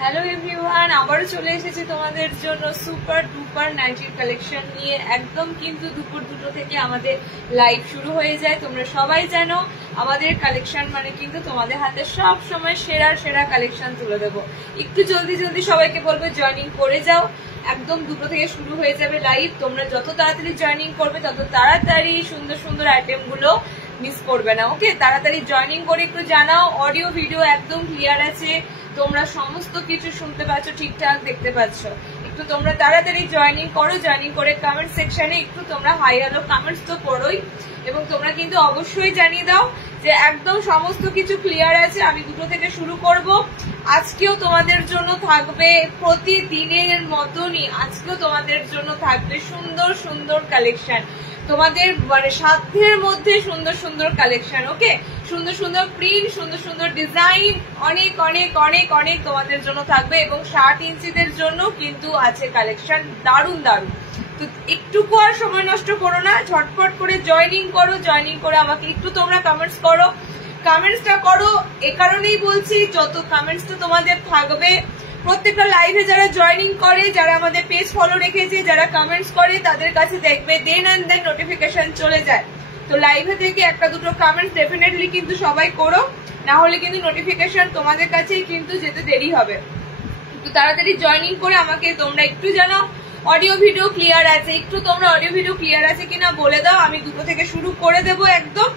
Hello everyone, আবারও চলে এসেছি তোমাদের জন্য সুপার ডুপার নাইটির কালেকশন নিয়ে। একদম কিন্তু দুপুর 2টো থেকে আমাদের লাইভ শুরু হয়ে যায়। তোমরা সবাই জানো আমাদের কালেকশন মানে কিন্তু তোমাদের হাতে সব সময় সেরা কালেকশন তুলে দেবো। একটু জলদি সবাইকে বলবো জয়েনিং করে যাও। একদম 2টো থেকে শুরু হয়ে যাবে লাইভ। তোমরা যত তাড়াতাড়ি জয়েনিং করবে তত তাড়াতাড়ি সুন্দর আইটেম গুলো মিস করবে না। ওকে, তাড়াতাড়ি জয়েনিং করে একটু জানাও। অডিও ভিডিও একদম ক্লিয়ার আছে, তোমরা সমস্ত কিছু শুনতে পাচ্ছ, ঠিকঠাক দেখতে পাচ্ছ। একটু তোমরা তাড়াতাড়ি জয়েনিং করো। জয়েনিং করে কমেন্ট সেকশনে একটু তোমরা হাই হ্যালো কমেন্টস তো করোই, এবং তোমরা কিন্তু অবশ্যই জানিয়ে দাও যে একদম সমস্ত কিছু ক্লিয়ার আছে। আমি 2টো থেকে শুরু করব। আজকেও তোমাদের জন্য থাকবে প্রতিদিনের মতনই, আজকেও তোমাদের জন্য থাকবে সুন্দর কালেকশন। তোমাদের মানে সাধ্যের মধ্যে সুন্দর কালেকশন। ওকে, সুন্দর প্রিন্ট, সুন্দর ডিজাইন, অনেক তোমাদের জন্য থাকবে। এবং 60 ইঞ্চিদের জন্য কিন্তু আছে কালেকশন দারুণ। তো একটুকু আর সময় নষ্ট করো না, ঝটপট করে জয়েনিং করো। জয়েনিং করে আমাকে একটু তোমরা কমেন্টস করো। কমেন্টসটা করো এ কারণেই বলছি, যত কমেন্টসটা তোমাদের থাকবে প্রত্যেকটা লাইভে যারা জয়েনিং করে, যারা আমাদের পেজ ফলো রেখেছে, যারা কমেন্টস করে, তাদের কাছে দেখবে দেন নোটিফিকেশন চলে যায়। তো লাইভে থেকে একটা দুটো কমেন্টস ডেফিনেটলি কিন্তু সবাই করো, না হলে কিন্তু নোটিফিকেশন তোমাদের কাছেই কিন্তু যেতে দেরি হবে। একটু তাড়াতাড়ি জয়েনিং করে আমাকে তোমরা একটু জানাও অডিও ভিডিও ক্লিয়ার আছে। একটু তোমরা অডিও ভিডিও ক্লিয়ার আছে কিনা বলে দাও। আমি 2টো থেকে শুরু করে দেবো একদম।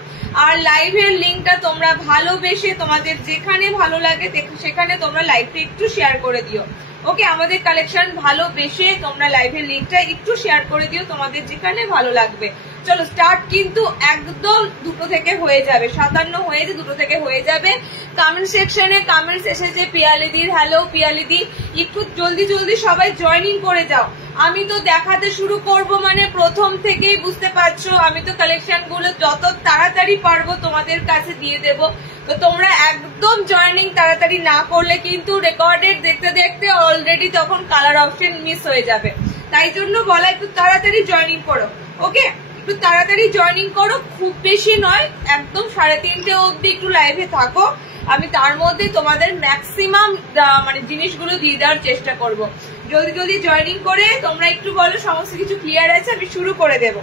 আর লাইভের লিঙ্কটা তোমরা ভালোবেসে, তোমাদের যেখানে ভালো লাগে সেখানে তোমরা লাইভটা একটু শেয়ার করে দিও। ওকে, আমাদের কালেকশন ভালোবেসে তোমরা লাইভের লিঙ্কটা একটু শেয়ার করে দিও তোমাদের যেখানে ভালো লাগবে। চলো স্টার্ট কিন্তু একদম 2টো থেকে হয়ে যাবে। 57 হয়েছে, 2টো থেকে হয়ে যাবে। কমেন্ট সেকশনে কমেন্টস এসেছে পিয়ালিদির, হ্যালো পিয়ালিদি। একটু জলদি সবাই জয়েনিং করে যাও। আমি তো দেখাতে শুরু করব মানে প্রথম থেকেই বুঝতে পারছো, আমি তো কালেকশন গুলো যত তাড়াতাড়ি পারবো তোমাদের কাছে দিয়ে দেব। তো তোমরা একদম জয়েনিং তাড়াতাড়ি না করলে কিন্তু রেকর্ডেড দেখতে অলরেডি তখন কালার অপশন মিস হয়ে যাবে। তাই জন্য বলা একটু তাড়াতাড়ি জয়েনিং করো। ওকে, একটু তাড়াতাড়ি জয়েনিং করো, খুব বেশি নয়, একদম 3:30 অবধি একটু লাইভে থাকো। আমি তার মধ্যে তোমাদের ম্যাক্সিমাম মানে জিনিসগুলো দিয়ে দেওয়ার চেষ্টা করব। জলদি জয়েনিং করে তোমরা একটু বলো সমস্ত কিছু ক্লিয়ার আছে, আমি শুরু করে দেব।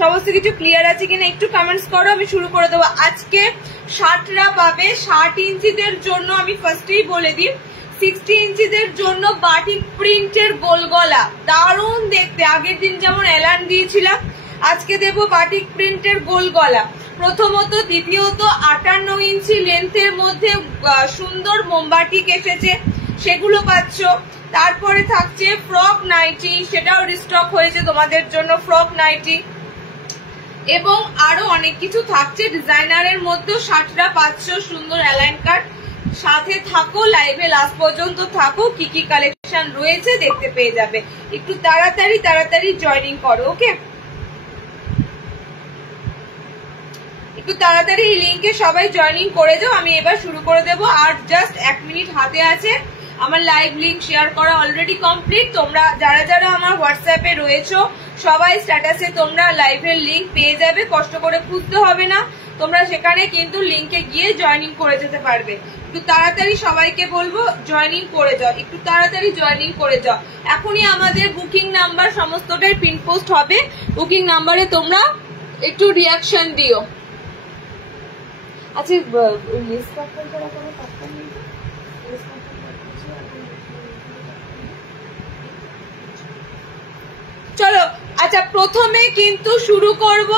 সমস্ত কিছু ক্লিয়ার আছে কিনা একটু কমেন্টস করো, আমি শুরু করে দেবো। আজকে 60রা পাবে 60 ইঞ্চিদের জন্য। আমি ফার্স্টেই বলে দিই 60 ইঞ্চিদের জন্য বাটিক প্রিন্টের গোল গলা, দারুণ দেখতে। আগের দিন যেমন এলান দিয়েছিলাম, আজকে দেব বাটিক প্রিন্টের গোল গলা প্রথমত। দ্বিতীয়ত 58 ইঞ্চি লেন্থের মধ্যে সুন্দর মোমবাটিক এসেছে, সেগুলো পাচ্ছ। তারপরে থাকছে ফ্রক নাইটি, সেটাও রিস্টক হয়েছে তোমাদের জন্য ফ্রক নাইটি। এবং আরো অনেক কিছু থাকছে ডিজাইনারের মধ্যেও 60রা পাচ্ছ সুন্দর অ্যালাইন কাট। সাথে থাকো, লাইভে লাস্ট পর্যন্ত থাকো, কি কালেকশন রয়েছে দেখতে পেয়ে যাবে। একটু তাড়াতাড়ি জয়েনিং করো। ওকে, একটু তাড়াতাড়ি এই লিঙ্কে সবাই জয়েনিং করে যাও। আমি এবার শুরু করে দেবো। আর জাস্ট 1 মিনিট হাতে আছে। আমার লাইভ লিঙ্ক শেয়ার করা অলরেডি কমপ্লিট। তোমরা যারা আমার হোয়াটসঅ্যাপে রয়েছো সবাই স্ট্যাটাসে তোমরা লাইভের লিঙ্ক পেয়ে যাবে, কষ্ট করে খুঁজতে হবে না। তোমরা সেখানে কিন্তু লিঙ্কে গিয়ে জয়েনিং করে যেতে পারবে। একটু তাড়াতাড়ি সবাইকে বলবো জয়েনিং করে যাও, একটু তাড়াতাড়ি জয়েনিং করে যাও। এখনই আমাদের বুকিং নাম্বার সমস্তটাই পিন পোস্ট হবে। বুকিং নাম্বারে তোমরা একটু রিয়াকশন দিও। আচ্ছা, চলো আচ্ছা প্রথমে কিন্তু শুরু করব।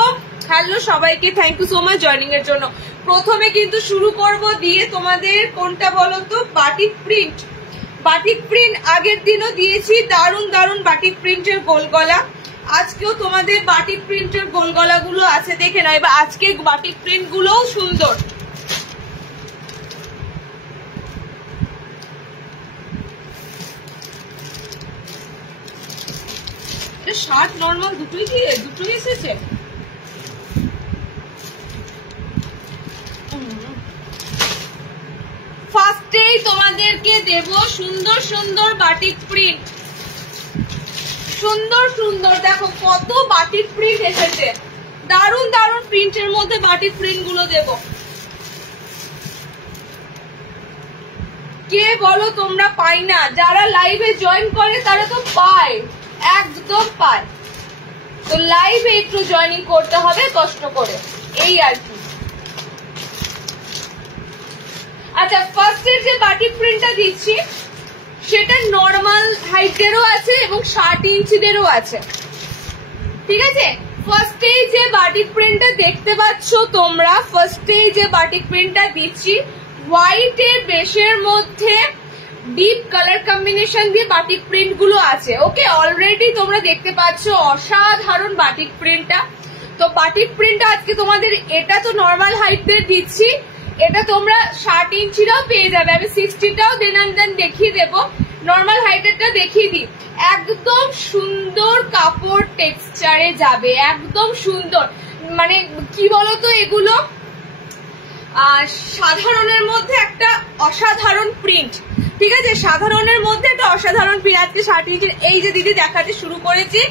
হ্যালো সবাইকে, thank you so much joining এর জন্য। প্রথমে কিন্তু শুরু করব দিয়ে তোমাদের কোনটা বলো তো, বাটিক প্রিন্ট আগের দিনও দিয়েছি দারুণ বাটিক প্রিন্টের গোল গলা। আজকেও তোমাদের বাটিক প্রিন্টের গোল গলা গুলো আছে, দেখে নাও। এবার আজকে বাটিক প্রিন্ট গুলোও সুন্দর। শার্ট নর্মাল দুটোই এসেছে। ফার্স্টেই তোমাদেরকে দেব সুন্দর বাটিক প্রিন্ট। সুন্দর দেখো কত বাটিক প্রিন্ট এসেছে, দারুণ প্রিন্টের মধ্যে বাটিক প্রিন্ট গুলো দেবো। কে বলো তোমরা পাই না? যারা লাইভে জয়েন করে তারা তো পায়, একদম পায়। তো লাইভে একটু জয়েনিং করতে হবে কষ্ট করে, এই আর কি। আচ্ছা, ফার্স্টের যে বাটিক প্রিন্টটা দিচ্ছি সেটা নর্মাল হাইটেরও আছে এবং 60 ইঞ্চিদেরও আছে, ঠিক আছে। ফার্স্টে যে বাটিক প্রিন্টটা দেখতে পাচ্ছ তোমরা, ফার্স্টে যে বাটিক প্রিন্টটা দিচ্ছি হোয়াইটের বেশের মধ্যে ডিপ কালার কম্বিনেশন দিয়ে বাটিক প্রিন্ট গুলো আছে। ওকে, অলরেডি তোমরা দেখতে পাচ্ছ অসাধারণ বাটিক প্রিন্টটা। তো বাটিক প্রিন্টটা আজকে তোমাদের, এটা তো নর্মাল হাইটের দিচ্ছি, এটা তোমরা 60 ইঞ্চিটাও পেয়ে যাবে। আমি 60টাও দেন দেখিয়ে দেবো, নর্মাল হাইটেরটা দেখিয়ে দিই। একদম সুন্দর কাপড় টেক্সচারে যাবে, একদম সুন্দর। মানে কি বলতো, এগুলো সাধারণের মধ্যে একটা অসাধারণ প্রিন্ট, ঠিক আছে, সাধারণের মধ্যে একটা অসাধারণ প্রিন্ট। আজকে 60 ইঞ্চির এই যে দিদি দেখাতে শুরু করেছি,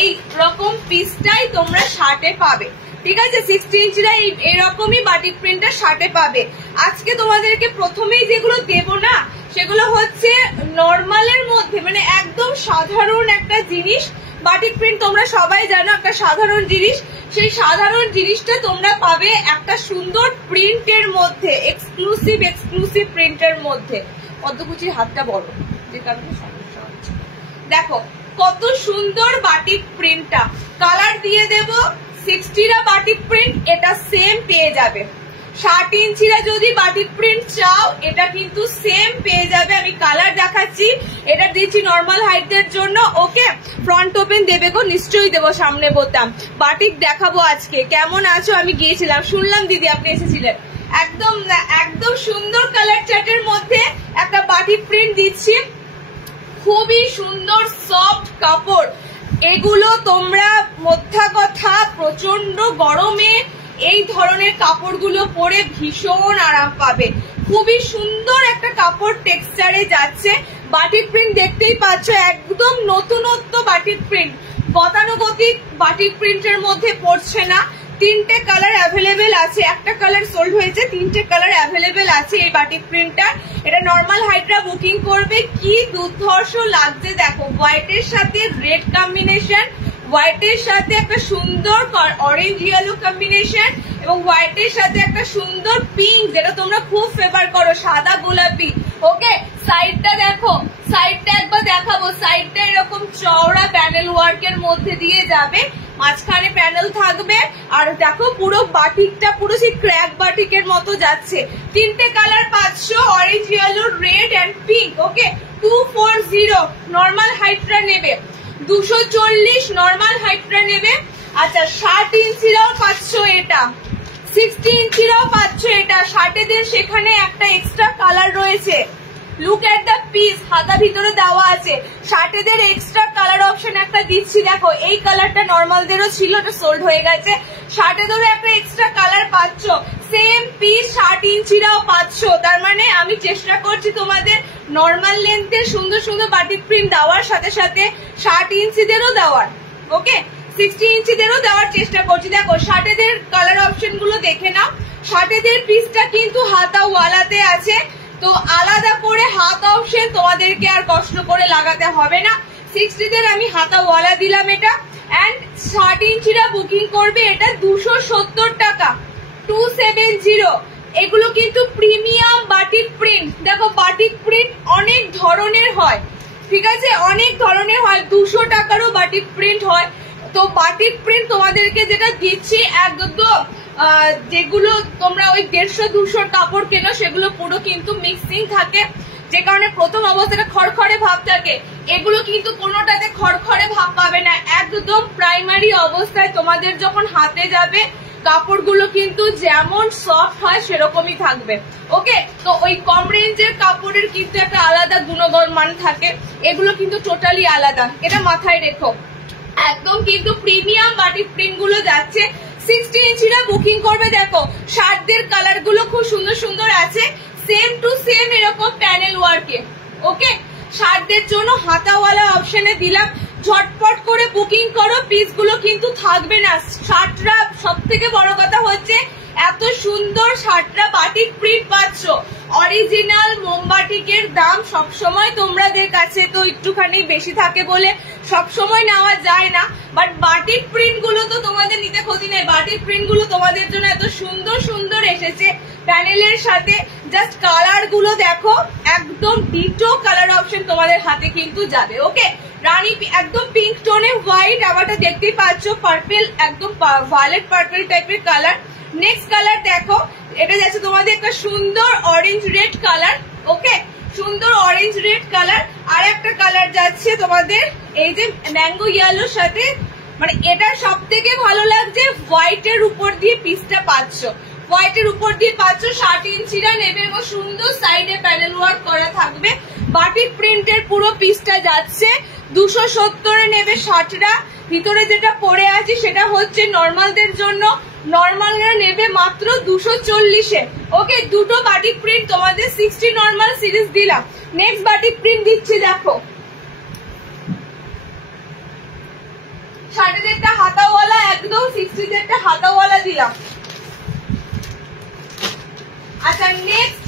এই রকম পিসটাই তোমরা 60-এ পাবে, ঠিক আছে। 60 ইঞ্চিরা এরকমই বাটিক প্রিন্টটা 60-এ পাবে। আজকে তোমাদেরকে প্রথমেই যেগুলো দেবো না সেগুলো হচ্ছে নর্মালের মধ্যে, মানে একদম সাধারণ একটা জিনিস। বাটিক প্রিন্ট তোমরা সবাই জানো একটা সাধারণ জিনিস, সেই সাধারণ জিনিসটা তোমরা পাবে একটা সুন্দর প্রিন্টের মধ্যে, এক্সক্লুসিভ প্রিন্টের মধ্যে। পদ্মকুচির হাতটা বড়, যে কারণে সমস্যা হচ্ছে। দেখো কত সুন্দর বাটিক প্রিন্টটা, কালার দিয়ে দেব। 60রা বাটিক প্রিন্ট এটা সেম পেয়ে যাবে। 60 ইঞ্চিরা যদি বাটিক প্রিন্ট চাও এটা কিন্তু সেম পেয়ে যাবে। আমি কালার দেখাচ্ছি, এটা দিচ্ছি নর্মাল হাইটের জন্য। ওকে, ফ্রন্ট ওপেন দেবে গো, নিশ্চয়ই দেবো, সামনে বোতাম। বাটিক দেখাবো আজকে। কেমন আছো? আমি গিয়েছিলাম, শুনলাম দিদি আপনি এসেছিলেন। একদম একদম সুন্দর কালার চার্টের মধ্যে একটা বাটিক প্রিন্ট দিচ্ছি, খুবই সুন্দর সফট কাপড়। এগুলো তোমরা মোদ্দা কথা প্রচন্ড গরমে এই ধরনের কাপড়গুলো পরে ভীষণ আরাম পাবে। খুবই সুন্দর একটা কাপড় টেক্সচারে যাচ্ছে। বাটিক প্রিন্ট দেখতেই পাচ্ছ, একদম নতুনত্ব বাটিক প্রিন্ট, গতানুগতিক বাটিক প্রিন্টের মধ্যে পড়ছে না। 3টে কালার অ্যাভেলেবেল আছে, একটা কালার সোল্ড হয়েছে, 3টে কালার অ্যাভেলেবেল আছে এই বাটিক প্রিন্টটা। এটা নর্মাল হাইটরা বুকিং করবে, কি দুর্ধর্ষ লাগছে দেখো। হোয়াইটের সাথে রেড কম্বিনেশন, হোয়াইটের সাথে একটা সুন্দর অরেঞ্জ ইয়েলো কম্বিনেশন, এবং হোয়াইটের সাথে একটা সুন্দর পিঙ্ক, যেটা তোমরা খুব ফেভার করো, সাদা গোলাপি। ওকে, সাইডটা দেখো, সাইডটা একবার দেখাবো। সাইডটা এরকম চওড়া প্যানেল ওয়ার্কের মধ্যে দিয়ে যাবে, মাঝখানে প্যানেল থাকবে। আর দেখো পুরো বাটিকটা পুরো সেই ক্র্যাক বাটিকের মতো যাচ্ছে। 3টে কালার পাচ্ছ, orange yellow, red and pink. Okay, 240 normal হাইটটা নেবে, 240 নর্মাল হাইটটা নেবে। আচ্ছা, 60 ইঞ্চিরাও পাচ্ছ এটা, 60 ইঞ্চিরাও পাচ্ছ এটা। 60-এদের সেখানে একটা এক্সট্রা কালার রয়েছে, লুক এট দ্য পিস, হাতা ভিতরে দেওয়া আছে। 60-এদের এক্সট্রা কালার অপশন একটা দিচ্ছি, দেখো এই কালারটা নর্মালদেরও ছিল, ওটা সোল্ড হয়ে গেছে। 60-এদেরও একটা এক্সট্রা কালার পাচ্ছ, সেম পিস 60 ইঞ্চিরাও পাচ্ছ। তার মানে আমি চেষ্টা করছি তোমাদের নর্মাল লেন্থের সুন্দর সুন্দর বাটিক প্রিন্ট দেওয়ার সাথে সাথে 60 ইঞ্চিদেরও দেওয়ার। ওকে, 60 ইঞ্চিদেরও দেওয়ার চেষ্টা করছি। দেখো 60-এদের কালার অপশন গুলো দেখে নাও। 60-এদের পিসটা কিন্তু হাতা ওয়ালাতে আছে, তো আলাদা করে হাত অপশন তোমাদেরকে আর কষ্ট করে লাগাতে হবে না। 60-দের আমি হাতা ওয়ালা দিলাম এটা। এন্ড 60 ইঞ্চিরা বুকিং করবে এটা 270 টাকা, 270। এগুলো কিন্তু প্রিমিয়াম বাটিক প্রিন্ট। দেখো বাটিক প্রিন্ট অনেক ধরনের হয়, ঠিক আছে, অনেক ধরনের হয়, 200 টাকারও বাটিক প্রিন্ট হয়। তো বাটিক প্রিন্ট তোমাদেরকে যেটা দিচ্ছি একদম, যেগুলো তোমরা ওই 150-200 কাপড় কেনো সেগুলো পুরো কিন্তু মিক্সিং থাকে, যে কারণে প্রথম অবস্থাটা খড়খড়ে ভাব থাকে। এগুলো কিন্তু কোনোটাতে খড়খড়ে ভাব পাবে না, একদম প্রাইমারি অবস্থায় তোমাদের যখন হাতে যাবে কাপড়গুলো কিন্তু যেমন সফট হয় সেরকমই থাকবে। ওকে, তো ওই কম রেঞ্জের কাপড়ের কিন্তু একটা আলাদা গুণগত মান থাকে, এগুলো কিন্তু টোটালি আলাদা, এটা মাথায় রেখো। একদম কিন্তু প্রিমিয়াম বাটিক প্রিন্ট গুলো যাচ্ছে। 60 ইঞ্চিরা বুকিং করবে। দেখো 60-দের কালার গুলো খুব সুন্দর সুন্দর আছে, সেম টু সেম এরকম প্যানেল ওয়ার্কে। ওকে, 60-দের জন্য হাতাওয়ালা অপশনে দিলাম, ঝটপট করে বুকিং করো, পিস গুলো কিন্তু থাকবে না। 60রা সব থেকে বড় কথা হচ্ছে এত সুন্দর শার্টটা বাটিক প্রিন্ট পাচ্ছ। অরিজিনাল মোমবাটিকের দাম সবসময় তোমাদের কাছে তো একটুখানি বেশি থাকে বলে সবসময় নেওয়া যায় না, বাট বাটিক প্রিন্ট গুলো তো তোমাদের নিতে ক্ষতি নেই। বাটিক প্রিন্ট গুলো তোমাদের জন্য এত সুন্দর সুন্দর এসেছে প্যানেলের সাথে। জাস্ট কালার গুলো দেখো, একদম ডিটো কালার অপশন তোমাদের হাতে কিন্তু যাবে। ওকে, রানী একদম পিঙ্ক টোনে হোয়াইট, আমারটা দেখতেই পাচ্ছ পার্পেল, একদম ভায়োলেট পার্পেল টাইপের কালার। নেক্সট কালার দেখো, এটা যাচ্ছে তোমাদের একটা সুন্দর অরেঞ্জ রেড কালার। ওকে, সুন্দর অরেঞ্জ রেড কালার। আর একটা কালার যাচ্ছে তোমাদের এই যে ম্যাঙ্গো ইয়েলোর সাথে, মানে এটা সব থেকে ভালো লাগছে হোয়াইটের উপর দিয়ে পিসটা পাচ্ছ, হোয়াইটের উপর দিয়ে পাচ্ছ। 60 ইঞ্চিরা নেবে এবং সুন্দর সাইডে প্যানেল ওয়ার্ক করা থাকবে। বাটিক প্রিন্টের পুরো পিসটা যাচ্ছে 270 নেবে শার্টটা। ভিতরে যেটা পরে আছে সেটা হচ্ছে নর্মালদের জন্য, নর্মালরা নেবে মাত্র 240-এ। ওকে, দুটো বাটিক প্রিন্ট তোমাদের 60 নর্মাল সিরিজ দিলাম। নেক্সট বাটিক প্রিন্ট দিচ্ছি দেখো, শার্টের একটা হাতাওয়ালা, একদম 60 একটা হাতাওয়ালা দিলাম। আচ্ছা, নেক্সট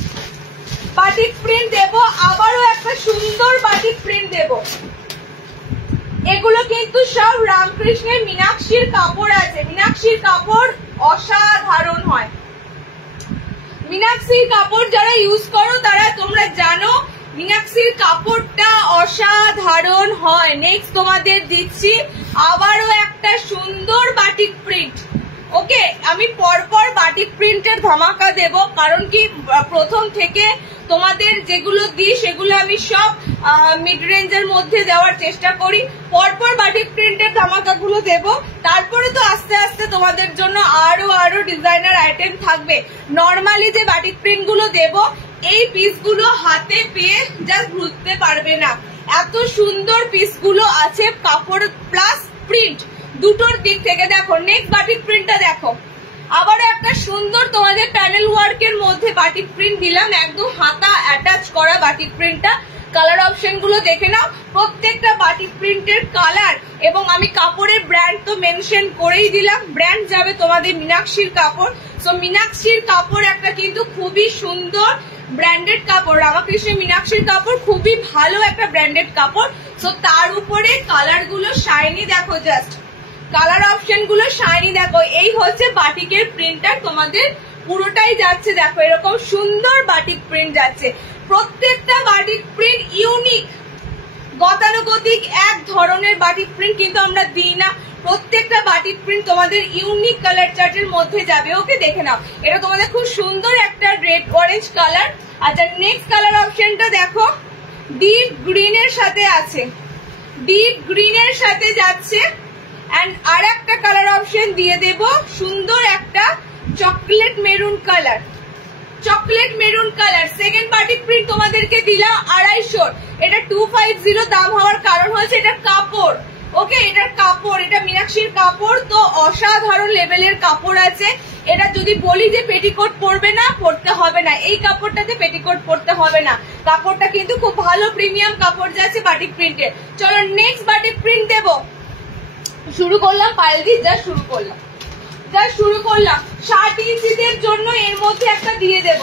বাটিক প্রিন্ট দেবো, আবারও একটা সুন্দর বাটিক প্রিন্ট দেবো। এগুলো কিন্তু সব রামকৃষ্ণের মীনাক্ষীর কাপড় আছে। মীনাক্ষীর কাপড় অসাধারণ হয়। মীনাক্ষীর কাপড় যারা ইউজ করো তারা তোমরা জানো মীনাক্ষীর কাপড়টা অসাধারণ হয়। নেক্সট তোমাদের দিচ্ছি আবারও একটা সুন্দর বাটিক প্রিন্ট। ওকে, আমি পরপর বাটিক প্রিন্টের ধামাকা দেব, কারণ কি প্রথম থেকে তোমাদের যেগুলো দিই সেগুলো আমি সব মিড রেঞ্জের মধ্যে দেওয়ার চেষ্টা করি। পরপর বাটিক প্রিন্টের ধামাকাগুলো দেব, তারপরে তো আস্তে আস্তে তোমাদের জন্য আরো ডিজাইনার আইটেম থাকবে। নর্মালি যে বাটিক প্রিন্ট গুলো দেব, এই পিসগুলো হাতে পেয়ে জাস্ট বুঝতে পারবে না, এত সুন্দর পিসগুলো আছে, কাপড় প্লাস প্রিন্ট দুটোর দিক থেকে। দেখো নেক্সট বাটিক প্রিন্টটা দেখো, আবারও একটা সুন্দর তোমাদের প্যানেল ওয়ার্কের মধ্যে বাটিক প্রিন্ট দিলাম, একদম হাতা অ্যাটাচ করা বাটিক প্রিন্টটা। কালার অপশন গুলো দেখে নাও, প্রত্যেকটা বাটিক প্রিন্টের কালার এবং আমি কাপড়ের ব্র্যান্ড তো মেনশন করেই দিলাম। ব্র্যান্ড যাবে তোমাদের মীনাক্ষীর কাপড়। সো মীনাক্ষীর কাপড় একটা কিন্তু খুবই সুন্দর ব্র্যান্ডেড কাপড়, রামকৃষ্ণ মীনাক্ষীর কাপড় খুবই ভালো একটা ব্র্যান্ডেড কাপড়। সো তার উপরে কালার গুলো শাইনি দেখো, জাস্ট কালার অপশন গুলো শাইনি দেখো। এই হচ্ছে বাটিকের প্রিন্টটা তোমাদের পুরোটাই যাচ্ছে। দেখো এরকম সুন্দর বাটিক প্রিন্ট যাচ্ছে। প্রত্যেকটা বাটিক প্রিন্ট ইউনিক, গতানুগতিক এক ধরনের বাটিক প্রিন্ট কিন্তু আমরা দিই না। প্রত্যেকটা বাটিক প্রিন্ট তোমাদের ইউনিক কালার চার্টের মধ্যে যাবে। ওকে, দেখে নাও, এটা তোমাদের খুব সুন্দর একটা রেড অরেঞ্জ কালার। আচ্ছা, নেক্সট কালার অপশনটা দেখো, ডিপ গ্রিনের সাথে আছে, ডিপ গ্রিনের সাথে যাচ্ছে। এন্ড আর একটা কালার অপশন দিয়ে দেব, সুন্দর একটা chocolate maroon colour, chocolate maroon colour. Second batik print তোমাদেরকে দিলাম 250। এটা 250 দাম হওয়ার কারণ হচ্ছে এটা কাপড়। ওকে, এটার কাপড়, এটা মীনাক্ষীর কাপড়, তো অসাধারণ লেভেলের কাপড় আছে। এটা যদি বলি যে পেটিকোট পরবে না, পরতে হবে না, এই কাপড়টাতে পেটিকোট পরতে হবে না। কাপড়টা কিন্তু খুব ভালো প্রিমিয়াম কাপড় যাচ্ছে বাটিক প্রিন্টের। চলো নেক্সট বাটিক প্রিন্ট দেবো, শুরু করলাম পায়েল দি, যা শুরু করলাম 60 ইঞ্চিদের জন্য এর মধ্যে একটা দিয়ে দেব।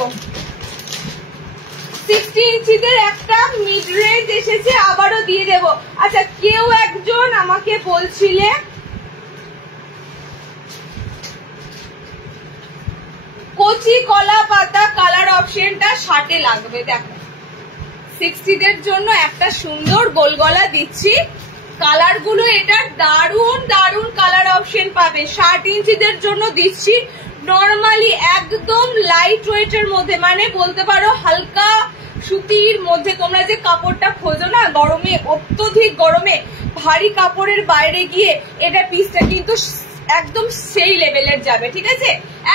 60 ইঞ্চিদের একটা মিড রেঞ্জ এসেছে, আবারও দিয়ে দেব। আচ্ছা, কেউ একজন আমাকে বলছিলে কচি কলা পাতা কালার অপশনটা 60-এ লাগবে। দেখো 60দের জন্য একটা সুন্দর গোল গলা দিচ্ছি। কালার গুলো এটা দারুন দারুন কালার অপশন পাবে। 60 ইঞ্চিদের জন্য দিচ্ছি নর্মালি একদম লাইট ওয়েটের মধ্যে, মানে বলতে পারো হালকা সুতির মধ্যে। তোমরা যে কাপড়টা খোঁজো না গরমে, অত্যধিক গরমে ভারী কাপড়ের বাইরে গিয়ে এটা পিসটা কিন্তু একদম সেই লেভেলের যাবে। ঠিক আছে,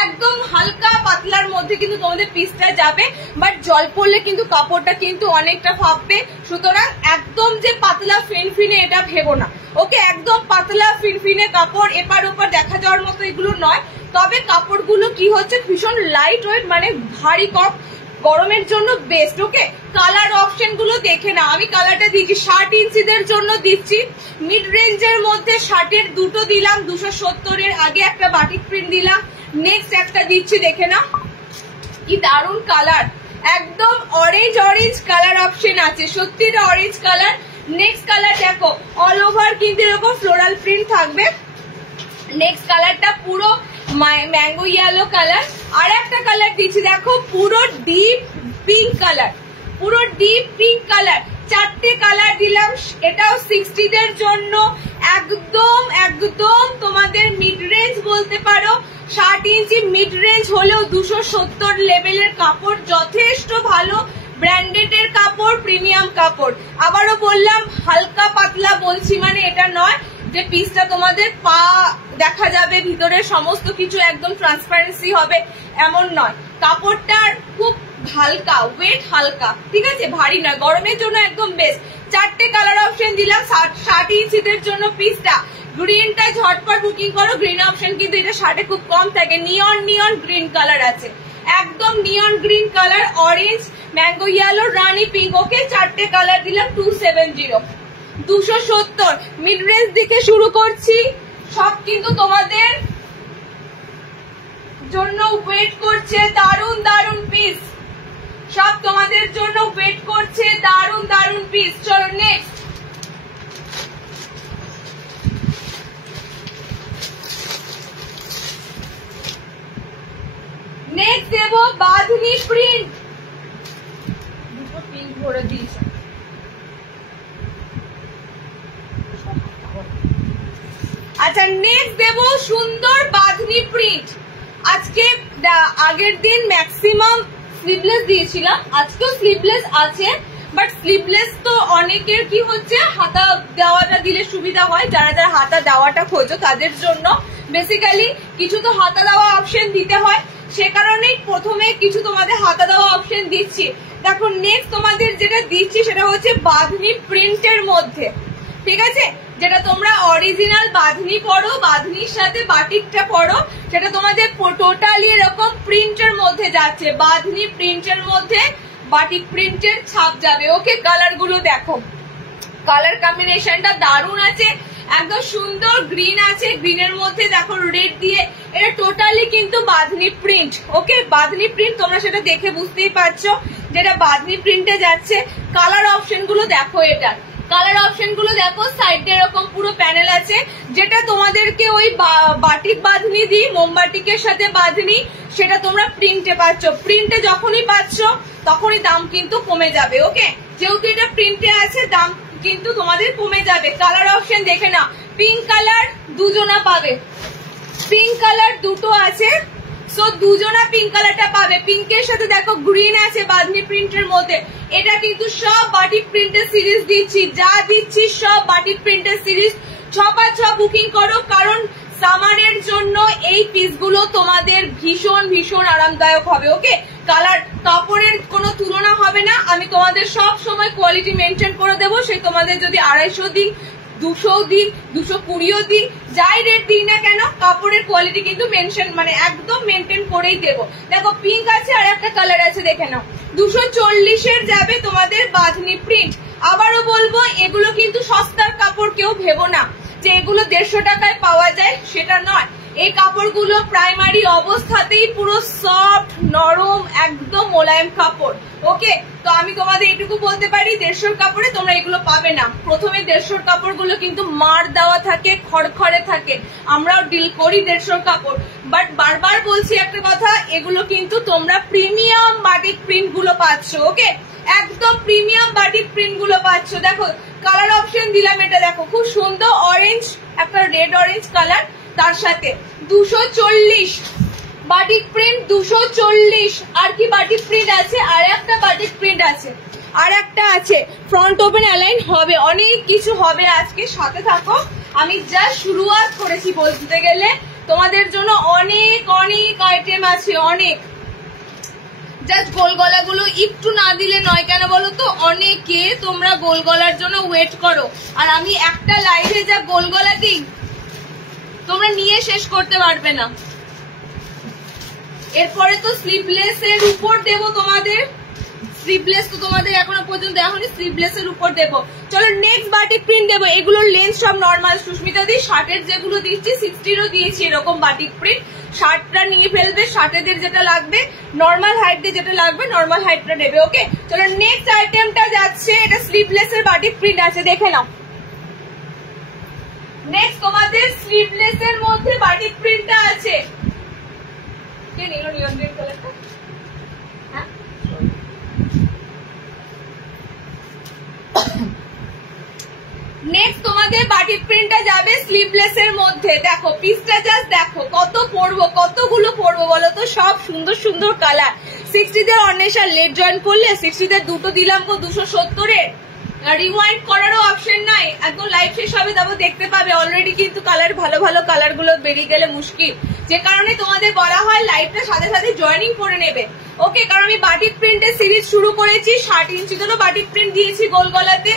একদম হালকা পাতলার মধ্যে কিন্তু তোমাদের পিসটা যাবে, বাট জল পড়লে কিন্তু কাপড়টা কিন্তু অনেকটা ফাঁপবে। সুতরাং একদম যে পাতলা ফিনফিনে এটা ভেবো না। ওকে, একদম পাতলা ফিনফিনে কাপড়, এপার ওপার দেখা যাওয়ার মতো এগুলো নয়। তবে কাপড়গুলো কি হচ্ছে ভীষণ লাইট ওয়েট, মানে ভারী কম, গরমের জন্য বেস্ট। ওকে, কালার অপশন গুলো দেখে না, আমি কালারটা দিচ্ছি 60 ইঞ্চিদের জন্য দিচ্ছি। মিড রেঞ্জের মধ্যে 60-এর দুটো দিলাম, 270-এর আগে একটা বাটিক প্রিন্ট দিলাম, নেক্সট একটা দিচ্ছি, দেখে না কি দারুন কালার, একদম অরেঞ্জ অরেঞ্জ কালার অপশন আছে, সত্যি এটা অরেঞ্জ কালার। নেক্সট কালার দেখো, অল ওভার কিন্তু এরকম ফ্লোরাল প্রিন্ট থাকবে। নেক্সট কালারটা পুরো ম্যাঙ্গো ইয়েলো কালার। আর একটা কালার দিচ্ছি দেখো, পুরো ডিপ পিঙ্ক কালার, পুরো ডিপ পিঙ্ক কালার। 4টে কালার দিলাম, এটাও 60 দের জন্য একদম একদম তোমাদের মিড রেঞ্জ বলতে পারো। 60 ইঞ্চি মিড রেঞ্জ হলেও 270 লেভেলের কাপড়, যথেষ্ট ভালো ব্র্যান্ডেড এর কাপড়, প্রিমিয়াম কাপড়। আবারও বললাম হালকা পাতলা বলছি, মানে এটা নয় যে পিসটা তোমাদের পা দেখা যাবে, ভিতরে সমস্ত কিছু একদম ট্রান্সপারেন্সি হবে, এমন নয়। কাপড়টার খুব হালকা, ওয়েট হালকা, ঠিক আছে, ভারী নয়, গরমের জন্য একদম বেস্ট। 4টে কালার অপশন দিলাম 60 ইঞ্চিদের জন্য পিসটা। গ্রিনটা ঝটপট বুকিং করো, গ্রিন অপশন কিন্তু এটা 60 খুব কম থাকে। নিয়ন নিয়ন গ্রিন কালার আছে, একদম neon green colour, orange, mango yellow, রানি পিঙ্ক। ওকে, 4টে কালার দিলাম 270, 270 মিড রেঞ্জ দিকে শুরু করছি। সব কিন্তু তোমাদের জন্য ওয়েট করছে, দারুন দারুন পিস, সব তোমাদের জন্য ওয়েট করছে, দারুন দারুন পিস। চলো নেক্সট, নেক্সট দেবো বাঁধনি প্রিন্ট, দুটো প্রিন্ট ভরে দিয়েছে। আচ্ছা, নেক্সট দেবো সুন্দর বাঁধনি প্রিন্ট। আজকে আগের দিন ম্যাক্সিমাম স্লিভলেস দিয়েছিলাম, আজকেও স্লিভলেস আছে, বাট স্লিভলেস তো অনেকের কি হচ্ছে হাতা দেওয়াটা দিলে সুবিধা হয়, যারা যারা হাতা দেওয়াটা খোঁজো তাদের জন্য বেসিক্যালি কিছু তো হাতা দেওয়া অপশন দিতে হয়, সে কারণেই প্রথমে কিছু তোমাদের হাতা দেওয়া অপশন দিচ্ছি। দেখো নেক্সট তোমাদের যেটা দিচ্ছি সেটা হচ্ছে বাঁধনি প্রিন্টের মধ্যে, ঠিক আছে, যেটা তোমরা অরিজিনাল বাঁধনি পরো, বাঁধনির সাথে বাটিকটা পরো, সেটা তোমাদের টোটালি এরকম প্রিন্টের মধ্যে যাচ্ছে, বাঁধনি প্রিন্টের মধ্যে বাটিক প্রিন্টের ছাপ যাবে। ওকে, কালার গুলো দেখো, কালার কম্বিনেশনটা দারুণ আছে, একদম সুন্দর গ্রিন আছে, গ্রিনের মধ্যে দেখো রেড দিয়ে, এটা টোটালি কিন্তু বাঁধনি প্রিন্ট। ওকে, বাঁধনি প্রিন্ট, তোমরা সেটা দেখে বুঝতেই পারছো যেটা বাঁধনি প্রিন্টে যাচ্ছে। কালার অপশন গুলো দেখো, এটা কালার অপশন গুলো দেখো, সাইডে এরকম পুরো প্যানেল আছে, যেটা তোমাদেরকে ওই বাটিক বাঁধনি দিই, মোমবাটিকের সাথে বাঁধনি, সেটা তোমরা প্রিন্টে পাচ্ছ। প্রিন্টে যখনই পাচ্ছ তখনই দাম কিন্তু কমে যাবে। ওকে, যেহেতু এটা প্রিন্টে আছে দাম কিন্তু তোমাদের কমে যাবে। কালার অপশন দেখে না, পিঙ্ক কালার দুজনা পাবে, পিঙ্ক কালার দুটো আছে, সো দুজনা পিঙ্ক কালারটা পাবে। পিঙ্কের সাথে দেখো গ্রিন আছে বাঁধনি প্রিন্টের মধ্যে, এটা কিন্তু সব বাটিক প্রিন্টের সিরিজ দিচ্ছি, যা দিচ্ছি সব বাটিক প্রিন্টের সিরিজ। 6x6 বুকিং করো, কারণ সামারের জন্য এই পিসগুলো তোমাদের ভীষণ ভীষণ আরামদায়ক হবে। ওকে, কালার কাপড়ের কোনো তুলনা হবে না, আমি তোমাদের সব সময় কোয়ালিটি মেনটেন করে দেবো। সেই তোমাদের যদি 250 দিই, 200 দিই, 220 দিই, যাই রেট দিই না কেন, কাপড়ের কোয়ালিটি কিন্তু মেনশন মানে একদম মেনটেন করেই দেবো। দেখো পিঙ্ক আছে, আর একটা কালার আছে, দেখে নাও, 240 যাবে তোমাদের বাঁধনি প্রিন্ট। আবারও বলবো এগুলো কিন্তু সস্তার কাপড়, কেউ ভেবো না যে এগুলো 150 টাকায় পাওয়া যায়, সেটা নয়। এই কাপড়গুলো প্রাইমারি অবস্থাতেই পুরো সফট নরম একদম মোলায়েম কাপড়। ওকে, তো আমি তোমাদের এটুকু বলতে পারি 150 কাপড়ে তোমরা এগুলো পাবে না। প্রথমে 150 কাপড়গুলো কিন্তু মার দেওয়া থাকে, খড়খড়ে থাকে, আমরাও ডিল করি 150 কাপড়, বাট বারবার বলছি একটা কথা, এগুলো কিন্তু তোমরা প্রিমিয়াম বাটিক প্রিন্ট গুলো পাচ্ছ। ওকে, একদম প্রিমিয়াম বাটিক প্রিন্ট গুলো পাচ্ছ। দেখো কালার অপশন দিলাম, এটা দেখো খুব সুন্দর অরেঞ্জ, একটা রেড অরেঞ্জ কালার, তার সাথে 240 বাটিক প্রিন্ট, 240। আর কি বাটিক প্রিন্ট আছে, আর একটা বাটিক প্রিন্ট আছে, আর একটা আছে ফ্রন্ট ওপেন অ্যালাইন হবে, অনেক কিছু হবে আজকে, সাথে থাকো। আমি জাস্ট শুরুয়াত করেছি বলতে গেলে, তোমাদের জন্য অনেক অনেক আইটেম আছে, অনেক। জাস্ট গোল গলাগুলো একটু না দিলে নয়, কেন বলো তো, অনেকে তোমরা গোল গলার জন্য ওয়েট করো, আর আমি একটা লাইভে যা গোল গলা দিই তোমরা নিয়ে শেষ করতে পারবে না। এরপরে তো স্লিভলেস এর উপর দেবো তোমাদের স্লিভলেস তো তোমাদের এখনো পর্যন্ত এখনই স্লিভলেস এর উপর দেবো। চলো নেক্সট বাটিক প্রিন্ট দেবো। এগুলোর লেন্থ সব নর্মাল সুস্মিতা দি, শার্টের যেগুলো দিচ্ছি 60-ও দিয়েছি এরকম বাটিক প্রিন্ট। শার্টটা নিয়ে ফেলবে, শার্টেদের যেটা লাগবে নর্মাল হাইট দিয়ে যেটা লাগবে নর্মাল হাইটটা নেবে। ওকে চলো নেক্সট আইটেমটা যাচ্ছে, এটা স্লিভলেস এর বাটিক প্রিন্ট আছে, দেখে নাও। নেক্সট তোমাদের স্লিভলেস এর মধ্যে বাটিক প্রিন্টটা আছে। কে নিল নিয়ন গ্রিন কালারটা? হ্যাঁ নেক্সট তোমাদের বাটিক প্রিন্টটা যাবে স্লিভলেস এর মধ্যে। দেখো পিসটা জাস্ট দেখো কত পরবো, কতগুলো পরবো বলো তো, সব সুন্দর সুন্দর কালার। 60 দের অন্বেষা লেট জয়েন করলে 60 দের দুটো দিলাম গো 270-এর। রিওয়াইন্ড করারও অপশন নাই, একদম লাইভ শেষ হবে তারপর দেখতে পাবে। অলরেডি কিন্তু কালার ভালো ভালো কালার গুলো বেরিয়ে গেলে মুশকিল, যে কারণে তোমাদের বলা হয় লাইভটার সাথে সাথে জয়েনিং করে নেবে। ওকে কারণ আমি বাটিক প্রিন্টের সিরিজ শুরু করেছি, 60 ইঞ্চিতেও বাটিক প্রিন্ট দিয়েছি গোল গলাতে,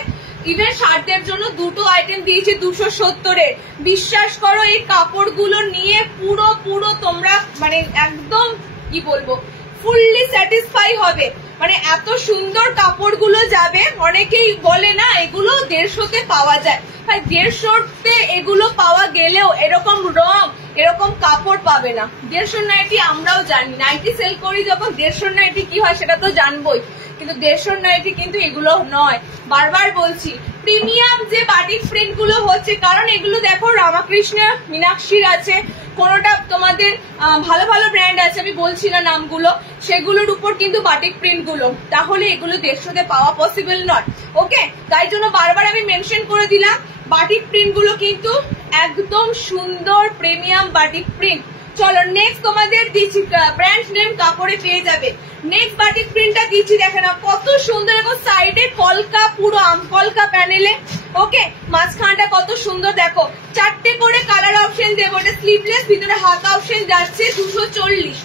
ইভেন শার্টদের জন্য দুটো আইটেম দিয়েছি 270-এর। বিশ্বাস করো এই কাপড়গুলো নিয়ে পুরো পুরো তোমরা মানে একদম কি বলবো ফুললি স্যাটিসফাই হবে, মানে এত সুন্দর কাপড়গুলো যাবে। অনেকেই বলে না এগুলো 150-তে পাওয়া যায়, ভাই 150-তে এগুলো পাওয়া গেলেও এরকম রং এরকম কাপড় পাবে না। 150 নাইটি আমরাও জানি, নাইটি সেল করি যখন 150 নাইটি কি হয় সেটা তো জানবোই, কিন্তু 150 নাইটি কিন্তু এগুলো নয়। বারবার বলছি প্রিমিয়াম যে বাটিক প্রিন্ট গুলো হচ্ছে, কারণ এগুলো দেখো রামাকৃষ্ণ মীনাক্ষীর আছে, কোনোটা তোমাদের ভালো ভালো ব্র্যান্ড আছে আমি বলছি না নামগুলো, সেগুলোর উপর কিন্তু বাটিক প্রিন্ট গুলো, তাহলে এগুলো 150-তে পাওয়া পসিবল নয়। ওকে তাই জন্য বারবার আমি মেনশন করে দিলাম বাটিক প্রিন্ট গুলো কিন্তু একদম সুন্দর প্রিমিয়াম বাটিক প্রিন্ট। চলো নেক্সট তোমাদের দিচ্ছি, ব্র্যান্ড নেম কাপড়ে পেয়ে যাবে। নেক্সট বাটিক প্রিন্টটা দিচ্ছি, দেখে না কত সুন্দর, এবং সাইডে কলকা পুরো আম কলকা প্যানেলে। ওকে মাঝখানটা কত সুন্দর, দেখো 4টে করে কালার অপশন দেবো। এটা স্লিভলেস, ভিতরে হাত অপশন যাচ্ছে 240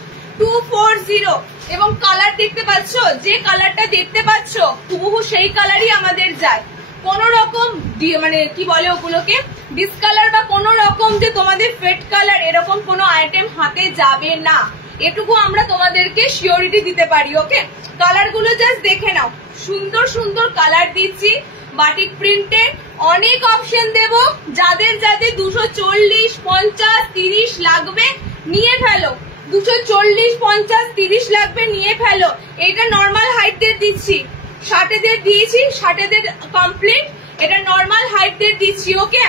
এবং কালার দেখতে পাচ্ছ, যে কালারটা দেখতে পাচ্ছ হুবহু সেই কালারই আমাদের যায়। কোন রকম মানে কি বলে ওগুলোকে ডিসকালার বা কোন রকম যে তোমাদের ফেড কালার এরকম কোনো আইটেম হাতে যাবে না, এটুকু আমরা তোমাদেরকে সিওরিটি দিতে পারি। ওকে কালার গুলো জাস্ট দেখে নাও, সুন্দর সুন্দর কালার দিচ্ছি বাটিক প্রিন্টে। অনেক অপশন দেব, যাদের যাদের 240, 50, 30 লাগবে নিয়ে ফেলো, 240, 50, 30 লাগবে নিয়ে ফেলো। এটা নর্মাল হাইটদের দিচ্ছি, 60-দের দিয়েছি, 60-দের কমপ্লিট, এটা নর্মাল হাইটদের দিচ্ছি। ওকে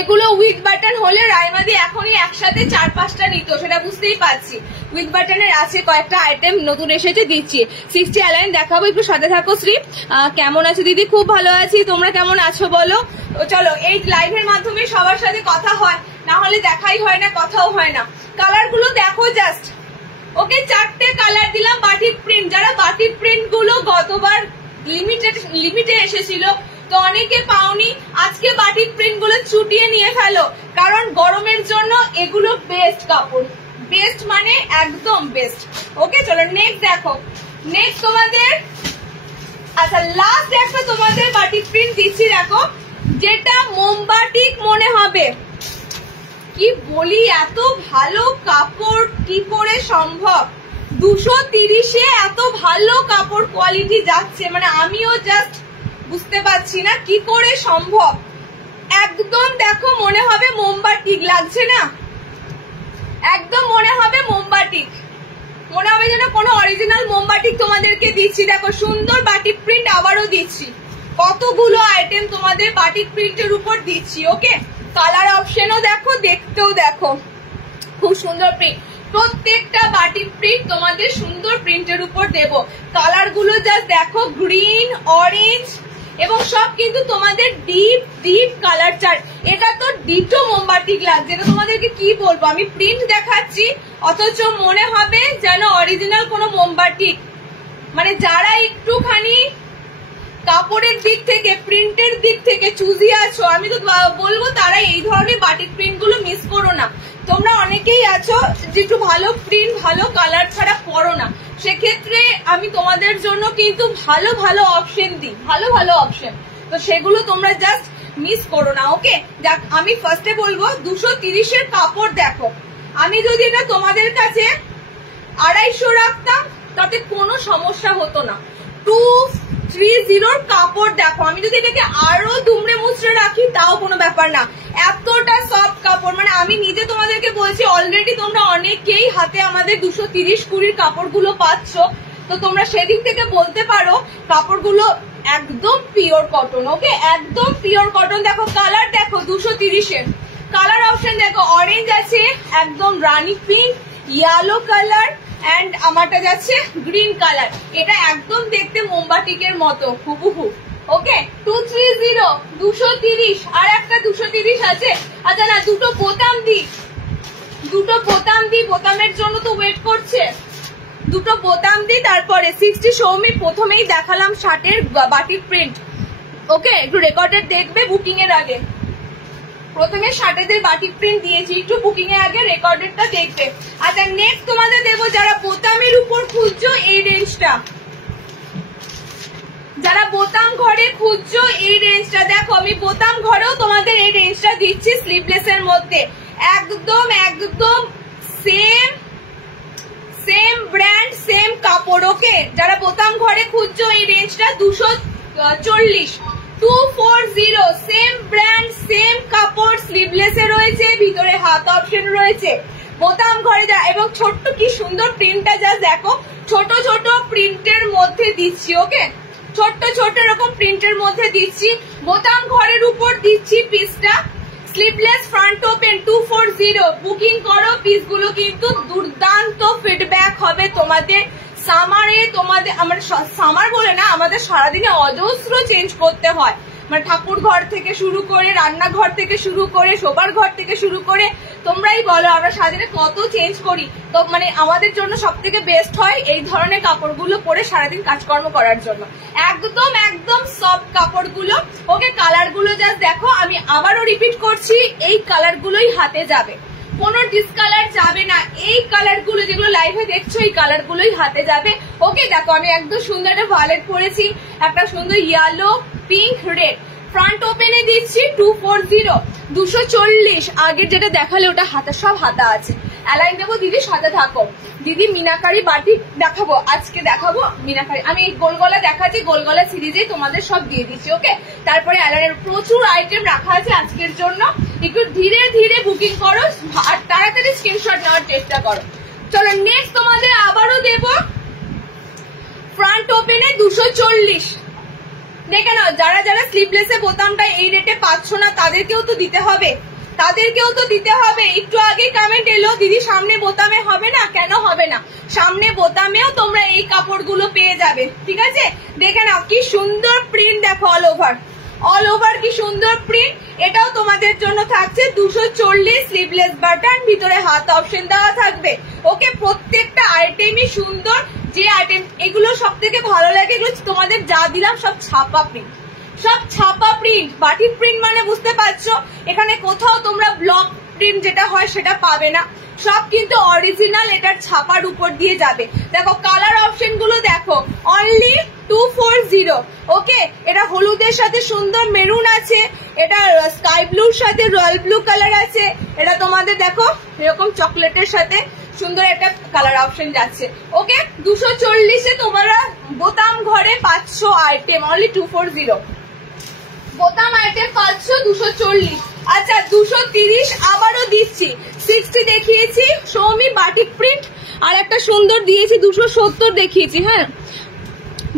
এগুলো উইথ বাটন হলে রাইমাদি এখনই একসাথে 4-5টা নিত, সেটা বুঝতেই পারছি। উইথ বাটনের আছে কয়েকটা আইটেম নতুন এসেছে, দিচ্ছি 60 অ্যালাইন দেখাবো, একটু সাথে থাকো। শ্রী কেমন আছো দিদি? খুব ভালো আছি, তোমরা কেমন আছো বলো? চলো এই লাইভের মাধ্যমে সবার সাথে কথা হয়, না হলে দেখাই হয় না, কথাও হয় না। কালার গুলো দেখো জাস্ট। ওকে 4টে কালার দিলাম বাটিক প্রিন্ট। যারা বাটিক প্রিন্ট গুলো গতবার লিমিটে এসেছিল তো অনেকে পাওনি, আজকে বাটিক প্রিন্ট গুলো চুটিয়ে নিয়ে ফেলো, কারণ গরমের জন্য এগুলো বেস্ট কাপড়, বেস্ট মানে একদম বেস্ট। ওকে চলো নেক্সট দেখো। নেক্সট তোমাদের আচ্ছা লাস্ট একটা তোমাদের বাটিক প্রিন্ট দিচ্ছি, দেখো যেটা মোমবাটিক মনে হবে। কি বলি এত ভালো কাপড় কি করে সম্ভব? 230-এ এত ভালো কাপড় কোয়ালিটি যাচ্ছে, মানে আমিও জাস্ট বুঝতে পারছি না কি করে সম্ভব। একদম দেখো মনে হবে মোমবাটিক, লাগছে না? একদম মনে হবে মোমবাটিক, মনে হবে যেন কোনো অরিজিনাল মোমবাটিক তোমাদেরকে দিচ্ছি। দেখো সুন্দর বাটিক প্রিন্ট আবারও দিচ্ছি, কতগুলো আইটেম তোমাদের বাটিক প্রিন্টের উপর দিচ্ছি। ওকে কালার অপশনও দেখো, দেখতেও দেখো খুব সুন্দর প্রিন্ট। প্রত্যেকটা বাটিক প্রিন্ট তোমাদের সুন্দর প্রিন্টের উপর দেব। কালার গুলো জাস্ট দেখো, গ্রিন, অরেঞ্জ এবং সব কিন্তু তোমাদের ডিপ ডিপ কালার চার্ট। এটা তো ডিটো মোমবাটিক লাগছে, এটা তোমাদেরকে কি বলবো, আমি প্রিন্ট দেখাচ্ছি অথচ মনে হবে যেন অরিজিনাল কোনো মোমবাটিক। মানে যারা একটুখানি কাপড়ের দিক থেকে প্রিন্টের দিক থেকে চুজি আছো, আমি তো বলবো তারা এই ধরনের বাটিক প্রিন্ট গুলো মিস করো না। তোমরা অনেকেই আছো যে একটু ভালো প্রিন্ট ভালো কালার ছাড়া পরো না, সেক্ষেত্রে আমি তোমাদের জন্য কিন্তু ভালো ভালো অপশন দিই, ভালো ভালো অপশন, তো সেগুলো তোমরা জাস্ট মিস করো না। ওকে দেখ আমি ফার্স্টে বলবো 230-এর কাপড় দেখো, আমি যদি এটা তোমাদের কাছে 250 রাখতাম তাতে কোনো সমস্যা হতো না। 230 কাপড় দেখো, আমি যদি এটাকে আরো দুমড়ে মুচড়ে রাখি তাও কোনো ব্যাপার না, এতটা সফট কাপড়। মানে আমি নিজে তোমাদেরকে বলছি, অলরেডি তোমরা অনেকেই হাতে আমাদের 230-20 কাপড়গুলো পাচ্ছ, তো তোমরা সেদিক থেকে বলতে পারো কাপড়গুলো একদম পিওর কটন। ওকে, একদম পিওর কটন। দেখো কালার দেখো 230-এর কালার অপশন দেখো, অরেঞ্জ আছে, একদম রানি পিঙ্ক, ইয়েলো কালার, এন্ড আমারটা যাচ্ছে গ্রিন কালার। এটা একদম দেখতে মোমবাতিকের মতো হুবহু। ওকে, 230 230, আর একটা 230 আছে। আচ্ছা না, দুটো বোতাম দি, বোতামের জন্য তো ওয়েট করছে, দুটো বোতাম দি। তারপরে 60 সৌমি প্রথমেই দেখালাম শার্টের বাটিক প্রিন্ট। ওকে, একটু রেকর্ডেড দেখবে বুকিং এর আগে, প্রথমে শার্টেদের বাটিক প্রিন্ট দিয়েছি, একটু বুকিং এর আগে রেকর্ডেডটা দেখবে। আচ্ছা নেক্সট তোমাদের দেবো যারা বোতামের উপর খুঁজছো এই রেঞ্জটা, যারা বোতাম ঘরে খুঁজছো এই রেঞ্জটা দেখো, আমি বোতাম ঘরেও তোমাদের এই রেঞ্জটা দিচ্ছি স্লিভলেস এর মধ্যে, একদম একদম সেম ব্র্যান্ড সেম কাপড়। ওকে, যারা বোতাম ঘরে খুঁজছো এই রেঞ্জটা 240 240, সেম ব্র্যান্ড সেম কাপড়, স্লিভলেস এ রয়েছে, ভিতরে হাত অপশন রয়েছে, বোতাম ঘরে যা। এবং ছোট্ট কি সুন্দর প্রিন্টটা যা দেখো, ছোট ছোট প্রিন্টের মধ্যে দিচ্ছি। ওকে, ছোট্ট ছোট এরকম প্রিন্টের মধ্যে দিচ্ছি, বোতাম ঘরের উপর দিচ্ছি পিসটা, স্লিভলেস ফ্রন্ট ওপেন 240। বুকিং করো, পিসগুলো কিন্তু দুর্দান্ত ফিডব্যাক হবে তোমাদের। সামারে তোমাদের, আমার সামার বলে না, আমাদের সারাদিনে অজস্র চেঞ্জ করতে হয়, মানে ঠাকুর ঘর থেকে শুরু করে, রান্নাঘর থেকে শুরু করে, শোবার ঘর থেকে শুরু করে, তোমরাই বলো আমরা সারাদিনে কত চেঞ্জ করি। তো মানে আমাদের জন্য সব থেকে বেস্ট হয় এই ধরনের কাপড়গুলো পরে সারাদিন কাজকর্ম করার জন্য, একদম একদম সফট কাপড়গুলো। ওকে, কালারগুলো জাস্ট দেখো, আমি আবারও রিপিট করছি, এই কালারগুলোই হাতে যাবে, কোনো ডিসকালার যাবে না। এই কালারগুলো যেগুলো লাইভে দেখছো এই কালারগুলোই হাতে যাবে। ওকে, দেখো আমি একদম সুন্দর একটা ভায়োলেট পরেছি, একটা সুন্দর ইয়েলো, পিঙ্ক, রেড, ফ্রন্ট ওপেনে দিচ্ছি 240 240। আগের যেটা দেখালে ওটা হাতা, সব হাতা আছে। অ্যালাইন দেবো দিদি, সাথে থাকো দিদি। মিনাকারি বাটি দেখাবো, আজকে দেখাবো মিনাকারি। আমি গোলগলা দেখাচ্ছি, গোলগলা সিরিজে তোমাদের সব দিয়ে দিচ্ছি। ওকে, তারপরে অ্যালাইনের প্রচুর আইটেম রাখা আছে আজকের জন্য, একটু ধীরে ধীরে বুকিং করো আর তাড়াতাড়ি স্ক্রিনশট নেওয়ার চেষ্টা করো। চলো নেক্সট তোমাদের আবারও দেবো ফ্রন্ট ওপেনে 240। দেখে নাও, যারা যারা স্লিভলেসে বোতামটা এই রেটে পাচ্ছ না তাদেরকেও তো দিতে হবে, একটু আগে কমেন্ট এলো দিদি সামনে বোতামে হবে না, কেন হবে না, সামনে বোতামেও তোমরা এই কাপড়গুলো পেয়ে যাবে। ঠিক আছে, দেখে নাও কি সুন্দর প্রিন্ট, দেখো অল ওভার কি সুন্দর প্রিন্ট। এটাও তোমাদের জন্য থাকছে 240, স্লিভলেস বাটন, ভিতরে হাত অপশন দেওয়া থাকবে। ওকে, প্রত্যেকটা আইটেমই সুন্দর। যে আইটেম এগুলো সব থেকে ভালো লাগে, এগুলো তোমাদের যা দিলাম সব ছাপা প্রিন্ট, বাটিক প্রিন্ট মানে বুঝতে পারছো, এখানে কোথাও তোমরা ব্লক প্রিন্ট যেটা হয় সেটা পাবে না, সব কিন্তু অরিজিনাল এটার ছাপার উপর দিয়ে যাবে। দেখো কালার অপশন গুলো দেখো, অনলি 240। ওকে, এটা হলুদের সাথে সুন্দর মেরুন আছে, এটা স্কাই ব্লুর সাথে রয়্যাল ব্লু কালার আছে, এটা তোমাদের দেখো এরকম চকলেটের সাথে সুন্দর একটা কালার অপশন যাচ্ছে। ওকে, 240-এ তোমরা বোতাম ঘরে পাচ্ছ আইটেম, অনলি 240 বোতাম আইটেম পাচ্ছ 240। আচ্ছা 230 আবারও দিচ্ছি, 60 দেখিয়েছি সৌমি বাটিক প্রিন্ট, আর একটা সুন্দর দিয়েছি 270 দেখিয়েছি। হ্যাঁ,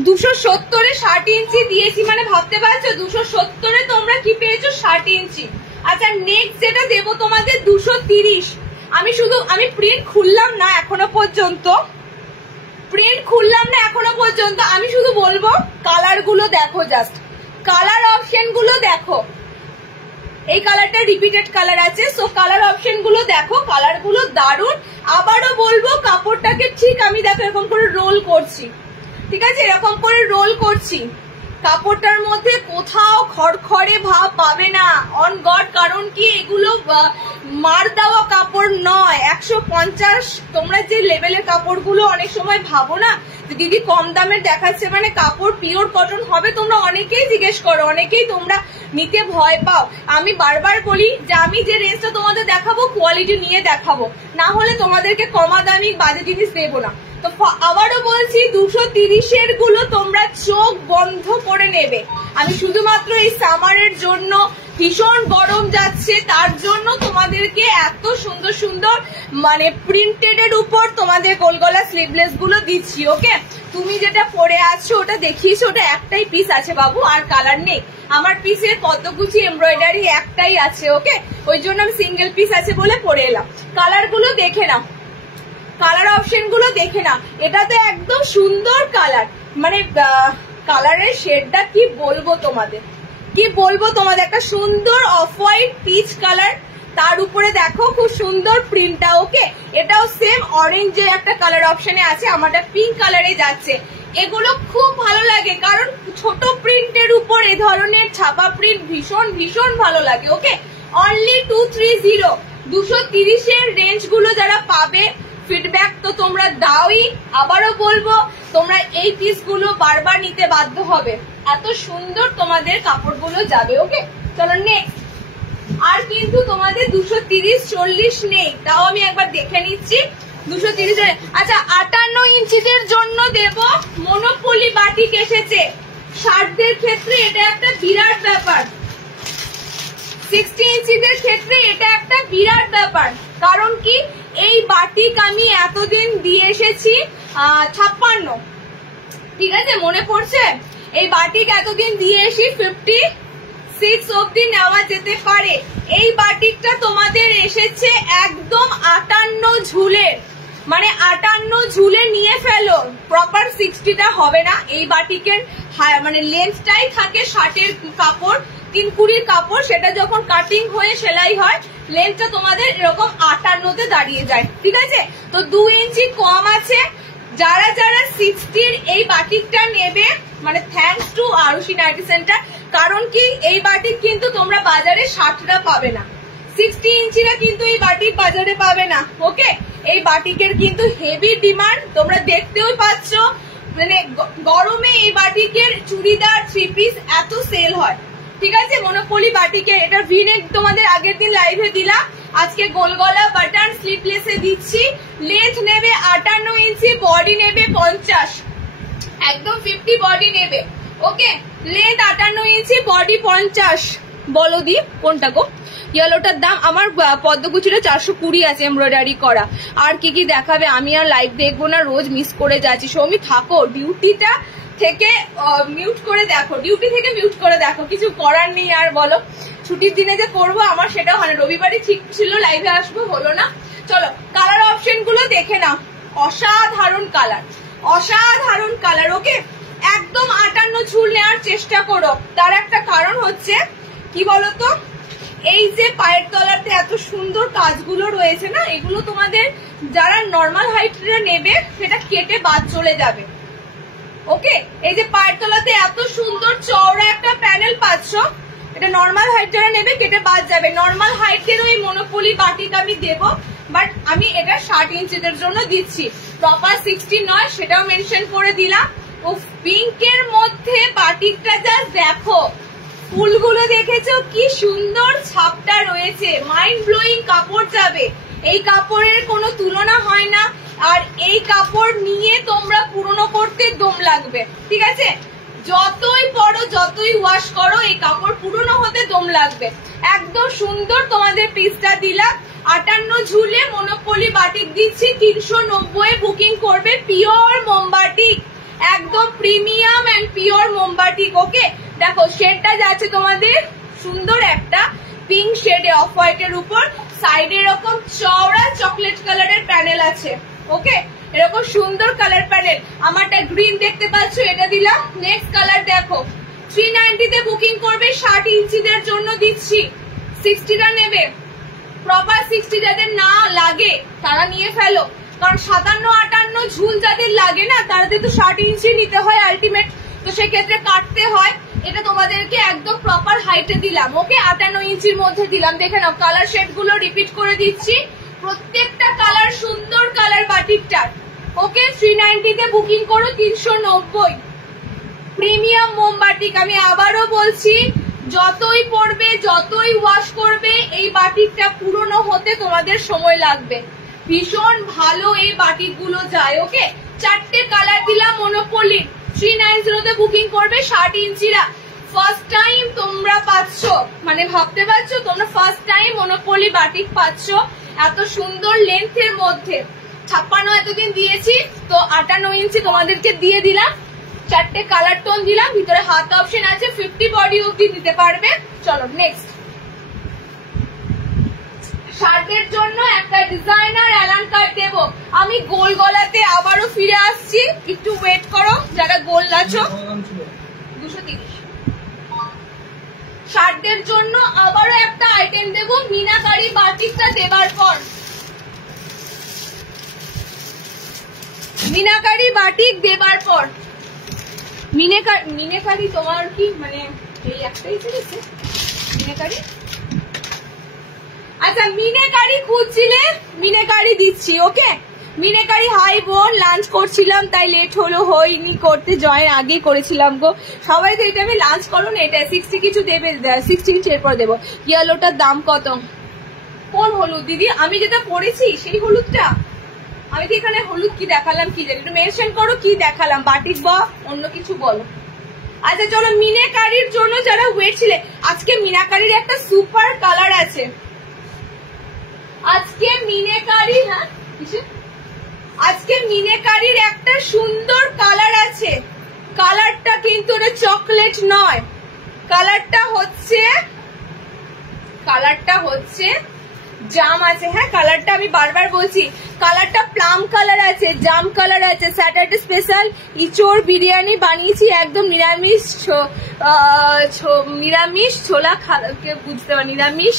270-এ 60 ইঞ্চি দিয়েছি, মানে ভাবতে পারছো 270-এ তোমরা কি পেয়েছো, 60 ইঞ্চি। আচ্ছা নেক্সট যেটা দেবো তোমাদের 230। আমি প্রিন্ট খুললাম না এখনো পর্যন্ত, আমি শুধু বলবো কালার গুলো দেখো, জাস্ট কালার অপশন গুলো দেখো। এই কালারটা রিপিটেড কালার আছে, সো কালার অপশন গুলো দেখো, কালার গুলো দারুন। আবারও বলবো কাপড়টাকে ঠিক আমি দেখো এরকম করে রোল করছি, ঠিক আছে, এরকম করে রোল করছি, কাপড়টার মধ্যে কোথাও খড়খড়ে ভাব পাবে না অন গড, কারণ কি এগুলো মার দেওয়া কাপড় নয়, 150। তোমরা যে লেভেলের কাপড়গুলো অনেক সময় ভাবো না দিদি কম দামের দেখাচ্ছে মানে কাপড় পিওর কটন হবে, তোমরা অনেকেই জিজ্ঞেস করো, অনেকেই তোমরা নিতে ভয় পাও। আমি বারবার বলি যে আমি যে রেঞ্জটা তোমাদের দেখাবো কোয়ালিটি নিয়ে দেখাবো, না হলে তোমাদেরকে কমা দামি বাজে জিনিস দেবো না। তো আবারও বলছি 230-এর গুলো তোমরা চোখ বন্ধ করে নেবে। আমি শুধুমাত্র এই সামারের জন্য, ভীষণ গরম যাচ্ছে তার জন্য তোমাদেরকে এত সুন্দর সুন্দর মানে প্রিন্টেড এর উপর তোমাদের গোলগলা স্লিভলেস গুলো দিচ্ছি। ওকে, তুমি যেটা পরে আছো ওটা দেখিয়েছো, ওটা একটাই পিস আছে বাবু, আর কালার নেই। আমার পিসের পদ্মকুচি এমব্রয়ডারি একটাই আছে। ওকে, ওই জন্য আমি সিঙ্গেল পিস আছে বলে পরে এলাম। কালার গুলো দেখে নাও, কালার অপশন গুলো দেখে নাও। এটাতে একদম সুন্দর কালার, মানে কালারের শেডটা কি বলবো তোমাদের, কি বলবো তোমাদের, একটা সুন্দর অফ হোয়াইট পিচ কালার, তার উপরে দেখো খুব সুন্দর প্রিন্টটা। ওকে, এটাও সেম অরেঞ্জের একটা কালার অপশনে আছে, আমারটা পিঙ্ক কালারে যাচ্ছে। এগুলো খুব ভালো লাগে কারণ ছোট প্রিন্টের উপর এ ধরনের ছাপা প্রিন্ট ভীষণ ভীষণ ভালো লাগে। ওকে, অনলি 230, 230-এর রেঞ্জ গুলো যারা পাবে, ফিডব্যাক তো তোমরা দাওই। আবারও বলবো তোমরা এই পিস গুলো বারবার নিতে বাধ্য হবে, এত সুন্দর তোমাদের কাপড়গুলো যাবে। ওকে, চলো নেক্সট। আর কিন্তু তোমাদের 230-40 নেই, তাও আমি একবার দেখে নিচ্ছি। 230, আচ্ছা 58 ইঞ্চিদের জন্য দেব মনোপলি বাটিক এসেছে। শার্টদের ক্ষেত্রে এটা একটা বিরাট ব্যাপার, 60 ইঞ্চিদের ক্ষেত্রে এটা একটা বিরাট ব্যাপার। কারণ কি, এই বাটিক আমি এতদিন দিয়ে এসেছি 56, ঠিক আছে মনে পড়ছে, এই বাটিক এতদিন দিয়ে এসি 56 অব্দি নেওয়া যেতে পারে। এই বাটিকটা তোমাদের এসেছে একদম 58 ঝুলের, মানে 58 ঝুলে নিয়ে ফেলো। প্রপার 60টা হবে না, এই বাটিকের মানে লেন্থটাই থাকে 60-এর কাপড়, 320 কাপড়, সেটা যখন কাটিং হয়ে সেলাই হয় লেন্থটা তোমাদের এরকম 58-তে দাঁড়িয়ে যায়। ঠিক আছে, তো 2 ইঞ্চি কম আছে। যারা যারা 60-র এই বাটিকটা নেবে, মানে thanks to Arushi nighty centre, কারণ কি এই বাটিক কিন্তু তোমরা বাজারে 60টা পাবে না, 60 ইঞ্চিরা কিন্তু এই বাটিক বাজারে পাবে না। ওকে, এই বাটিকের কিন্তু হেভি ডিমান্ড, তোমরা দেখতেও পাচ্ছ, মানে গরমে এই বাটিকের চুড়িদার 3 পিস এত সেল হয়। ঠিক আছে, মনোপলি বাটিকের এটা ভিনেক তোমাদের আগের দিন লাইভে দিলাম, আজকে গোলগলা বাটন স্লিভলেসে দিচ্ছি। লেন্থ নেবে 58 ইঞ্চি, বডি নেবে 50, একদম 50 বডি নেবে। ওকে, লেন্থ 58 ইঞ্চি, বডি 50। বলো দি কোনটা গো? ইয়েলোটার দাম আমার পদ্মকুচিটা 420 আছে এমব্রয়ডারি করা। আর কি কি দেখাবে, আমি আর লাইভ দেখবো না, রোজ মিস করে যাচ্ছি। সৌমি থাকো, ডিউটিটা থেকে মিউট করে দেখো, ডিউটি থেকে মিউট করে দেখো, কিছু করার নেই। আর বলো, ছুটির দিনে যে করবো আমার সেটাও হয় না, রবিবারই ঠিক ছিল লাইভে আসবো, হলো না। চলো কালার অপশন গুলো দেখে নাও, অসাধারণ কালার, অসাধারণ কালার। ওকে, একদম 58 ঝুল নেওয়ার চেষ্টা করো। তার একটা কারণ হচ্ছে কি বলতো, এই যে পায়ের তলাতে এত সুন্দর কাজগুলো রয়েছে না, এগুলো তোমাদের যারা নর্মাল হাইটরা নেবে সেটা কেটে বাদ চলে যাবে। ওকে, এই যে পায়ের তলাতে এত সুন্দর চওড়া একটা প্যানেল পাচ্ছ, এটা নর্মাল হাইটরা নেবে কেটে বাদ যাবে। নর্মাল হাইটেরও এই মনোপলি বাটিক আমি দেব, বাট আমি এটা 60 ইঞ্চিদের জন্য দিচ্ছি, প্রপার 60 নয়, সেটাও মেনশন করে দিলাম। ও পিঙ্কের মধ্যে বাটিকটা জাস্ট দেখো, ফুলগুলো দেখেছো কি সুন্দর ছাপটা রয়েছে, মাইন্ড ব্লোয়িং কাপড় যাবে। এই কাপড়ের কোনো তুলনা হয় না, আর এই কাপড় নিয়ে তোমরা পুরনো করতে দম লাগবে। ঠিক আছে, যতই পরো যতই ওয়াশ করো এই কাপড় পুরনো হতে দম লাগবে। একদম সুন্দর তোমাদের পিসটা দিলাম। 58 ঝুলে মনোপলি বাটিক দিচ্ছি 390 বুকিং করবে। পিওর মোমবাটিক, একদম প্রিমিয়াম এন্ড পিওর মোমবাটিক। ওকে, দেখো শেডটা যাচ্ছে তোমাদের সুন্দর একটা পিঙ্ক শেডে অফ হোয়াইটের উপর, সাইডে এরকম চওড়া চকলেট কালারের প্যানেল আছে। ওকে, এরকম সুন্দর কালার প্যানেল। আমারটা গ্রিন দেখতে পাচ্ছ, এটা দিলাম। নেক্সট কালার দেখো, 390 বুকিং করবে, 60 ইঞ্চিদের জন্য দিচ্ছি। 60টা নেবে, প্রপার 60 যাদের না লাগে তারা নিয়ে ফেলো, কারণ 57-58 ঝুল যাদের লাগে না তাদের তো 60 ইঞ্চি নিতে হয় আলটিমেট, তো সেক্ষেত্রে কাটতে হয়। এটা তোমাদেরকে একদম প্রপার হাইটে দিলাম। ওকে, 58 ইঞ্চির মধ্যে দিলাম। দেখে নাও, কালার শেড গুলো রিপিট করে দিচ্ছি, প্রত্যেকটা কালার সুন্দর কালার বাটিকটার। ওকে, 390 বুকিং করো, 390। প্রিমিয়াম মোমবাটিক, আমি আবারও বলছি, যতই পরবে যতই ওয়াশ করবে এই বাটিকটা পুরনো হতে তোমাদের সময় লাগবে। ভীষণ ভালো এই বাটিক গুলো যায়। ওকে, চারটে কালার দিলাম মনোপলি। 390 তে বুকিং করবে 60 ইঞ্চিরা। ফার্স্ট টাইম তোমরা পাচ্ছ, মানে ভাবতে পারছো তোমরা ফার্স্ট টাইম মনোপলি বাটিক পাচ্ছ এত সুন্দর লেন্থের মধ্যে। 56 এতদিন দিয়েছি, তো 58 ইঞ্চি তোমাদেরকে দিয়ে দিলাম। চারটে কালার টোন দিলাম, ভিতরে হাত অপশন আছে, 50 বডি অবধি দিতে পারবে। চলো নেক্সট। শার্টের জন্য একটা ডিজাইনার অ্যালান কাট দেবো আমি। গোল গলাতে আবারও ফিরে আসছি, একটু ওয়েট করো যারা গোল আছো। 230 শার্টের জন্য আবারও একটা আইটেম দেবো মিনাকারি বাটিকটা দেবার পর। মিনাকারি বাটিক দেবার পর মিনাকারি তোমার কি মানে এই একটাই ছেড়েছে মিনাকারি। আচ্ছা মিনাকারি খুঁজছিলে, মিনাকারি দিচ্ছি। ওকে মিনাকারি হাই বোন, লাঞ্চ করছিলাম তাই লেট হলো, হয়নি করতে, জয়েন আগেই করেছিলাম গো। সবাই তো এই টাইমে লাঞ্চ করো না, এটা 60 কিছু দেবে, 60 কিছু এরপর দেবো। ইয়েলোটার দাম কত? কোন হলুদ দিদি? আমি যেটা পরেছি সেই হলুদটা। আমি তো এখানে হলুদ কি দেখালাম কি জানি, একটু মেনশন করো কি দেখালাম, বাটিক বা অন্য কিছু বলো। আচ্ছা চলো মিনাকারির জন্য যারা ওয়েট ছিলে, আজকে মিনাকারির একটা সুপার কালার আছে। আজকে মিনাকারি, হ্যাঁ আজকে মিনাকারির একটা সুন্দর কালার আছে। কালারটা কিন্তু এটা চকলেট নয়, কালারটা হচ্ছে জাম আছে। হ্যাঁ কালারটা আমি বারবার বলছি, কালারটা প্লাম কালার আছে, জাম কালার আছে। স্যাটারডে স্পেশাল ইচোর বিরিয়ানি বানিয়েছি, একদম নিরামিষ ছোলা বুঝতে পারি, নিরামিষ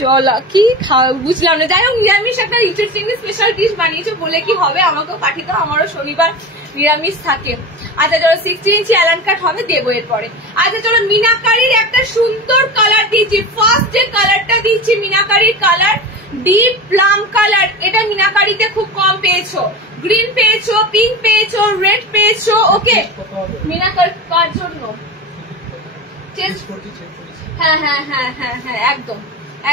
চলা কি বুঝলাম না। যাই হোক নিরামিষ একটা ইচোর চিংড়ি স্পেশাল ডিশ বানিয়েছো বলে কি হবে, আমাকেও পাঠিয়ে দাও, আমারও শনিবার নিরামিষ থাকে। আচ্ছা চলো 60 ইঞ্চি অ্যালান কাট হবে, দেবো এরপরে। আচ্ছা চলো মিনাকারির একটা সুন্দর কালার দিচ্ছি। ফার্স্ট যে কালারটা দিচ্ছি মিনাকারির কালার ডিপ প্লাম কালার। এটা মিনাকারিতে খুব কম পেয়েছো, গ্রিন পেয়েছো, পিঙ্ক পেয়েছো, রেড পেয়েছো। ওকে মিনাকারি কার জন্য হ্যাঁ হ্যাঁ হ্যাঁ হ্যাঁ হ্যাঁ একদম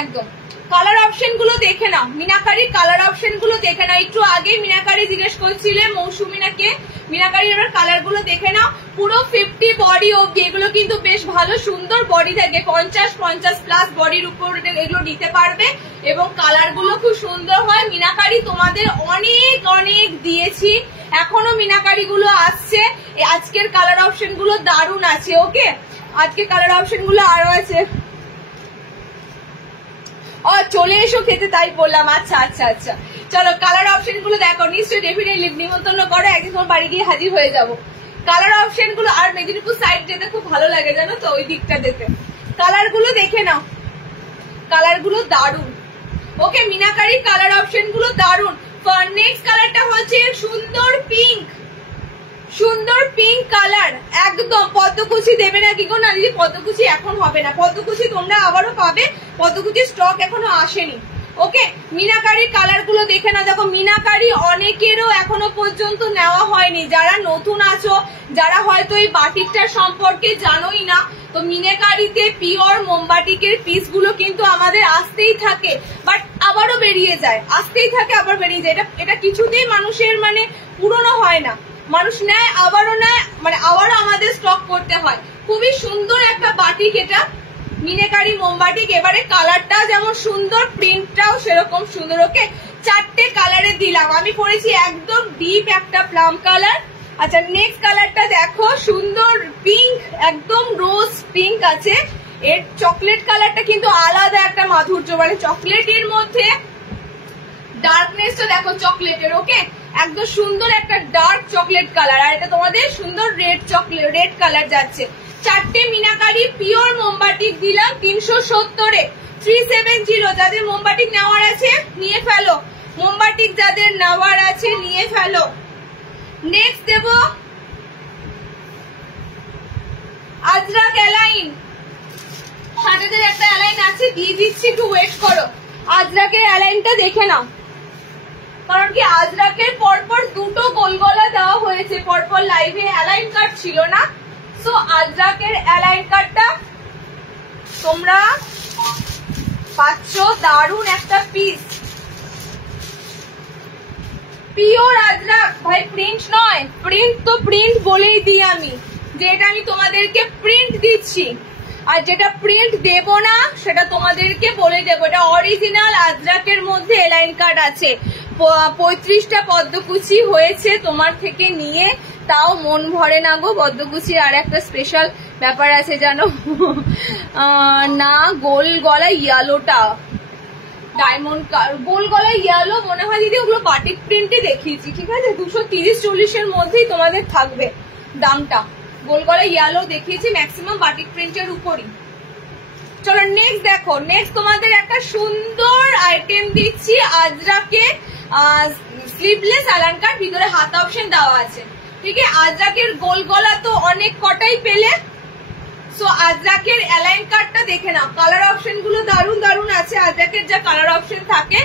একদম। কালার অপশন গুলো দেখে নাও, মিনাকারির কালার অপশন গুলো দেখে নাও। একটু আগে মিনাকারি জিজ্ঞেস করছিলে মৌসুমিনাকে, মিনাকারির এবার কালার গুলো দেখে নাও। পুরো 50 বডি অবধি, এগুলো কিন্তু বেশ ভালো সুন্দর বডি থাকে, 50 প্লাস বডির উপর এগুলো নিতে পারবে এবং কালার গুলো খুব সুন্দর হয়। মিনাকারি তোমাদের অনেক অনেক দিয়েছি, এখনো মিনাকারি গুলো আসছে। আজকের কালার অপশন গুলো দারুণ আছে। ওকে আজকে কালার অপশন গুলো আরো আছে। ও চলে এসো খেতে, তাই বললাম। আচ্ছা আচ্ছা আচ্ছা চলো কালার অপশন গুলো দেখো, নিশ্চয়ই ডেফিনেটলি নিমন্ত্রণ করো, একদিন তোমার বাড়ি গিয়ে হাজির হয়ে যাবো। কালার অপশন গুলো, আর মেদিনীপুর সাইড যেতে খুব ভালো লাগে জানো তো, ওই দিকটা যেতে। কালার গুলো দেখে নাও, কালার গুলো দারুণ। ওকে মিনাকারি কালার অপশন গুলো দারুণ। নেক্সট কালারটা হচ্ছে সুন্দর পিঙ্ক, সুন্দর পিঙ্ক কালার, একদম পদ্মকুচি দেবে না কি গো? না দিদি পদ্মকুচি এখন হবে না, পদ্মকুচি তোমরা আবারও পাবে, পদ্মকুচির স্টক এখনো আসেনি। ওকে মিনাকারির কালার গুলো দেখে না, দেখো মিনাকারি অনেকেরও এখনো পর্যন্ত নেওয়া হয়নি। যারা নতুন আছো, যারা হয়তো এই বাটিকটার সম্পর্কে জানোই না, তো মিনাকারিতে পিওর মোমবাটিকের পিস গুলো কিন্তু আমাদের আসতেই থাকে, বাট আবারও বেরিয়ে যায়, আসতেই থাকে আবার বেরিয়ে যায়। এটা কিছুতেই মানুষের মানে পুরনো হয় না, মানুষ নেয় আবারও নেয়, মানে আবারও আমাদের স্টক করতে হয়। খুবই সুন্দর একটা বাটিক এটা, মিনাকারি মোমবাটিক। এবারে কালারটা যেমন সুন্দর, প্রিন্টটাও সেরকম সুন্দর। ওকে চারটে কালারে দিলাম, আমি পরেছি একদম ডিপ একটা প্লাম কালার। আচ্ছা নেক্সট কালারটা দেখো, সুন্দর পিঙ্ক, একদম রোজ পিঙ্ক আছে। এর চকলেট কালারটা কিন্তু আলাদা একটা মাধুর্য, মানে চকলেটের মধ্যে ডার্কনেসটা দেখো চকলেটের। ওকে একদম সুন্দর একটা ডার্ক চকলেট কালার, আর এটা তোমাদের সুন্দর রেড চকলেট, রেড কালার যাচ্ছে। চারটে মিনাকারি পিওর মোমবাটিক দিলাম 370-এ, 370। যাদের মোমবাটিক নেওয়ার আছে নিয়ে ফেলো, মোমবাটিক যাদের নেওয়ার আছে নিয়ে ফেলো। নেক্সট দেব আজরাক অ্যালাইন, সাথে একটা অ্যালাইন আছে দিয়ে দিচ্ছি, একটু ওয়েট করো। আজরাকের অ্যালাইনটা দেখে নাও, কারণ কি আজরাকের পরপর দুটো গোলগলা দেওয়া হয়েছে, পরপর লাইভে অ্যালাইন কার্ড ছিল না। সো আজরাকের অ্যালাইন কার্ডটা তোমরা পাচ্ছ, দারুণ একটা পিস। পিওর আজরাক ভাই, প্রিন্ট নয়। প্রিন্ট তো প্রিন্ট বলেই দিই আমি, যে এটা আমি তোমাদেরকে প্রিন্ট দিচ্ছি, আর যেটা প্রিন্ট দেব না সেটা তোমাদেরকে বলে দেবো। এটা অরিজিনাল আজরাকের মধ্যে এলাইন কাট আছে। 35টা পদ্মকুচি হয়েছে তোমার থেকে নিয়ে, তাও মন ভরে না গো। পদ্মকুচির আর একটা স্পেশাল ব্যাপার আছে জানো না, গোল গলা ইয়ালোটা ডায়মন্ড গোল গলা ইয়ালো মনে হয় দিদি, ওগুলো বাটিক প্রিন্টে দেখিয়েছি, ঠিক আছে? 230-40 এর মধ্যেই তোমাদের থাকবে দামটা। গোল গলা ইয়ালো দেখিয়েছি, ম্যাক্সিমাম বাটিক প্রিন্টের উপরই। চলো নেক্সট দেখো, নেক্সট তোমাদের একটা সুন্দর আইটেম দিচ্ছি আজরাকে, স্লিভলেস আলানকার, ভিতরে হাত অপশন দেওয়া আছে, ঠিক আছে? আজরাকের গোল গলা তো অনেক কটাই পেলে, সো আজরাকের অ্যালাইন কার্ডটা দেখে নাও। কালার অপশন গুলো দারুন দারুন আছে, আজরাকের যা কালার অপশন থাকে।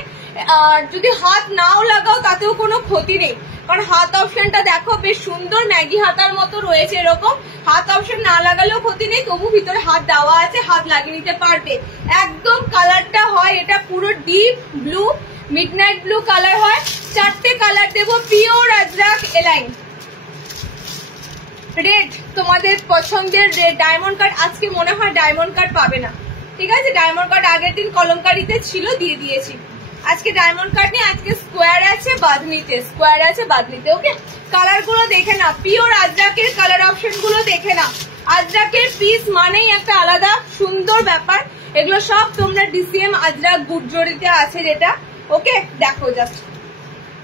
আর যদি হাত নাও লাগাও তাতেও কোনো ক্ষতি নেই, কারণ হাত অপশনটা দেখো বেশ সুন্দর ম্যাগি হাতার মতো রয়েছে। এরকম হাত অপশন না লাগালেও ক্ষতি নেই, তবু ভিতরে হাত দেওয়া আছে, হাত লাগিয়ে নিতে পারবে। একদম কালারটা হয় এটা পুরো deep blue, midnight blue colour হয়। 4টে কালার দেবো, পিওর আজরাক এলাইন। রেড তোমাদের পছন্দের রেড, ডায়মন্ড কাট আজকে মনে হয় ডায়মন্ড কাট পাবে না, ঠিক আছে? ডায়মন্ড কাট আগের দিন কলমকারিতে ছিল, দিয়ে দিয়েছি। আজকে ডায়মন্ড কাট নেই, আজকে স্কোয়ার আছে বাঁধনিতে, স্কোয়ার আছে বাঁধনিতে। ওকে, কালার গুলো দেখে না, পিওর আজরাকের কালার অপশন গুলো দেখে না। আজরাকের পিস মানেই একটা আলাদা সুন্দর ব্যাপার। এগুলো সব তোমরা ডিসিএম আজরাক গুডজরিতে আছে যেটা। ওকে, দেখো জাস্ট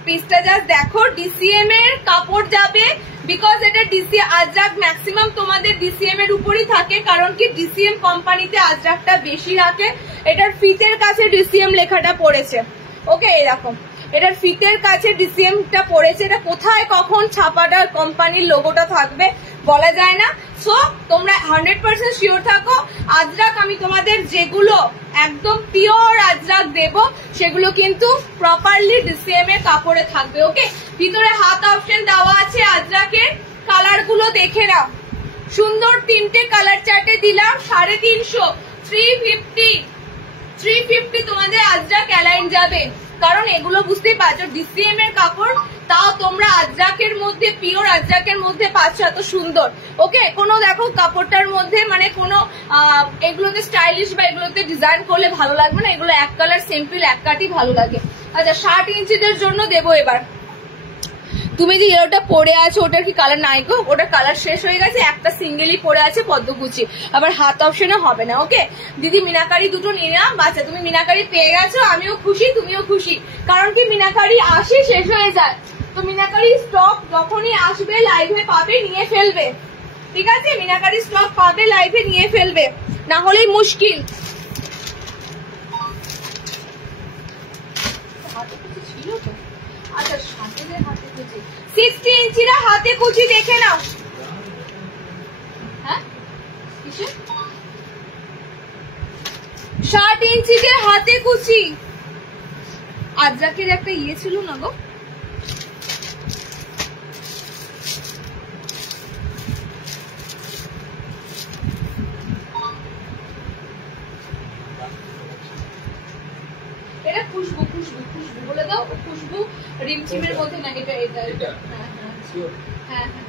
পিসটা, জাস্ট দেখো। ডিসিএম এর কাপড় যাবে, বিকজ এটা ডিসি আজরাক ম্যাক্সিমাম তোমাদের ডিসিএম এর উপরই থাকে, কারণ কি ডিসিএম কোম্পানিতে আজরাকটা বেশি রাখে। এটার ফিতের কাছে ডিসিএম লেখাটা পড়েছে। ওকে, এরকম এটার ফিতের কাছে ডিসিএমটা পড়েছে। এটা কোথায় কখন ছাপাটা কোম্পানির লোগোটা থাকবে বলা যায় না। সো তোমরা 100% শিওর থাকো, আজরাক আমি তোমাদের যেগুলো একদম পিওর আজরাক দেব সেগুলো কিন্তু প্রপারলি ডিসিএম এর কাপড়ে থাকবে। ওকে, ভিতরে হাত অপশন দেওয়া আছে আজরাকের। কালার গুলো দেখে নাও, সুন্দর 3টে কালার চার্টে দিলাম 350, 350 তোমাদের আজরাক অ্যালাইন যাবে, কারণ এগুলো বুঝতেই পারছো ডিসিএম এর কাপড়, তাও তোমরা আজরাকের মধ্যে পিওর আজরাকের মধ্যে পাচ্ছ এত সুন্দর। ওকে, কোনো দেখো কাপড়টার মধ্যে মানে কোনো এগুলোতে স্টাইলিশ বা এগুলোতে ডিজাইন করলে ভালো লাগবে না, এগুলো এক কালার সিম্পল এক কাটই ভালো লাগে। আচ্ছা, 60 ইঞ্চিদের জন্য দেবো এবার। তুমি যে ইয়েটা পরে আছো ওটার কি কালার নাই গো? ওটার কালার শেষ হয়ে গেছে, একটা সিঙ্গেলই পরে আছে পদ্মকুচি, আবার হাত অপশনে হবে না। ওকে দিদি, মিনাকারি দুটো নিলাম। বাচ্চা তুমি মিনাকারি পেয়ে গেছো, আমিও খুশি তুমিও খুশি, কারণ কি মিনাকারি আসে শেষ হয়ে যায়, তো মিনাকারি স্টক যখনই আসবে লাইভে পাবে, নিয়ে ফেলবে, ঠিক আছে? মিনাকারি স্টক পাবে লাইভে, নিয়ে ফেলবে, না হলেই মুশকিল। আচ্ছা, 60 ইঞ্চিরা হাতে কুচি দেখে নাও। হ্যাঁ, 60 ইঞ্চিদের হাতে কুচি। আজরাকের একটা ইয়ে ছিল না গো, এটা খুশবু, খুশবু খুশবু বলে দাও। খুশবু রিমঝিমের মধ্যে না, এটা এটা হ্যাঁ হ্যাঁ হ্যাঁ,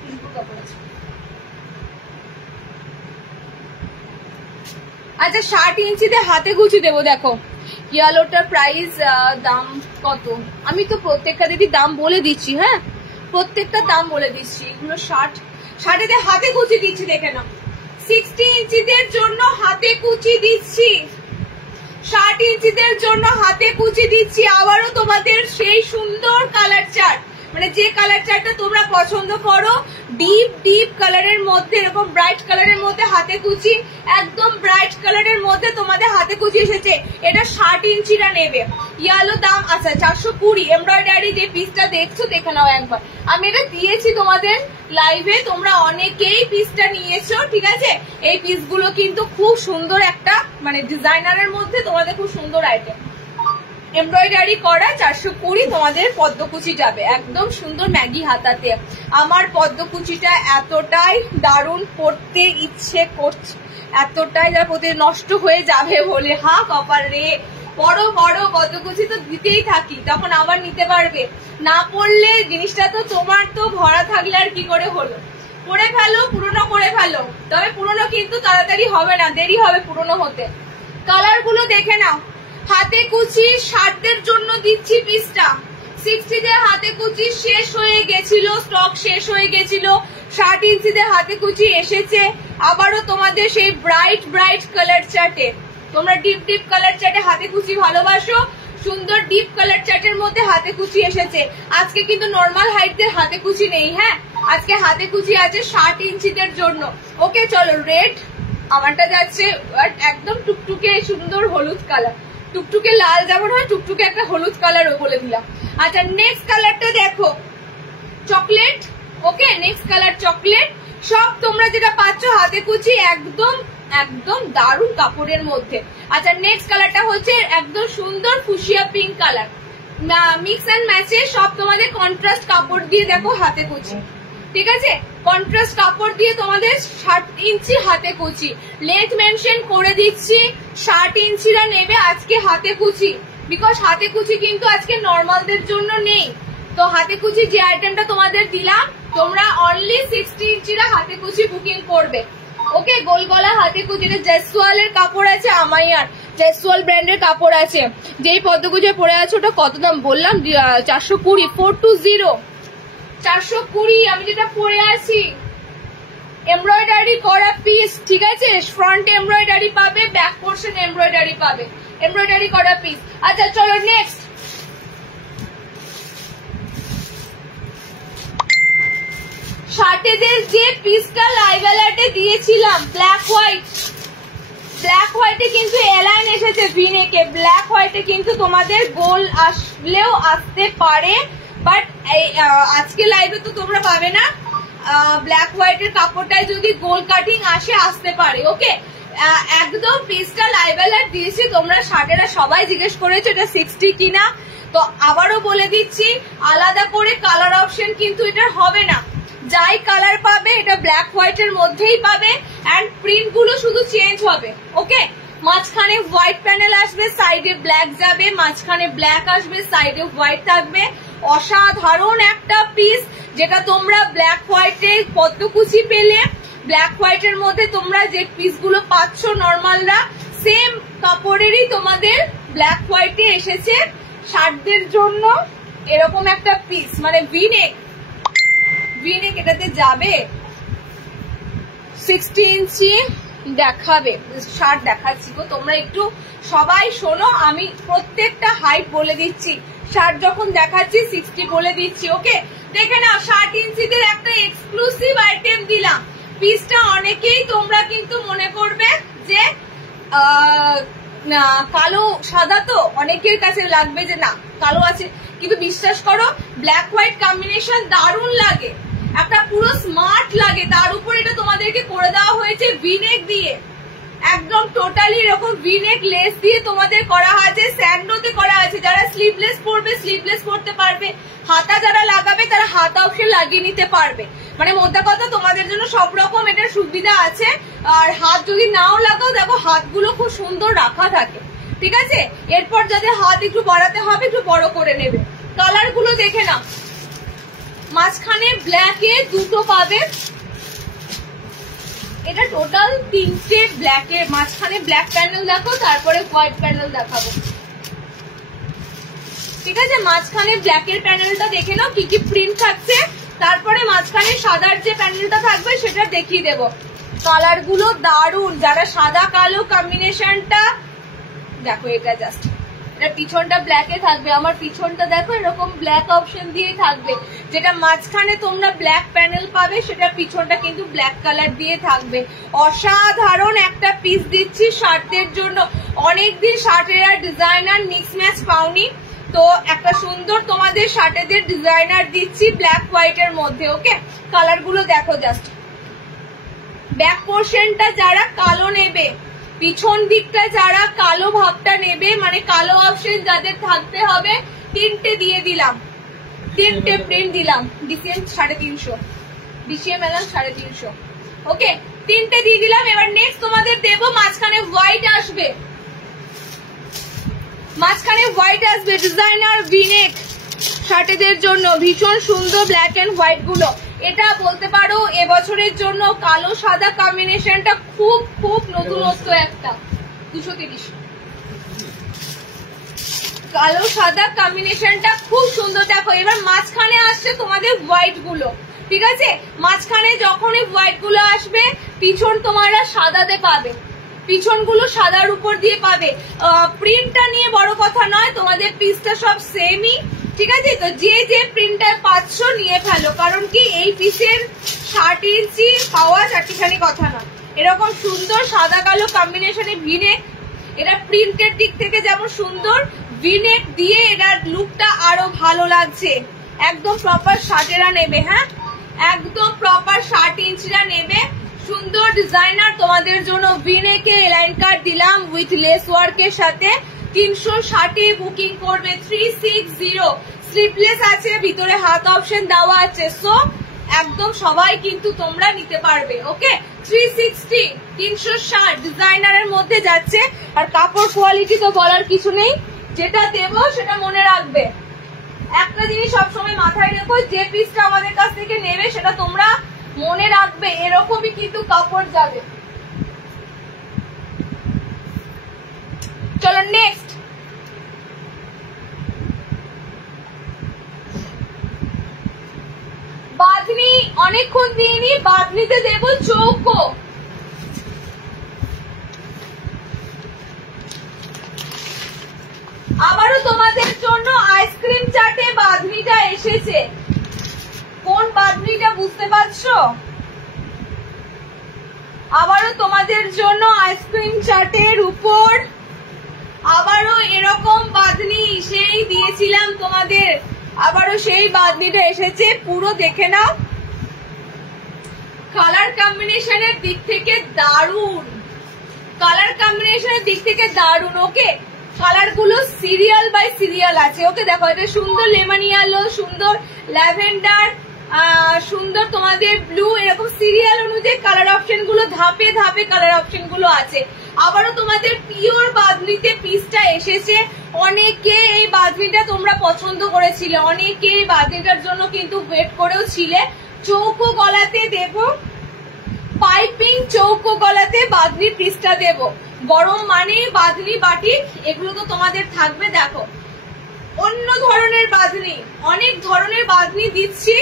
খুশবু কাপড় আছে। আচ্ছা, 60 ইঞ্চিতে হাতে কুচি দেবো। দেখো ইয়েলোটার প্রাইস দাম কত, আমি তো প্রত্যেকটা দিদি দাম বলে দিচ্ছি। হ্যাঁ, প্রত্যেকটা দাম বলে দিচ্ছি। এগুলো 60-তে হাতে কুচি দিচ্ছি, দেখে নাও। 60 ইঞ্চিদের জন্য হাতে কুচি দিচ্ছি, 60 ইঞ্চিদের জন্য হাতে কুচি দিচ্ছি। আবারও তোমাদের সেই সুন্দর কালার চার্ট, মানে যে কালার চার্টটা তোমরা পছন্দ করো, ডিপ ডিপ কালারের মধ্যে, এরকম ব্রাইট কালারের মধ্যে হাতে কুচি, একদম ব্রাইট কালারের মধ্যে তোমাদের হাতে কুচি এসেছে। এটা 60 ইঞ্চিরা নেবে। ইয়ালো দাম আচ্ছা 420। এমব্রয়ডারি যে পিসটা দেখছো দেখে নাও একবার, আমি এটা দিয়েছি তোমাদের লাইভে, তোমরা অনেকেই পিসটা নিয়েছো, ঠিক আছে? এই পিসগুলো কিন্তু খুব সুন্দর একটা মানে ডিজাইনারের মধ্যে তোমাদের খুব সুন্দর আইটেম। এমব্রয়ডারি করা 420 তোমাদের পদ্মকুচি যাবে, একদম সুন্দর ম্যাগি হাতাতে। আমার পদ্মকুচিটা এতটাই দারুণ, পড়তে ইচ্ছে করছে এতটাই, যার প্রতি নষ্ট হয়ে যাবে বলে, হা কপাল রে, বড় বড় পদ্মকুচি তো দিতেই থাকি, তখন আবার নিতে পারবে। না পড়লে জিনিসটা তো তোমার তো ভরা থাকলে আর কি করে হলো। পরে ফেলো, পুরনো করে ফেলো, তবে পুরনো কিন্তু তাড়াতাড়ি হবে না, দেরি হবে পুরনো হতে। কালার গুলো দেখে নাও। হাতে কুচি 60দের জন্য দিচ্ছি পিসটা। 60দের হাতে কুচি শেষ হয়ে গেছিল, স্টক শেষ হয়ে গেছিল। 60 ইঞ্চিদের হাতে কুচি এসেছে আবারও তোমাদের সেই ব্রাইট ব্রাইট কালার চার্টে। তোমরা ডিপ ডিপ কালার চার্টে হাতে কুচি ভালোবাসো, সুন্দর ডিপ কালার চার্টের মধ্যে হাতে কুচি এসেছে। আজকে কিন্তু নর্মাল হাইটদের হাতে কুচি নেই, হ্যাঁ আজকে হাতে কুচি আছে 60 ইঞ্চিদের জন্য। ওকে চলো, রেড আমারটা যাচ্ছে একদম টুকটুকে সুন্দর হলুদ কালার, টুকটুকে লাল যেমন হয় টুকটুকে একটা হলুদ কালারও বলে দিলাম। আচ্ছা নেক্সট কালারটা দেখো, chocolate. Okay next colour chocolate. সব তোমরা যেটা পাচ্ছ হাতে কুচি একদম একদম দারুণ কাপড়ের মধ্যে। আচ্ছা নেক্সট কালারটা হচ্ছে একদম সুন্দর fuchsia pink colour, mix and ম্যাচে সব তোমাদের কন্ট্রাস্ট কাপড় দিয়ে দেখো হাতে কুচি, ঠিক আছে কন্ট্রাস্ট কাপড় দিয়ে তোমাদের 60 ইঞ্চি হাতে কুচি। লেন্থ মেনশন করে দিচ্ছি, 60 ইঞ্চিরা নেবে আজকে হাতে কুচি, বিকজ হাতে কুচি কিন্তু আজকে নর্মালদের জন্য নেই। তো হাতে কুচি যে আইটেমটা তোমাদের দিলাম, তোমরা অনলি 60 ইঞ্চিরা হাতে কুচি বুকিং করবে। ওকে গোল গলা হাতে কুচি, জেসওয়ালের কাপড় আছে, আমাইয়ার জেসওয়াল ব্র্যান্ডের কাপড় আছে। যেই পদ্মকুচি পরে আছে ওটা কত দাম বললাম, 420, 420 420। আমি যেটা পরে আছি এমব্রয়ডারি করা পিস, ঠিক আছে ফ্রন্ট এমব্রয়ডারি পাবে, ব্যাক পোর্শন এমব্রয়ডারি পাবে, এমব্রয়ডারি করা পিস। আচ্ছা চলো নেক্সট, শার্টেদের যে পিসটা লাইভ অ্যালার্টে দিয়েছিলাম ব্ল্যাক হোয়াইট, ব্ল্যাক হোয়াইটে কিন্তু এলাইন এসেছে ভিনেকে, ব্ল্যাক হোয়াইটে কিন্তু তোমাদের গোল আসলেও আসতে পারে, বাট আজকে লাইভে তো তোমরা পাবে না। ব্ল্যাক হোয়াইটের কাপড়টায় যদি গোল কাটিং আসে আসতে পারে। ওকে একদম পিসটা লাইভ অ্যালার্ট দিয়েছি, তোমরা শার্টেরা সবাই জিজ্ঞেস করেছো এটা 60 কিনা, তো আবারও বলে দিচ্ছি আলাদা করে কালার অপশন কিন্তু এটা হবে না, যাই কালার পাবে এটা ব্ল্যাক হোয়াইটের মধ্যেই পাবে, এন্ড প্রিন্ট গুলো শুধু চেঞ্জ হবে। ওকে মাঝখানে হোয়াইট প্যানেল আসবে, সাইডে ব্ল্যাক যাবে, মাঝখানে ব্ল্যাক আসবে, সাইডে হোয়াইট থাকবে। অসাধারণ একটা পিস, যেটা তোমরা ব্ল্যাক হোয়াইটে পদ্মকুচি পেলে, ব্ল্যাক হোয়াইটের মধ্যে তোমরা যে পিস গুলো পাচ্ছ নর্মালরা সেম কাপড়েরই তোমাদের ব্ল্যাক হোয়াইটে এসেছে। শার্টদের জন্য এরকম একটা পিস, মানে ভিনেক এটাতে যাবে 60 ইঞ্চি দেখাবে। শার্ট দেখাচ্ছি গো, তোমরা একটু সবাই শোনো, আমি প্রত্যেকটা হাইট বলে দিচ্ছি, শার্ট যখন দেখাচ্ছি 60 বলে দিচ্ছি। ওকে দেখে নাও 60 ইঞ্চিদের একটা এক্সক্লুসিভ আইটেম দিলাম। পিসটা অনেকেই তোমরা কিন্তু মনে করবে যে কালো সাদা, তো অনেকের কাছে লাগবে যে না কালো আছে, কিন্তু বিশ্বাস করো ব্ল্যাক হোয়াইট কম্বিনেশন দারুণ লাগে, একটা পুরো স্মার্ট লাগে। তার উপর এটা তোমাদেরকে করে দেওয়া হয়েছে ভিনেক দিয়ে, একদম টোটালি এরকম ভিনেক লেস দিয়ে তোমাদের করা আছে, স্যান্ডোতে করা আছে। যারা স্লিভলেস পরবে স্লিভলেস পরতে পারবে, হাতা যারা লাগাবে তারা হাতা অপশন লাগিয়ে নিতে পারবে। মানে মোদ্দা কথা তোমাদের জন্য সব রকম এটার সুবিধা আছে। আর হাত যদি নাও লাগাও দেখো হাতগুলো খুব সুন্দর রাখা থাকে, ঠিক আছে। এরপর যাদের হাত একটু বাড়াতে হবে একটু বড় করে নেবে। কালার গুলো দেখে নাও, মাঝখানে ব্ল্যাকে দুটো পাবে, এটা টোটাল 3টে ব্ল্যাকের, মাঝখানে ব্ল্যাক প্যানেল দেখো, তারপরে হোয়াইট প্যানেল দেখাবো, ঠিক আছে। মাঝখানে ব্ল্যাকের প্যানেলটা দেখে নাও কি কি প্রিন্ট থাকছে, তারপরে মাঝখানে সাদার যে প্যানেলটা থাকবে সেটা দেখিয়ে দেবো। কালার গুলো দারুণ, যারা সাদা কালো কম্বিনেশনটা দেখো, এটা জাস্ট এটা পিছনটা ব্ল্যাকে থাকবে, আমার পিছনটা দেখো এরকম ব্ল্যাক অপশন দিয়েই থাকবে। যেটা মাঝখানে তোমরা ব্ল্যাক প্যানেল পাবে সেটা পিছনটা কিন্তু ব্ল্যাক কালার দিয়ে থাকবে। অসাধারণ একটা পিস দিচ্ছি শার্টদের জন্য, অনেকদিন শার্টের আর ডিজাইনার মিক্স ম্যাচ পাওনি, তো একটা সুন্দর তোমাদের শার্টেদের ডিজাইনার দিচ্ছি ব্ল্যাক হোয়াইটের মধ্যে। ওকে কালার গুলো দেখো জাস্ট, ব্যাক পোর্শনটা যারা কালো নেবে, পিছন দিকটা যারা কালো ভাবটা নেবে, মানে কালো অপশন যাদের থাকতে হবে, 3টে দিয়ে দিলাম, 3টে প্রিন্ট দিলাম। ডিসিএম 350, ডিসিএম এলাম 350। ওকে 3টে দিয়ে দিলাম। এবার নেক্সট তোমাদের দেবো, মাঝখানে হোয়াইট আসবে, মাঝখানে হোয়াইট আসবে, ডিজাইনার ভিনেক শার্টেদের জন্য ভীষণ সুন্দর ব্ল্যাক এন্ড হোয়াইট গুলো। এটা বলতে পারো এবছরের জন্য কালো সাদা কম্বিনেশনটা খুব খুব নতুনত্ব একটা। 230 কালো সাদা কম্বিনেশনটা খুব সুন্দর। দেখো এবার মাঝখানে আসছে তোমাদের হোয়াইট গুলো, ঠিক আছে? মাঝখানে যখনই হোয়াইট গুলো আসবে পিছন তোমরা সাদাতে পাবে, পিছন গুলো সাদার উপর দিয়ে পাবে। প্রিন্টটা নিয়ে বড় কথা নয়, তোমাদের পিসটা সব সেমই, ঠিক আছে? তো যে যে প্রিন্টটা পাচ্ছ নিয়ে ফেলো, কারণ কি এই পিসের 60 ইঞ্চি পাওয়া চারটিখানি কথা নয়। এরকম সুন্দর সাদা কালো কম্বিনেশনে ভিনেক, এটা প্রিন্টের দিক থেকে যেমন সুন্দর, ভিনেক দিয়ে এটার লুকটা আরো ভালো লাগছে। একদম প্রপার শার্টেরা নেবে, হ্যাঁ একদম প্রপার 60 ইঞ্চিরা নেবে। সুন্দর ডিজাইনার তোমাদের জন্য ভিনেকে লাইন কাট দিলাম উইথ লেস ওয়ার্কের সাথে। 360 বুকিং করবে। 360 স্লিপলেস আছে, ভিতরে হাত অপশন দেওয়া আছে। সো একদম সবাই কিন্তু তোমরা নিতে পারবে। ওকে 360 360 ডিজাইনারের মধ্যে যাচ্ছে। আর কাপড় কোয়ালিটি তো বলার কিছু নেই, যেটা দেবো সেটা মনে রাখবে। একটা জিনিস সবসময় মাথায় রেখো, যে পিসটা আমাদের কাছ থেকে নেবে সেটা তোমরা মনে রাখবে, এরকমই কিন্তু কাপড় যাবে। চলো নেক্সট। বাঁধনি অনেকক্ষণ দিইনি, বাঁধনিতে দেবো চৌকো। আবারও তোমাদের জন্য আইসক্রিম চাটে বাঁধনিটা এসেছে। কোন বাঁধনিটা বুঝতে পারছো? আবারও তোমাদের জন্য আইসক্রিম চাটের উপর আবারও এরকম বাঁধনি সেই দিয়েছিলাম তোমাদের, আবারও সেই বাঁধনিটা এসেছে। পুরো দেখে নাও, কালার কম্বিনেশনের দিক থেকে দারুণ, কালার কম্বিনেশনের দিক থেকে দারুণ। ওকে কালার গুলো সিরিয়াল বাই সিরিয়াল আছে। ওকে দেখো এটা সুন্দর লেমন ইয়েলো, সুন্দর ল্যাভেন্ডার, সুন্দর তোমাদের ব্লু, এরকম সিরিয়াল অনুযায়ী কালার অপশন গুলো ধাপে ধাপে কালার অপশন গুলো আছে। আবারও তোমাদের পিওর বাঁধনিতে পিসটা এসেছে। অনেকে এই বাঁধনিটা তোমরা পছন্দ করেছিলে, অনেকে এই বাঁধনিটার জন্য কিন্তু ওয়েট করেও ছিলে। চৌকো গলাতে দেব, পাইপিং চৌকো গলাতে বাঁধনির পিসটা দেব। গরম মানে বাঁধনি বাটিক, এগুলো তো তোমাদের থাকবে। দেখো অন্য ধরনের বাঁধনি, অনেক ধরনের বাঁধনি দিচ্ছি,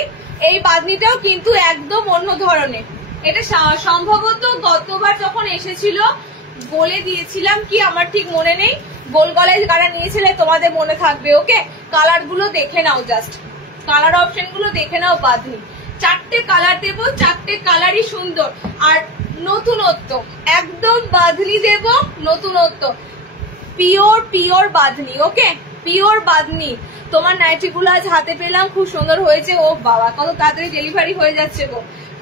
এই বাঁধনিটাও কিন্তু একদম অন্য ধরনের। এটা সম্ভবত গতবার যখন এসেছিল বলে দিয়েছিলাম কি আমার ঠিক মনে নেই, গোল গলায় যারা নিয়েছিলে তোমাদের মনে থাকবে। ওকে কালার গুলো দেখে নাও, জাস্ট কালার অপশন গুলো দেখে নাও। বাঁধনি 4টে কালার দেবো, 4টে কালারই সুন্দর আর নতুনত্ব। একদম বাঁধনি দেব নতুনত্ব, পিওর পিওর বাঁধনি। ওকে পিওর বাঁধনি। তোমার নাইটি গুলো আজ হাতে পেলাম, খুব সুন্দর হয়েছে। ও বাবা কত তাড়াতাড়ি ডেলিভারি হয়ে যাচ্ছে গো,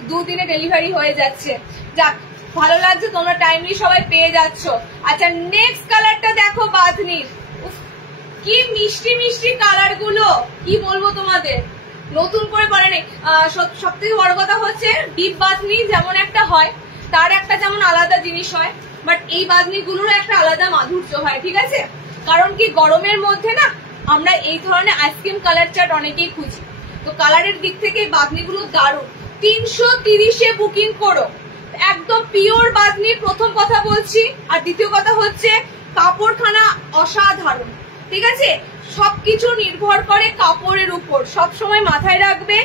2 দিনে ডেলিভারি হয়ে যাচ্ছে। যাক ভালো লাগছে, তোমরা টাইমলি সবাই পেয়ে যাচ্ছ। আচ্ছা নেক্সট কালারটা দেখো বাঁধনির, কি মিষ্টি মিষ্টি কালার গুলো, কি বলবো তোমাদের, নতুন করে বলে নেই। সব থেকে বড় কথা হচ্ছে ডিপ বাঁধনি যেমন একটা হয়, তার একটা যেমন আলাদা জিনিস হয়, বাট এই বাঁধনি গুলোর একটা আলাদা মাধুর্য হয়, ঠিক আছে? কারণ কি গরমের মধ্যে না আমরা এই ধরনের আইসক্রিম কালার চার্ট অনেকেই খুঁজি, তো কালারের দিক থেকে এই বাঁধনিগুলো দারুণ। 330-এ বুকিং করো। একদম পিওর বাঁধনি, প্রথম কথা বলছি। আর দ্বিতীয় কথা হচ্ছে কাপড়খানা অসাধারণ, ঠিক আছে? সবকিছু নির্ভর করে কাপড়ের উপর, সবসময় মাথায় রাখবে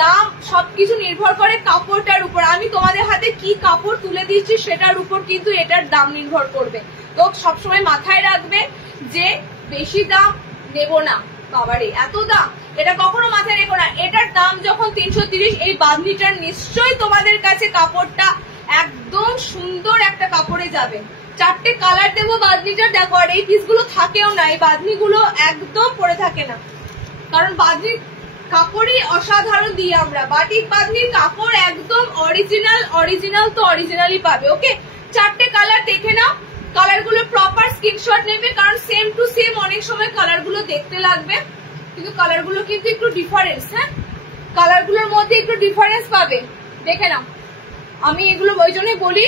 দাম সবকিছু নির্ভর করে কাপড়টার উপর। আমি তোমাদের হাতে কি কাপড় তুলে দিচ্ছি সেটার উপর কিন্তু এটার দাম নির্ভর করবে। তো সবসময় মাথায় রাখবে যে বেশি দাম নেব না, বাবারে এত দাম, এটা কখনো মাথায় রেখো না। এটার দাম যখন 330, এই বাঁধনিটার নিশ্চয়ই তোমাদের কাছে কাপড়টা একদম সুন্দর একটা কাপড়ে যাবে। 4টে কালার দেবো বাঁধনিটার। দেখো আর এই পিসগুলো থাকেও না, এই বাঁধনিগুলো একদম পরে থাকে না, কারণ বাঁধনির কাপড়ই অসাধারণ দিই আমরা। বাটিক বাঁধনির কাপড় একদম অরিজিনাল, অরিজিনাল তো অরিজিনালই পাবে। ওকে 4টে কালার দেখে নাও, কালার গুলো প্রপার স্ক্রিনশট নেবে, কারণ সেম টু সেম অনেক সময় কালার গুলো দেখতে লাগবে, কিন্তু কালার গুলো কিন্তু একটু ডিফারেন্স। হ্যাঁ কালার গুলোর মধ্যে একটু ডিফারেন্স পাবে, দেখে নাও। আমি এগুলো ওই জন্যই বলি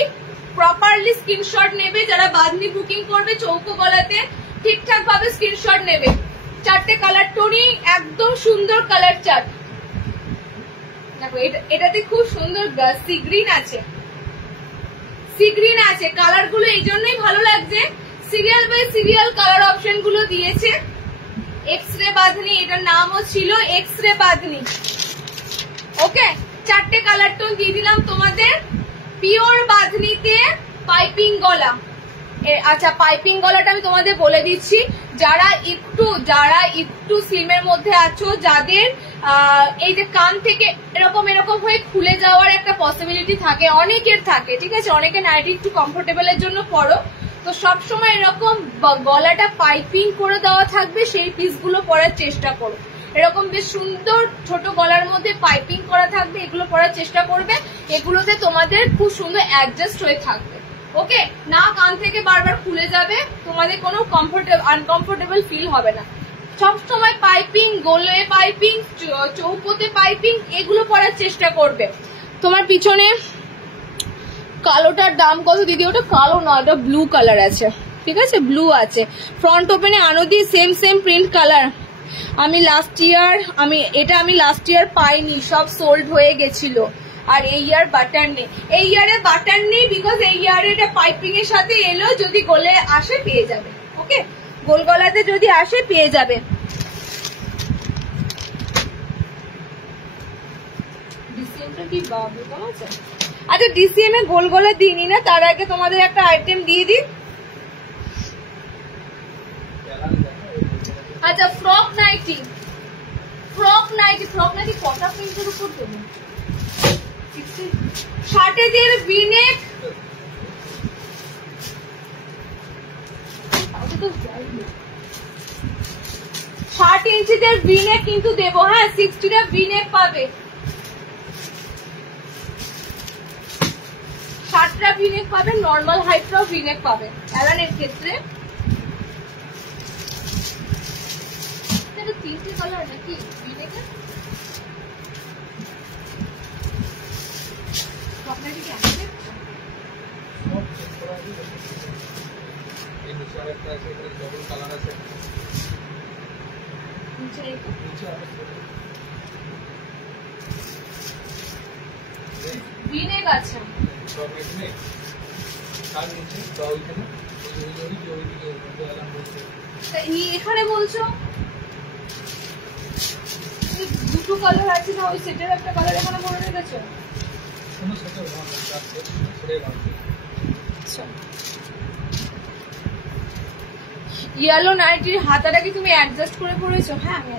প্রপারলি স্ক্রিনশট নেবে যারা বাঁধনি বুকিং করবে। চৌকো গলাতে ঠিকঠাক ভাবে স্ক্রিনশট নেবে। 4টে কালার টোনই একদম সুন্দর কালার চার্ট। দেখো এটাতে খুব সুন্দর সি গ্রিন আছে, সি গ্রিন আছে। কালার গুলো এই জন্যই ভালো লাগছে, serial by serial colour option গুলো দিয়েছে। এক্স রে বাঁধনি, এটার নামও ছিল এক্স রে বাঁধনি। ওকে, 4টে কালার টোন দিয়ে দিলাম তোমাদের। পিওর বাঁধনিতে পাইপিং গলা। আচ্ছা, পাইপিং গলাটা আমি তোমাদের বলে দিচ্ছি, যারা একটু স্লিমের মধ্যে আছো, যাদের এই যে কান থেকে এরকম হয়ে খুলে যাওয়ার একটা পসিবিলিটি থাকে, অনেকের থাকে, ঠিক আছে, অনেকে নাইটি একটু কমফোর্টেবলের জন্য পরো, তো সবসময় এরকম গলাটা পাইপিং করে দেওয়া থাকবে, সেই পিসগুলো পরার চেষ্টা করো। এরকম বেশ সুন্দর ছোট গলার মধ্যে পাইপিং করা থাকবে, এগুলো পরার চেষ্টা করবে। এগুলোতে তোমাদের খুব সুন্দর অ্যাডজাস্ট হয়ে থাকবে। ওকে, না কান থেকে বারবার খুলে যাবে, তোমাদের কোনো আনকমফোর্টেবল ফিল হবে না। সবসময় পাইপিং, গোলে পাইপিং, চৌকোতে পাইপিং, এগুলো পরার চেষ্টা করবে। তোমার পিছনে কালোটার দাম কত দিদি? ওটা কালো নয়, ওটা ব্লু কালার আছে, ঠিক আছে, ব্লু আছে। ফ্রন্ট ওপেনে আনদি সেম প্রিন্ট কালার। আমি লাস্ট ইয়ার পাইনি, সব সোল্ড হয়ে গেছিল। আর এই ইয়ার বাটার নেই, এই ইয়ারে বাটার নেই, বিকজ এই ইয়ারে এটা পাইপিং এর সাথে এলো, যদি গোলে আসে পেয়ে যাবে। ওকে, গোল গলাতে যদি আসে পেয়ে যাবে। আচ্ছা, ডিসিএম এ গোল গলা দিইনি না, তার আগে তোমাদের একটা আইটেম দিয়ে দিই। আচ্ছা, ফ্রক নাইটি কটা প্রিন্টের উপর দেবো? শার্টেদের ভিনেক, ষাট ইঞ্চিদের ভিনেক কিন্তু দেবো। হ্যাঁ, 60টা ভিনেক পাবে, 60টা ভিনেক পাবে, নর্মাল হাইটটাও ভিনেক পাবে অ্যালানের ক্ষেত্রে। তিনটে কালার নাকি ভিনেকের? ভিনেক আছে, এখানে বলছো দুটো কালার আছে না, ওই সেটের একটা কালার এখানে বলে রেখেছো। ইয়েলো নাইটির হাতাটা কি তুমি অ্যাডজাস্ট করে পরেছো? হ্যাঁ, আমি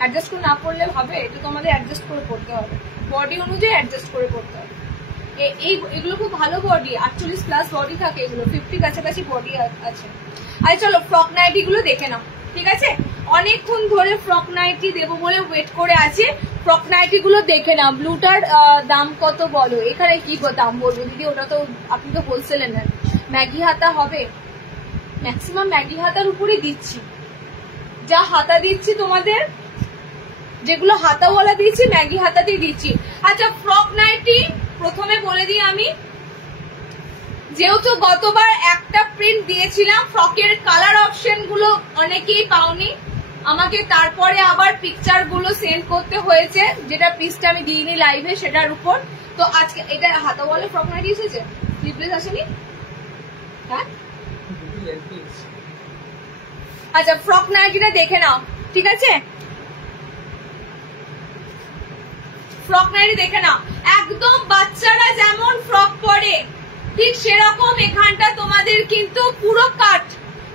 অ্যাডজাস্ট করে না পড়লে হবে, এটা তোমাদের অ্যাডজাস্ট করে পড়তে হবে, বডি অনুযায়ী অ্যাডজাস্ট করে পড়তে হবে। এগুলো খুব ভালো বডি, 48+ বডি থাকে, এগুলো 50 কাছাকাছি বডি আছে। আর চলো ফ্রক নাইটি গুলো দেখে নাও, ঠিক আছে? অনেকক্ষণ ধরে ফ্রক নাইটি দেবো বলে ওয়েট করে আছে, ফ্রক নাইটি গুলো দেখে নাও। ব্লুটার দাম কত বলো? এখানে কি দাম বলবো দিদি? ওটা তো আপনি তো হোলসেলে নেন। ম্যাগি হাতা হবে, ম্যাক্সিমাম ম্যাগি হাতার উপরেই দিচ্ছি, যা হাতা দিচ্ছি তোমাদের, যেগুলো হাতাওয়ালা দিচ্ছি ম্যাগি হাতাতেই দিচ্ছি। আচ্ছা, ফ্রক নাইটি প্রথমে বলে দিই আমি, যেহেতু গতবার একটা প্রিন্ট দিয়েছিলাম, ফ্রকের কালার অপশন গুলো অনেকেই পাওনি, আমাকে তারপরে আবার পিকচার গুলো সেন্ড করতে হয়েছে, যেটা পিসটা আমি দিইনি লাইভে সেটার উপর। তো আজকে এটা হাতাওয়ালা ফ্রক নাইটি এসেছে, স্লিভলেস আসেনি। হ্যাঁ, আচ্ছা, ফ্রক নাইটিটা দেখে নাও, ঠিক আছে? ফ্রক নাইটি দেখে নাও, একদম বাচ্চারা যেমন ফ্রক পরে ঠিক সেরকম এখানটা তোমাদের কিন্তু পুরো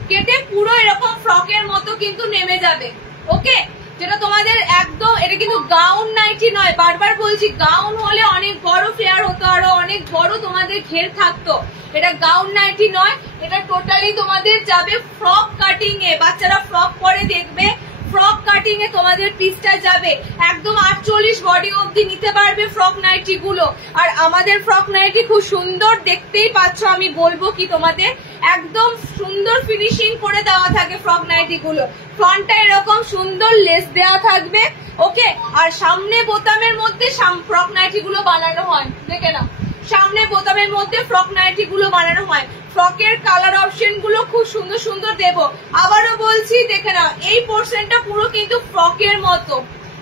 কেটে পুরো এরকম ফ্রকের মতো কিন্তু নেমে যাবে। ওকে, যেটা তোমাদের একদম, এটা কিন্তু গাউন নাইটি নয়, বারবার বলছি, গাউন হলে অনেক বড় ফ্লেয়ার হতো, আরো অনেক বড় তোমাদের ঘের থাকতো। এটা গাউন নাইটি নয়, এটা টোটালি তোমাদের যাবে ফ্রক কাটিং এ। বাচ্চারা ফ্রক পরে দেখবে, ফ্রক কাটিং এ তোমাদের পিসটা যাবে একদম 48 বডি অবধি নিতে পারবে ফ্রক নাইটি গুলো। আর আমাদের ফ্রক নাইটি খুব সুন্দর, দেখতেই পাচ্ছ, আমি বলবো কি তোমাদের, একদম সুন্দর ফিনিশিং করে দেওয়া থাকে ফ্রক নাইটি গুলো। ফ্রন্টটা এরকম সুন্দর লেস দেওয়া থাকবে। ওকে, আর সামনে বোতামের মধ্যে ফ্রক নাইটি গুলো বানানো হয়, দেখে নাও, সামনে বোতামের মধ্যে ফ্রক নাইটি গুলো বানানো হয়। ফ্রকের কালার অপশন গুলো খুব সুন্দর সুন্দর দেবো। আবারও বলছি দেখে নাও, এই পোর্শনটা পুরো কিন্তু ফ্রকের মতো,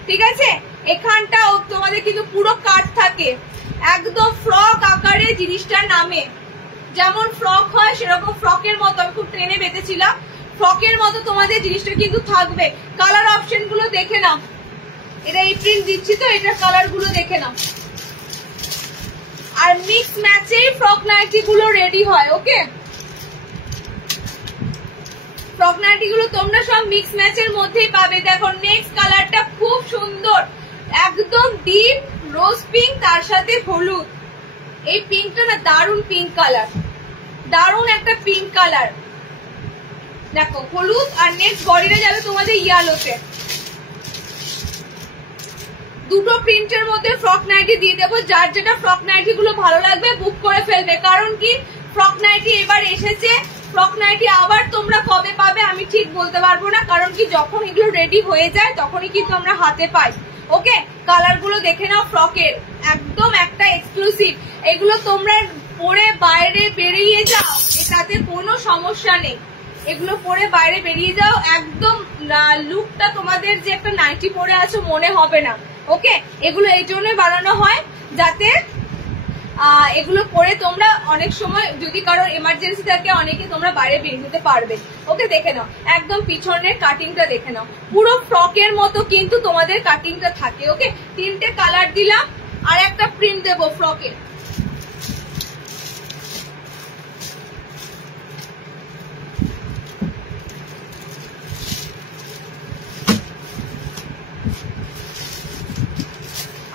ঠিক আছে? এখানটা তোমাদের কিন্তু পুরো কাট থাকে, একদম ফ্রক আকারে জিনিসটা নামে, যেমন ফ্রক হয় সেরকম ফ্রকের মতো। আমি খুব ট্রেনে বেঁধেছিলাম, ফ্রকের মতো তোমাদের জিনিসটা কিন্তু থাকবে। কালার অপশন গুলো দেখে নাও, এটা এই প্রিন্ট দিচ্ছি তো, এটার কালার গুলো দেখে নাও। আর মিক্স ম্যাচেই ফ্রক নাইটি গুলো রেডি হয়। ওকে, ফ্রক নাইটি গুলো তোমরা সব মিক্স ম্যাচের মধ্যেই পাবে। দেখো নেক্সট কালারটা খুব সুন্দর, একদম ডিপ রোজ পিঙ্ক, তার সাথে হলুদ। এই পিঙ্কটা না দারুন পিঙ্ক কালার, দারুন একটা পিঙ্ক কালার। দেখো হলুদ, আর নেক্সট বডিটা যাবে তোমাদের ইয়েলোতে। দুটো প্রিন্টের মধ্যে ফ্রক নাইটি দিয়ে দেবো। যার যেটা ফ্রক নাইটি গুলো ভালো লাগবে বুক করে ফেলবে, কারণ কি ফ্রক নাইটি এবার এসেছে। ফ্রক নাইটি আবার তোমরা কবে পাবে আমি ঠিক বলতে পারবো না, কারণ কি যখন এগুলো রেডি হয়ে যায় তখনই কিন্তু আমরা হাতে পাই। ওকে, কালার গুলো দেখে নাও ফ্রকের, একদম একটা এক্সক্লুসিভ। এগুলো তোমরা পরে বাইরে বেরিয়ে যাও, এটাতে কোনো সমস্যা নেই। এগুলো পরে বাইরে বেরিয়ে যাও, একদম লুকটা তোমাদের যে একটা নাইটি পরে আছো মনে হবে না। ওকে, এগুলো এই জন্যই বানানো হয় যাতে এগুলো পরে তোমরা অনেক সময় যদি কারোর এমার্জেন্সি থাকে অনেকে তোমরা বাইরে বেরিয়ে যেতে পারবে। ওকে, দেখে নাও একদম পিছনের কাটিংটা দেখে নাও, পুরো ফ্রকের মতো কিন্তু তোমাদের কাটিংটা থাকে। ওকে, তিনটে কালার দিলাম, আর একটা প্রিন্ট দেবো ফ্রকের।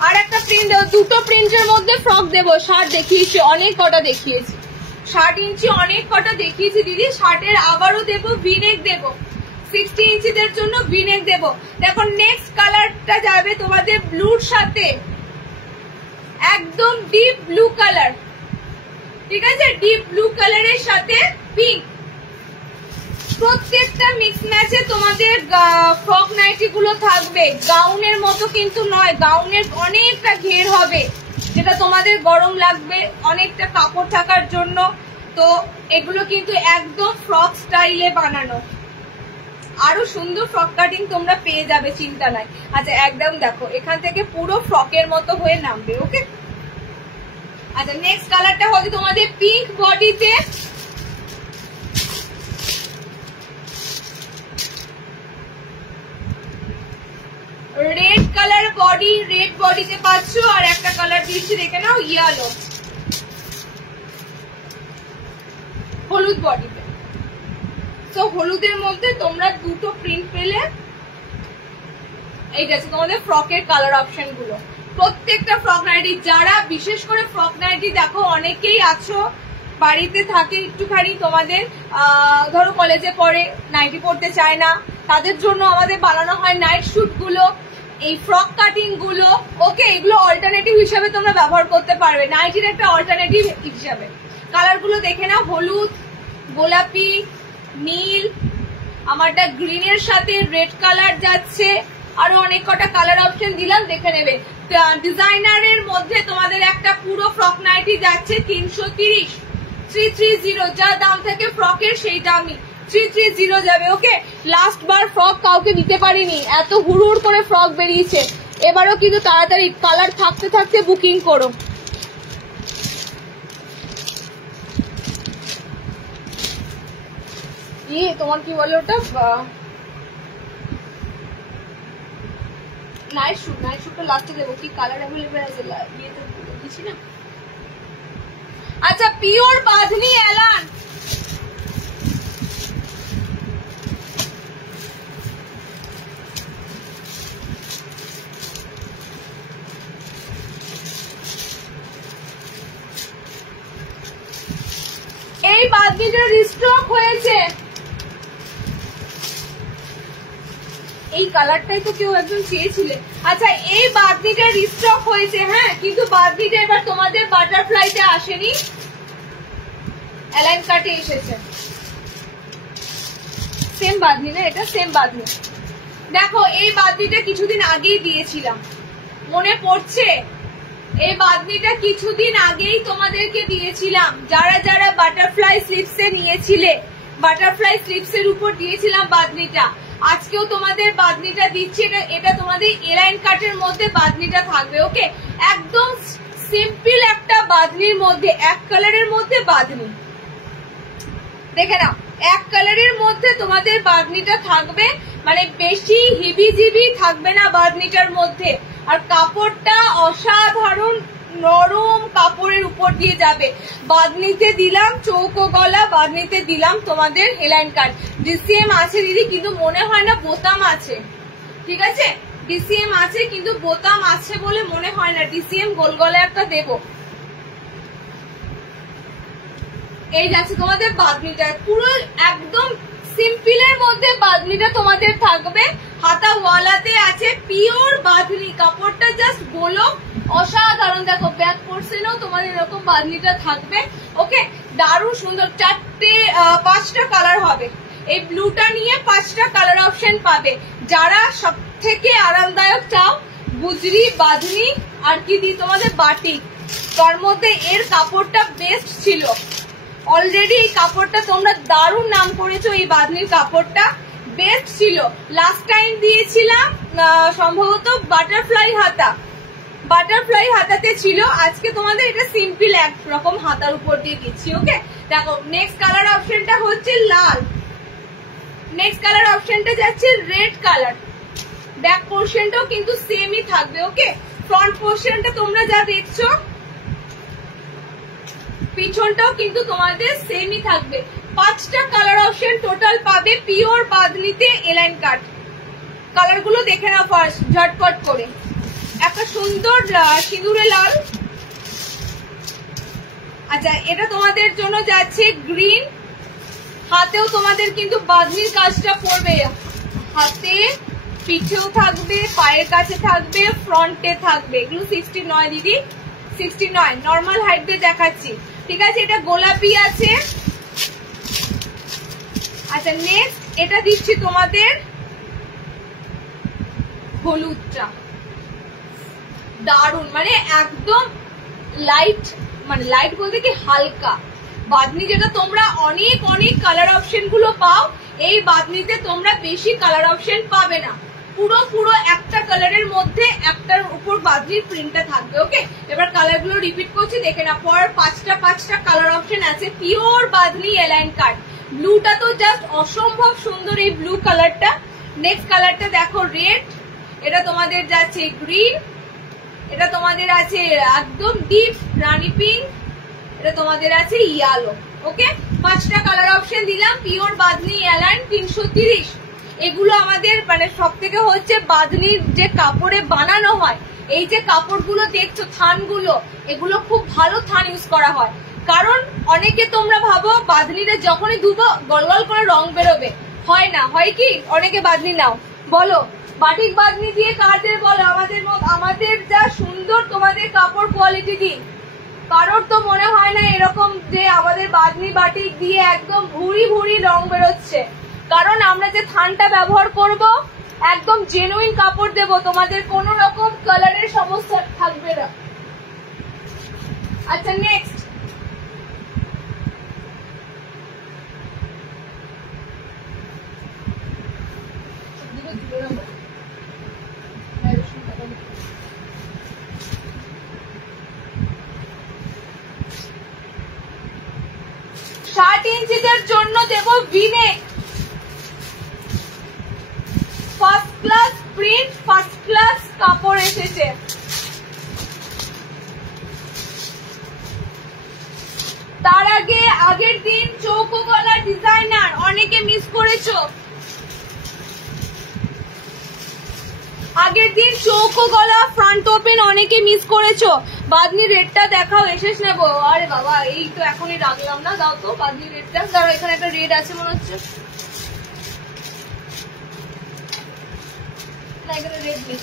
আর একটা প্রিন্ট দেবো, দুটো প্রিন্টের মধ্যে ফ্রক দেবো। শার্ট দেখিয়েছি, অনেক কটা দেখিয়েছি, 60 ইঞ্চি অনেক কটা দেখিয়েছি দিদি। শার্টের আবারও দেবো, ভিনেক দেবো, 60 ইঞ্চিদের জন্য ভিনেক দেবো। দেখো নেক্সট কালারটা যাবে তোমাদের ব্লুর সাথে, একদম ডিপ ব্লু কালার, ঠিক আছে? ডিপ ব্লু কালারের সাথে পিঙ্ক। প্রত্যেকটা মিক্স ম্যাচে তোমাদের ফ্রক নাইটি গুলো থাকবে, গাউনের মতো কিন্তু নয়। গাউনের অনেকটা ঘের হবে, যেটা তোমাদের গরম লাগবে, অনেকটা কাপড় থাকার জন্য। তো এগুলো কিন্তু একদম ফ্রক স্টাইলে বানানো, আরো সুন্দর ফ্রক কাটিং তোমরা পেয়ে যাবে, চিন্তা নাই। আচ্ছা একদম দেখো এখান থেকে পুরো ফ্রকের মতো হয়ে নামবে। ওকে, আচ্ছা নেক্সট কালারটা হবে তোমাদের পিঙ্ক বডিতে, রেড কালার বডি, রেড বডিতে পাচ্ছ। আর একটা কালার দিচ্ছি দেখে নাও, ইয়েলো, হলুদ বডিতে। তো হলুদের মধ্যে তোমরা দুটো প্রিন্ট পেলে। এই যাচ্ছে তোমাদের ফ্রকের কালার অপশন গুলো। প্রত্যেকটা ফ্রক নাইটি, যারা বিশেষ করে ফ্রক নাইটি দেখো অনেকেই আছো বাড়িতে থাকে একটুখানি, তোমাদের ধরো কলেজে পড়ে নাইটি পড়তে চায় না, তাদের জন্য আমাদের বানানো হয় নাইট শুট গুলো, এই ফ্রক কাটিং গুলো। ওকে, এগুলো অল্টারনেটিভ হিসাবে তোমরা ব্যবহার করতে পারবে, নাইটির একটা অল্টারনেটিভ হিসাবে। কালার গুলো দেখে নাও, হলুদ, গোলাপি, নীল, আমারটা গ্রিনের সাথে রেড কালার যাচ্ছে, আরো অনেক কটা কালার অপশন দিলাম, দেখে নেবে। ডিজাইনারের মধ্যে তোমাদের একটা পুরো ফ্রক নাইটি যাচ্ছে 330, 330, যা দাম থাকে ফ্রকের সেই দামই 330 যাবে। ওকে, লাস্ট বার ফ্রক কাউকে দিতে পারিনি, এত হুড় করে ফ্রক বেরিয়েছে। এবারও কিন্তু তাড়াতাড়ি কালার থাকতে থাকতে বুকিং করো। তোমার কি বলে ওটা, নাইট শুট, নাইট শুটটা লাস্টে দেবো। কি কালার অ্যাভেলেবেল আছে ইয়েতে দিচ্ছি না। আচ্ছা পিওর বাঁধনি এলান, এই বাঁধনিটা রিস্টক হয়েছে। এই কালারটাই তো কেউ একজন চেয়েছিলে। আচ্ছা এই বাঁধনিটা রিস্টক হয়েছে, হ্যাঁ, কিন্তু বাঁধনিটা এবার তোমাদের বাটারফ্লাইতে আসেনি, অ্যালাইন কাটে এসেছে। সেম বাঁধনি না, এটা সেম বাঁধনি। দেখো এই বাঁধনিটা কিছুদিন আগেই দিয়েছিলাম, মনে পড়ছে? এই বাঁধনিটা কিছুদিন আগেই তোমাদেরকে দিয়েছিলাম, যারা যারা বাটারফ্লাই স্লিপসে নিয়েছিলে, বাটারফ্লাই স্লিপসের উপর দিয়েছিলাম বাঁধনিটা। আজকেও তোমাদের বাঁধনিটা দিচ্ছি, এটা তোমাদের এলাইন কাটের মধ্যে বাঁধনিটা থাকবে। ওকে, একদম সিম্পল একটা বাঁধনির মধ্যে, এক কালারের মধ্যে বাঁধনি, দেখে নাও, এক কালারের মধ্যে তোমাদের বাঁধনিটা থাকবে, মানে বেশি হিবিজিবি থাকবে না বাঁধনিটার মধ্যে। আর কাপড়টা অসাধারণ নরম কাপড়ের উপর দিয়ে যাবে। বাঁধনিতে দিলাম চৌকো গলা, বাঁধনিতে দিলাম তোমাদের এলাইন কাট। ডিসিএম আছে দিদি, কিন্তু মনে হয় না বোতাম আছে, ঠিক আছে, ডিসিএম আছে কিন্তু বোতাম আছে বলে মনে হয় না। ডিসিএম গোল গলা একটা দেবো। এই যাচ্ছে তোমাদের বাঁধনিটা, পুরো একদম সিম্পলের মধ্যে বাঁধনিটা তোমাদের থাকবে। হাতা ওয়ালাতে আছে, পিওর বাঁধনি, কাপড়টা জাস্ট বলো অসাধারণ। দেখো ব্যাক পোর্শনেও তোমাদের এরকম বাঁধনিটা থাকবে। ওকে, দারুণ সুন্দর। 5টা কালার হবে। এই ব্লুটা নিয়ে 5টা কালার অপশন পাবে। যারা সব থেকে আরামদায়ক চাও, গুজরি, বাঁধনি আর কি দিই তোমাদের বাটিক, তার মধ্যে এর কাপড়টা বেস্ট ছিল। অলরেডি এই কাপড়টা তোমরা দারুণ নাম করেছো, এই বাঁধনির কাপড়টা বেস্ট ছিল। লাস্ট টাইম দিয়েছিলাম সম্ভবত বাটারফ্লাই হাতা, বাটারফ্লাই হাতাতে ছিল। আজকে তোমাদের এটা সিম্পল একরকম হাতার উপর দিয়ে দিচ্ছি। ওকে, দেখো নেক্সট কালার অপশনটা হচ্ছে লাল, নেক্সট কালার অপশনটা যাচ্ছে রেড কালার। ব্যাক পোর্শনটাও কিন্তু সেমই থাকবে। ওকে, ফ্রন্ট পোর্শনটা তোমরা যা দেখছো, পিছনটাও কিন্তু তোমাদের সেমই থাকবে। 5টা কালার অপশন টোটাল পাবে, পিওর বাঁধনিতে এলাইন কাট। কালার গুলো দেখে নাও ফার্স্ট ঝটপট করে। একটা সুন্দর সিঁদুরে লাল, আচ্ছা এটা তোমাদের জন্য যাচ্ছে গ্রিন। হাতেও তোমাদের কিন্তু বাঁধনির কাজটা পড়বে, হাতে পিঠেও থাকবে, পায়ের কাছে থাকবে, ফ্রন্টে থাকবে। এগুলো 69 দিদি, 69 নর্মাল হাইট দিয়ে দেখাচ্ছি, ঠিক আছে। এটা গোলাপি আছে। আচ্ছা নেক্সট এটা দিচ্ছি তোমাদের হলুদটা, দারুন, মানে একদম লাইট, মানে লাইট বলতে কি হালকা বাঁধনি, যেটা তোমরা অনেক অনেক কালার অপশন গুলো পাও, এই বাঁধনিতে তোমরা বেশি কালার অপশন পাবে না। পুরো একটা কালারের মধ্যে একটার উপর বাঁধনির প্রিন্টটা থাকবে। ওকে, এবার কালার গুলো রিপিট করছি, দেখে না। পর 5টা কালার অপশন আছে, পিওর বাঁধনি এলাইন কাট। ব্লুটা তো জাস্ট অসম্ভব সুন্দর, এই ব্লু কালারটা। নেক্সট কালারটা দেখো রেড, এটা তোমাদের যাচ্ছে গ্রিন, এটা তোমাদের আছে একদম ডিপ রানী পিঙ্ক, এটা তোমাদের আছে ইয়েলো। ওকে, 5টা কালার অপশন দিলাম, পিওর বাঁধনি এলাইন 330। এগুলো আমাদের মানে সব থেকে হচ্ছে বাঁধনির যে কাপড়ে বানানো হয়, এই যে কাপড়গুলো দেখছো থানগুলো, এগুলো খুব ভালো থান ইউজ করা হয়। কারণ অনেকে তোমরা ভাবো বাঁধনিটা যখনই ধুবো গলগল করে রং বেরোবে, হয় না, হয় কি? অনেকে বাঁধনি নাও, বলো বাটিক বাঁধনি দিয়ে কাদের বলো, আমাদের যা সুন্দর তোমাদের কাপড় কোয়ালিটি দিই, কারোর তো মনে হয় না এরকম যে আমাদের বাঁধনি বাটিক দিয়ে একদম ভুরি ভুরি রং বেরোচ্ছে। কারণ আমরা যে থানটা ব্যবহার করব একদম জেনুইন কাপড় দেব, তোমাদের কোন রকম কালারের সমস্যা থাকবে না। আচ্ছা নেক্সট ষাট ইঞ্চিদের জন্য দেব ভিনেক, first class print, first class কাপড় এসেছে। তার আগে আগের দিন চৌকো গলা ডিজাইনার অনেকে মিস করেছো, আগের দিন চৌকো গলা ফ্রন্ট ওপেন অনেকে মিস করেছো। বাঁধনি রেডটা দেখাও, এসেস নেবো। আরে বাবা এই তো এখনই রাখলাম না, দাও তো বাঁধনি রেডটা। দাঁড়াও, এখানে একটা রেড আছে মনে হচ্ছে, না এখানে রেড নেই।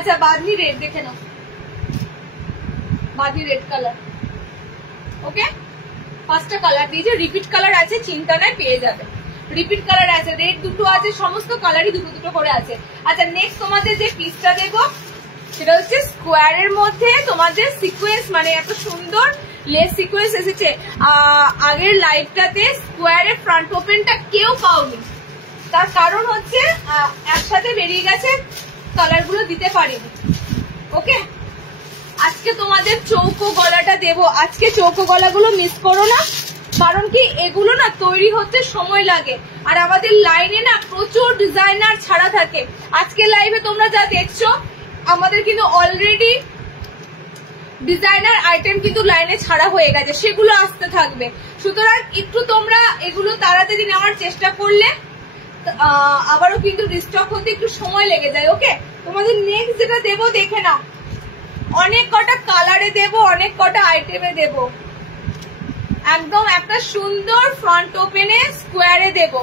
আচ্ছা বাদনি রেড দেখে নাও, বাদনি রেড কালার। ওকে, 5টা কালার দিয়েছে, রিপিট কালার আছে, চিন্তা নাই পেয়ে যাবে। রিপিট কালার আছে, রেড দুটো আছে, সমস্ত কালারই দুটো দুটো করে আছে। আচ্ছা নেক্সট তোমাদের যে পিসটা দেবো সেটা হচ্ছে স্কোয়ারের মধ্যে তোমাদের সিকোয়েন্স, মানে এত সুন্দর লেস সিকোয়েন্স এসেছে। আগের লাইভটাতে স্কোয়ারের ফ্রন্ট ওপেনটা কেউ পাওনি, তার কারণ হচ্ছে একসাথে বেরিয়ে গেছে, কালার গুলো দিতে পারিনি। ওকে, আজকে তোমাদের চৌকো গলাটা দেবো, আজকে চৌকো গলাগুলো মিস করো না, কারণ কি এগুলো না তৈরি হতে সময় লাগে, আর আমাদের লাইনে না প্রচুর ডিজাইনার ছাড়া থাকে। আজকে লাইভে তোমরা যা দেখছো আমাদের কিন্তু অলরেডি ডিজাইনার আইটেম কিন্তু লাইনে ছাড়া হয়ে গেছে, সেগুলো আসতে থাকবে। সুতরাং একটু তোমরা এগুলো তাড়াতাড়ি নেওয়ার চেষ্টা করলে আবারও কিন্তু রিস্টক হতে একটু সময় লেগে যায়। ওকে, তোমাদের নেক্সট যেটা দেবো দেখে নাও, অনেক কটা কালারে দেবো, অনেক কটা আইটেমে দেবো, একদম একটা সুন্দর ফ্রন্ট ওপেনে স্কোয়ারে দেব।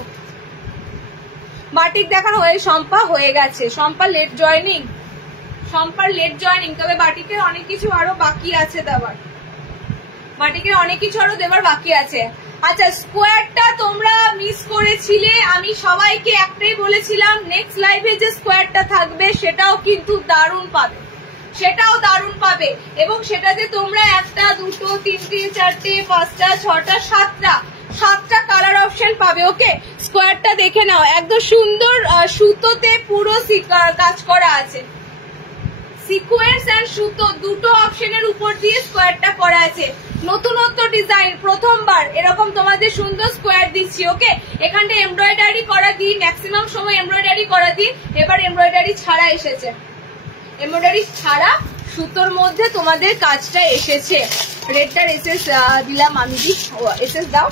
বাটিক দেখানো হয়ে শম্পা হয়ে গেছে, শম্পা লেট জয়নিং, শম্পার লেট জয়নিং, তবে বাটিকের অনেক কিছু আরো বাকি আছে দেওয়ার, বাটিকের অনেক কিছু আরো দেওয়ার বাকি আছে। আচ্ছা স্কোয়ারটা তোমরা মিস করেছিলে, আমি সবাইকে একটাই বলেছিলাম নেক্সট লাইভে যে স্কোয়ারটা থাকবে সেটাও কিন্তু দারুণ পাবে, সেটাও দারুণ পাবে, এবং সেটাতে তোমরা 1টা 2টো 3টে 4টে 5টা 6টা 7টা কালার অপশন পাবে। ওকে, স্কোয়ারটা দেখে নাও, একদম সুন্দর সুতোতে পুরো কাজ করা আছে, সিকোয়েন্স এন্ড সুতো দুটো অপশনের উপর দিয়ে স্কোয়ারটা করা আছে। নতুনত্ব ডিজাইন, প্রথমবার এরকম তোমাদের সুন্দর স্কোয়ার দিচ্ছি। ওকে, এখানটা এমব্রয়ডারি করা দিই, ম্যাক্সিমাম সময় এমব্রয়ডারি করা দিই, এবার এমব্রয়ডারি ছাড়া এসেছে, এমব্রয়ডারি ছাড়া সুতোর মধ্যে তোমাদের কাজটা এসেছে। রেডটার এসএস দিলাম আমি, দি এসএস দাও,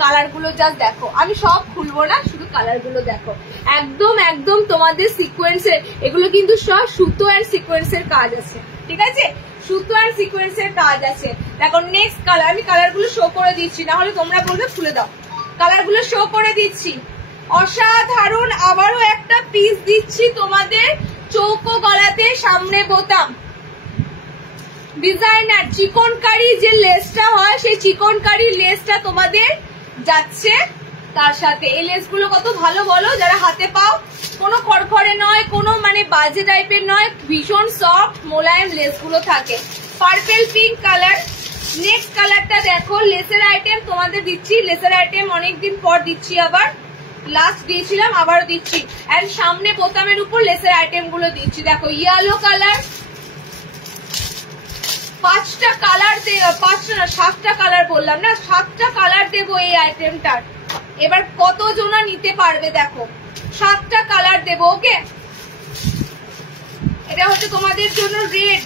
কালার গুলো জাস্ট দেখো, আমি সব খুলবো না, শুধু কালার গুলো দেখো, একদম একদম তোমাদের সিকোয়েন্সের, এগুলো কিন্তু সব সুতো অ্যান্ড সিকোয়েন্সের কাজ আছে, ঠিক আছে, সুতো অ্যান্ড সিকোয়েন্সের কাজ আছে। দেখো নেক্সট কালার, আমি কালার গুলো শো করে দিচ্ছি, না হলে তোমরা বলবে খুলে দাও, কালার গুলো শো করে দিচ্ছি। অসাধারণ আবারও একটা পিস দিচ্ছি তোমাদের চৌকো গলাতে, সামনে বোতাম, ডিজাইনার চিকনকারি যে লেসটা হয় সেই চিকনকারি লেসটা তোমাদের যাচ্ছে তার সাথে। এই লেস গুলো কত ভালো বলো, যারা হাতে পাও, কোনো খড়খড়ে নয়, কোনো মানে বাজে টাইপের নয়, ভীষণ সফট মোলায়েম লেস গুলো থাকে। পার্পেল পিঙ্ক কালার, নেক্সট কালারটা দেখো, লেসের আইটেম তোমাদের দিচ্ছি, লেসের আইটেম অনেকদিন পর দিচ্ছি, আবার লাস্ট দিয়েছিলাম আবারও দিচ্ছি, এন্ড সামনে বোতামের উপর লেসের আইটেম গুলো দিচ্ছি। দেখো ইয়েলো কালার, 5টা কালার, 5টা না 7টা কালার বললাম না, 7টা কালার দেবো এই আইটেমটার। এবার কত জনা নিতে পারবে দেখো, 7টা কালার দেবো। ওকে, এটা হচ্ছে তোমাদের জন্য রেড।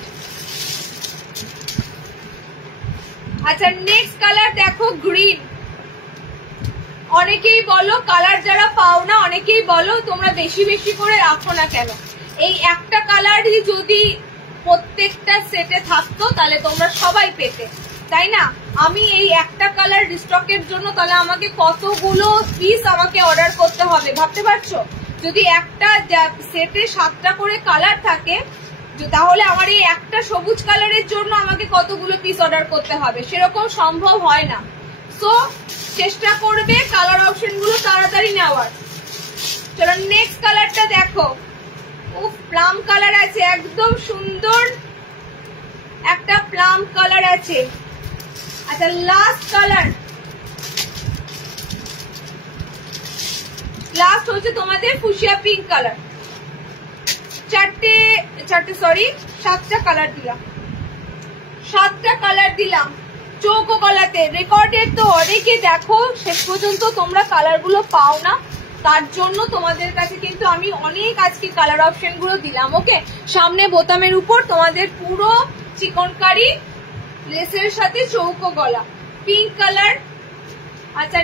আচ্ছা নেক্সট কালার দেখো গ্রিন। অনেকেই বলো কালার যারা পাও না, অনেকেই বলো তোমরা বেশি বেশি করে রাখো না কেন, এই একটা কালারই যদি প্রত্যেকটা সেটে থাকতো তাহলে তোমরা সবাই পেতে, তাই না? আমি এই একটা কালার রিস্টকের জন্য তাহলে আমাকে কতগুলো পিস আমাকে অর্ডার করতে হবে ভাবতে পারছো? যদি একটা সেটে 7টা করে কালার থাকে তাহলে আমার এই একটা সবুজ কালারের জন্য আমাকে কতগুলো পিস অর্ডার করতে হবে, সেরকম সম্ভব হয় না। সো চেষ্টা করবে কালার অপশন গুলো তাড়াতাড়ি নেওয়ার। চলো নেক্সট কালারটা দেখো, প্লাম কালার আছে, একদম সুন্দর একটা প্লাম কালার আছে। আচ্ছা লাস্ট কালার, লাস্ট হচ্ছে তোমাদের ফুশিয়া পিঙ্ক কালার। 7টা কালার দিলাম, 7টা কালার দিলাম চৌকো গলাতে। রেকর্ডের তো অনেকে দেখো শেষ পর্যন্ত তোমরা কালার গুলো পাও না, তার জন্য তোমাদের কাছে কিন্তু আমি অনেক আজকে কালার অপশন গুলো দিলাম। ওকে, সামনে বোতামের উপর তোমাদের পুরো চিকনকারি লেসের সাথে চৌকো গলা, পিঙ্ক কালার। আচ্ছা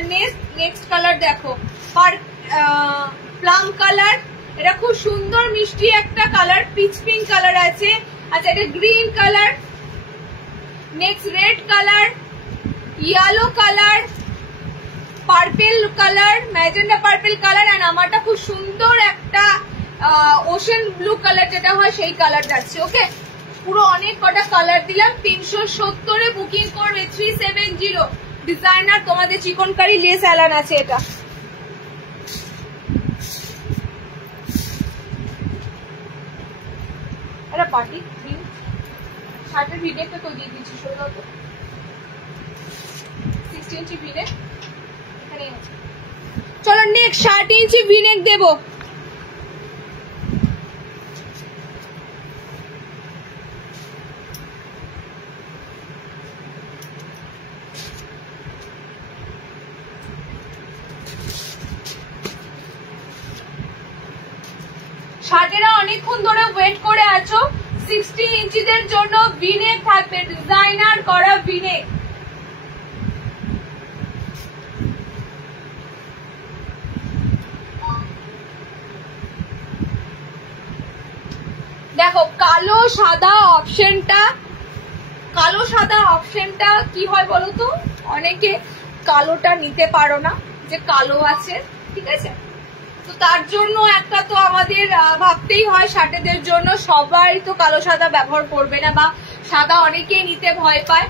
নেক্সট কালার দেখো, প্লাম কালার, এটা খুব সুন্দর মিষ্টি একটা কালার, পিচ পিঙ্ক কালার আছে। আচ্ছা এটা green colour, next red colour, yellow colour, purple colour, magenta purple colour, and আমারটা খুব সুন্দর একটা ওশেন ব্লু কালার যেটা হয় সেই কালার যাচ্ছে। ওকে, পুরো অনেক কটা কালার দিলাম। 370 বুকিং করবে 370। ডিজাইনার তোমাদের চিকনকারি লেস অ্যালান আছে এটা। এটা পার্টি গ্রিন শার্টের ভিনেকটা তো দিয়ে দিচ্ছি, সরে দাও তো। 16 ইঞ্চি ভিনেক এখানেই আছে। চলো নেক্সট 60 ইঞ্চি ভিনেক দেবো। শার্টেরা অনেকক্ষণ ধরে ওয়েট করে আছো। 60 ইঞ্চিদের জন্য ভিনেক থাকবে, ডিজাইনার করা ভিনেক। দেখো কালো সাদা অপশনটা কি হয় বলো তো, অনেকে কালোটা নিতে পারো না, যে কালো আছে, ঠিক আছে, তো তার জন্য একটা তো আমাদের ভাবতেই হয় শার্টেদের জন্য। সবাই তো কালো সাদা ব্যবহার করবে না, বা সাদা অনেকেই নিতে ভয় পায়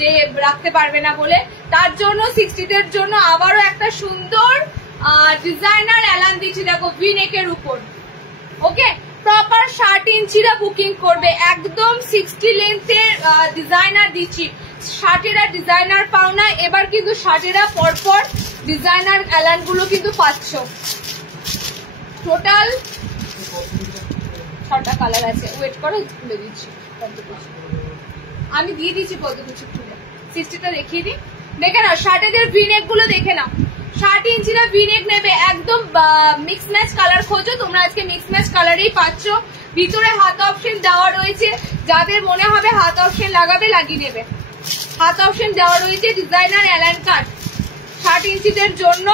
যে রাখতে পারবে না বলে। তার জন্য 60দের জন্য আবারও একটা সুন্দর ডিজাইনার অ্যালান দিচ্ছি, দেখো ভিনেকের উপর। ওকে, প্রপার 60 ইঞ্চিরা বুকিং করবে, একদম 60 লেন্থের ডিজাইনার দিচ্ছি। শার্টেরা ডিজাইনার পাও না, এবার কিন্তু শার্টেরা পরপর ডিজাইনার অ্যালান গুলো কিন্তু পাচ্ছ। টোটাল 6টা কালার আছে, ওয়েট করো খুলে দিচ্ছি। আমি দিয়ে দিচ্ছি পদ্মকুচি খুলে, 60টা দেখিয়ে দিই। দেখে নাও শার্টেদের ভিনেক গুলো দেখে নাও। 60 ইঞ্চিরা ভিনেক নেবে, একদম মিক্স ম্যাচ কালার খোঁজো তোমরা, আজকে মিক্স ম্যাচ কালারেই পাচ্ছ। ভিতরে হাত অপশন দেওয়া রয়েছে, যাদের মনে হবে হাত অপশন লাগাবে লাগিয়ে নেবে। হাত অপশন দেওয়া রয়েছে, ডিজাইনার অ্যালান কাট 60 ইঞ্চিদের জন্য।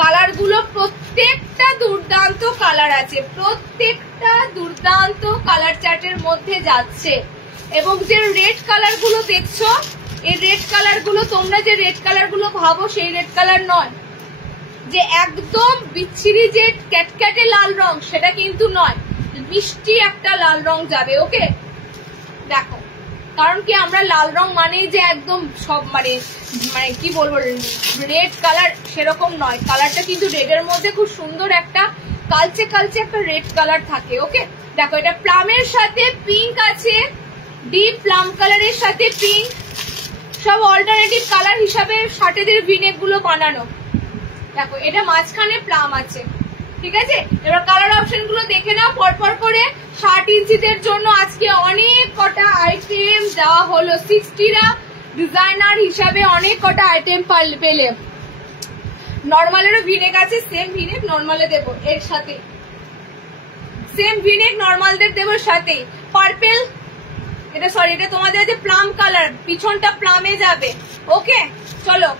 কালার গুলো প্রত্যেকটা দুর্দান্ত কালার আছে, প্রত্যেকটা দুর্দান্ত কালার চার্টের মধ্যে যাচ্ছে। এবং যে রেড কালার গুলো দেখছো, এই রেড কালার গুলো তোমরা যে রেড কালার গুলো ভাবো সেই রেড কালার নয়, যে একদম বিচ্ছিরি যে ক্যাটক্যাটে লাল রং সেটা কিন্তু নয়, মিষ্টি একটা লাল রং যাবে। ওকে, দেখো কারণ কি আমরা লাল রং মানেই যে একদম সব মানে কি বলবো রেড কালার, সেরকম নয়। কালারটা কিন্তু রেডের মধ্যে খুব সুন্দর একটা কালচে কালচে একটা রেড কালার থাকে। ওকে, দেখো এটা প্লামের সাথে পিঙ্ক আছে, ডিপ প্লাম কালারের সাথে পিঙ্ক, সব অল্টারনেটিভ কালার হিসাবে শার্টেদের ভিনেক গুলো বানানো। দেখো এটা মাঝখানে প্লাম আছে, ঠিক আছে। এবার কালার অপশন গুলো দেখে নাও পরপর করে। 60 ইঞ্চিদের জন্য আজকে অনেক কটা আইটেম দেওয়া হলো, 60রা ডিজাইনার হিসাবে অনেক কটা আইটেম পেলে। নর্মালেরও ভিনেক আছে, সেম ভিনেক নর্মালে দেবো এর সাথে, সেম ভিনেক নর্মালদের দেবো সাথে। পার্পেল এটা, সরি এটা তোমাদের আছে প্লাম কালার, পিছনটা প্লামে যাবে। ওকে, চলো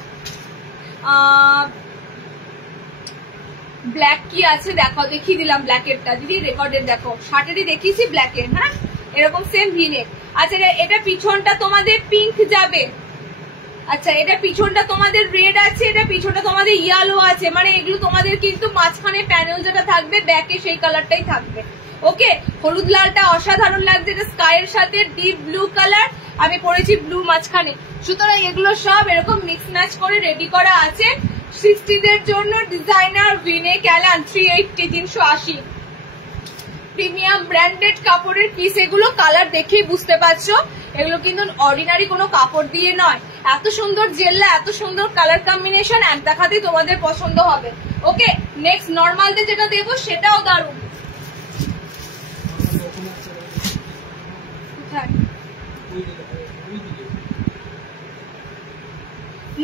ব্ল্যাক কি আছে দেখো, দেখিয়ে দিলাম ব্ল্যাকেরটা দিদি, রেকর্ডের দেখো, শার্টেরই দেখিয়েছি ব্ল্যাকের। হ্যাঁ, এরকম সেম ভিনেক। আচ্ছা এটা পিছনটা তোমাদের পিঙ্ক যাবে। আচ্ছা এটা পিছনটা তোমাদের রেড আছে, এটা পিছনটা তোমাদের ইয়েলো আছে, মানে এগুলো তোমাদের কিন্তু মাঝখানে প্যানেল যেটা থাকবে ব্যাকে সেই কালারটাই থাকবে। ওকে, হলুদ লালটা অসাধারণ লাগছে, এটা স্কাইয়ের সাথে ডিপ ব্লু কালার, আমি পরেছি ব্লু মাঝখানে। সুতরাং এগুলো সব এরকম মিক্স ম্যাচ করে রেডি করা আছে 60দের জন্য। ডিজাইনার ভিনেক অ্যালান 380 380 প্রিমিয়াম ব্র্যান্ডেড কাপড়ের পিস। এগুলো কালার দেখেই বুঝতে পারছো, এগুলো কিন্তু অর্ডিনারি কোনো কাপড় দিয়ে নয়। এত সুন্দর জেল্লা, এত সুন্দর কালার কম্বিনেশন, এক দেখাতেই তোমাদের পছন্দ হবে। ওকে, নেক্সট নর্মালদের যেটা দেবো সেটাও দারুণ।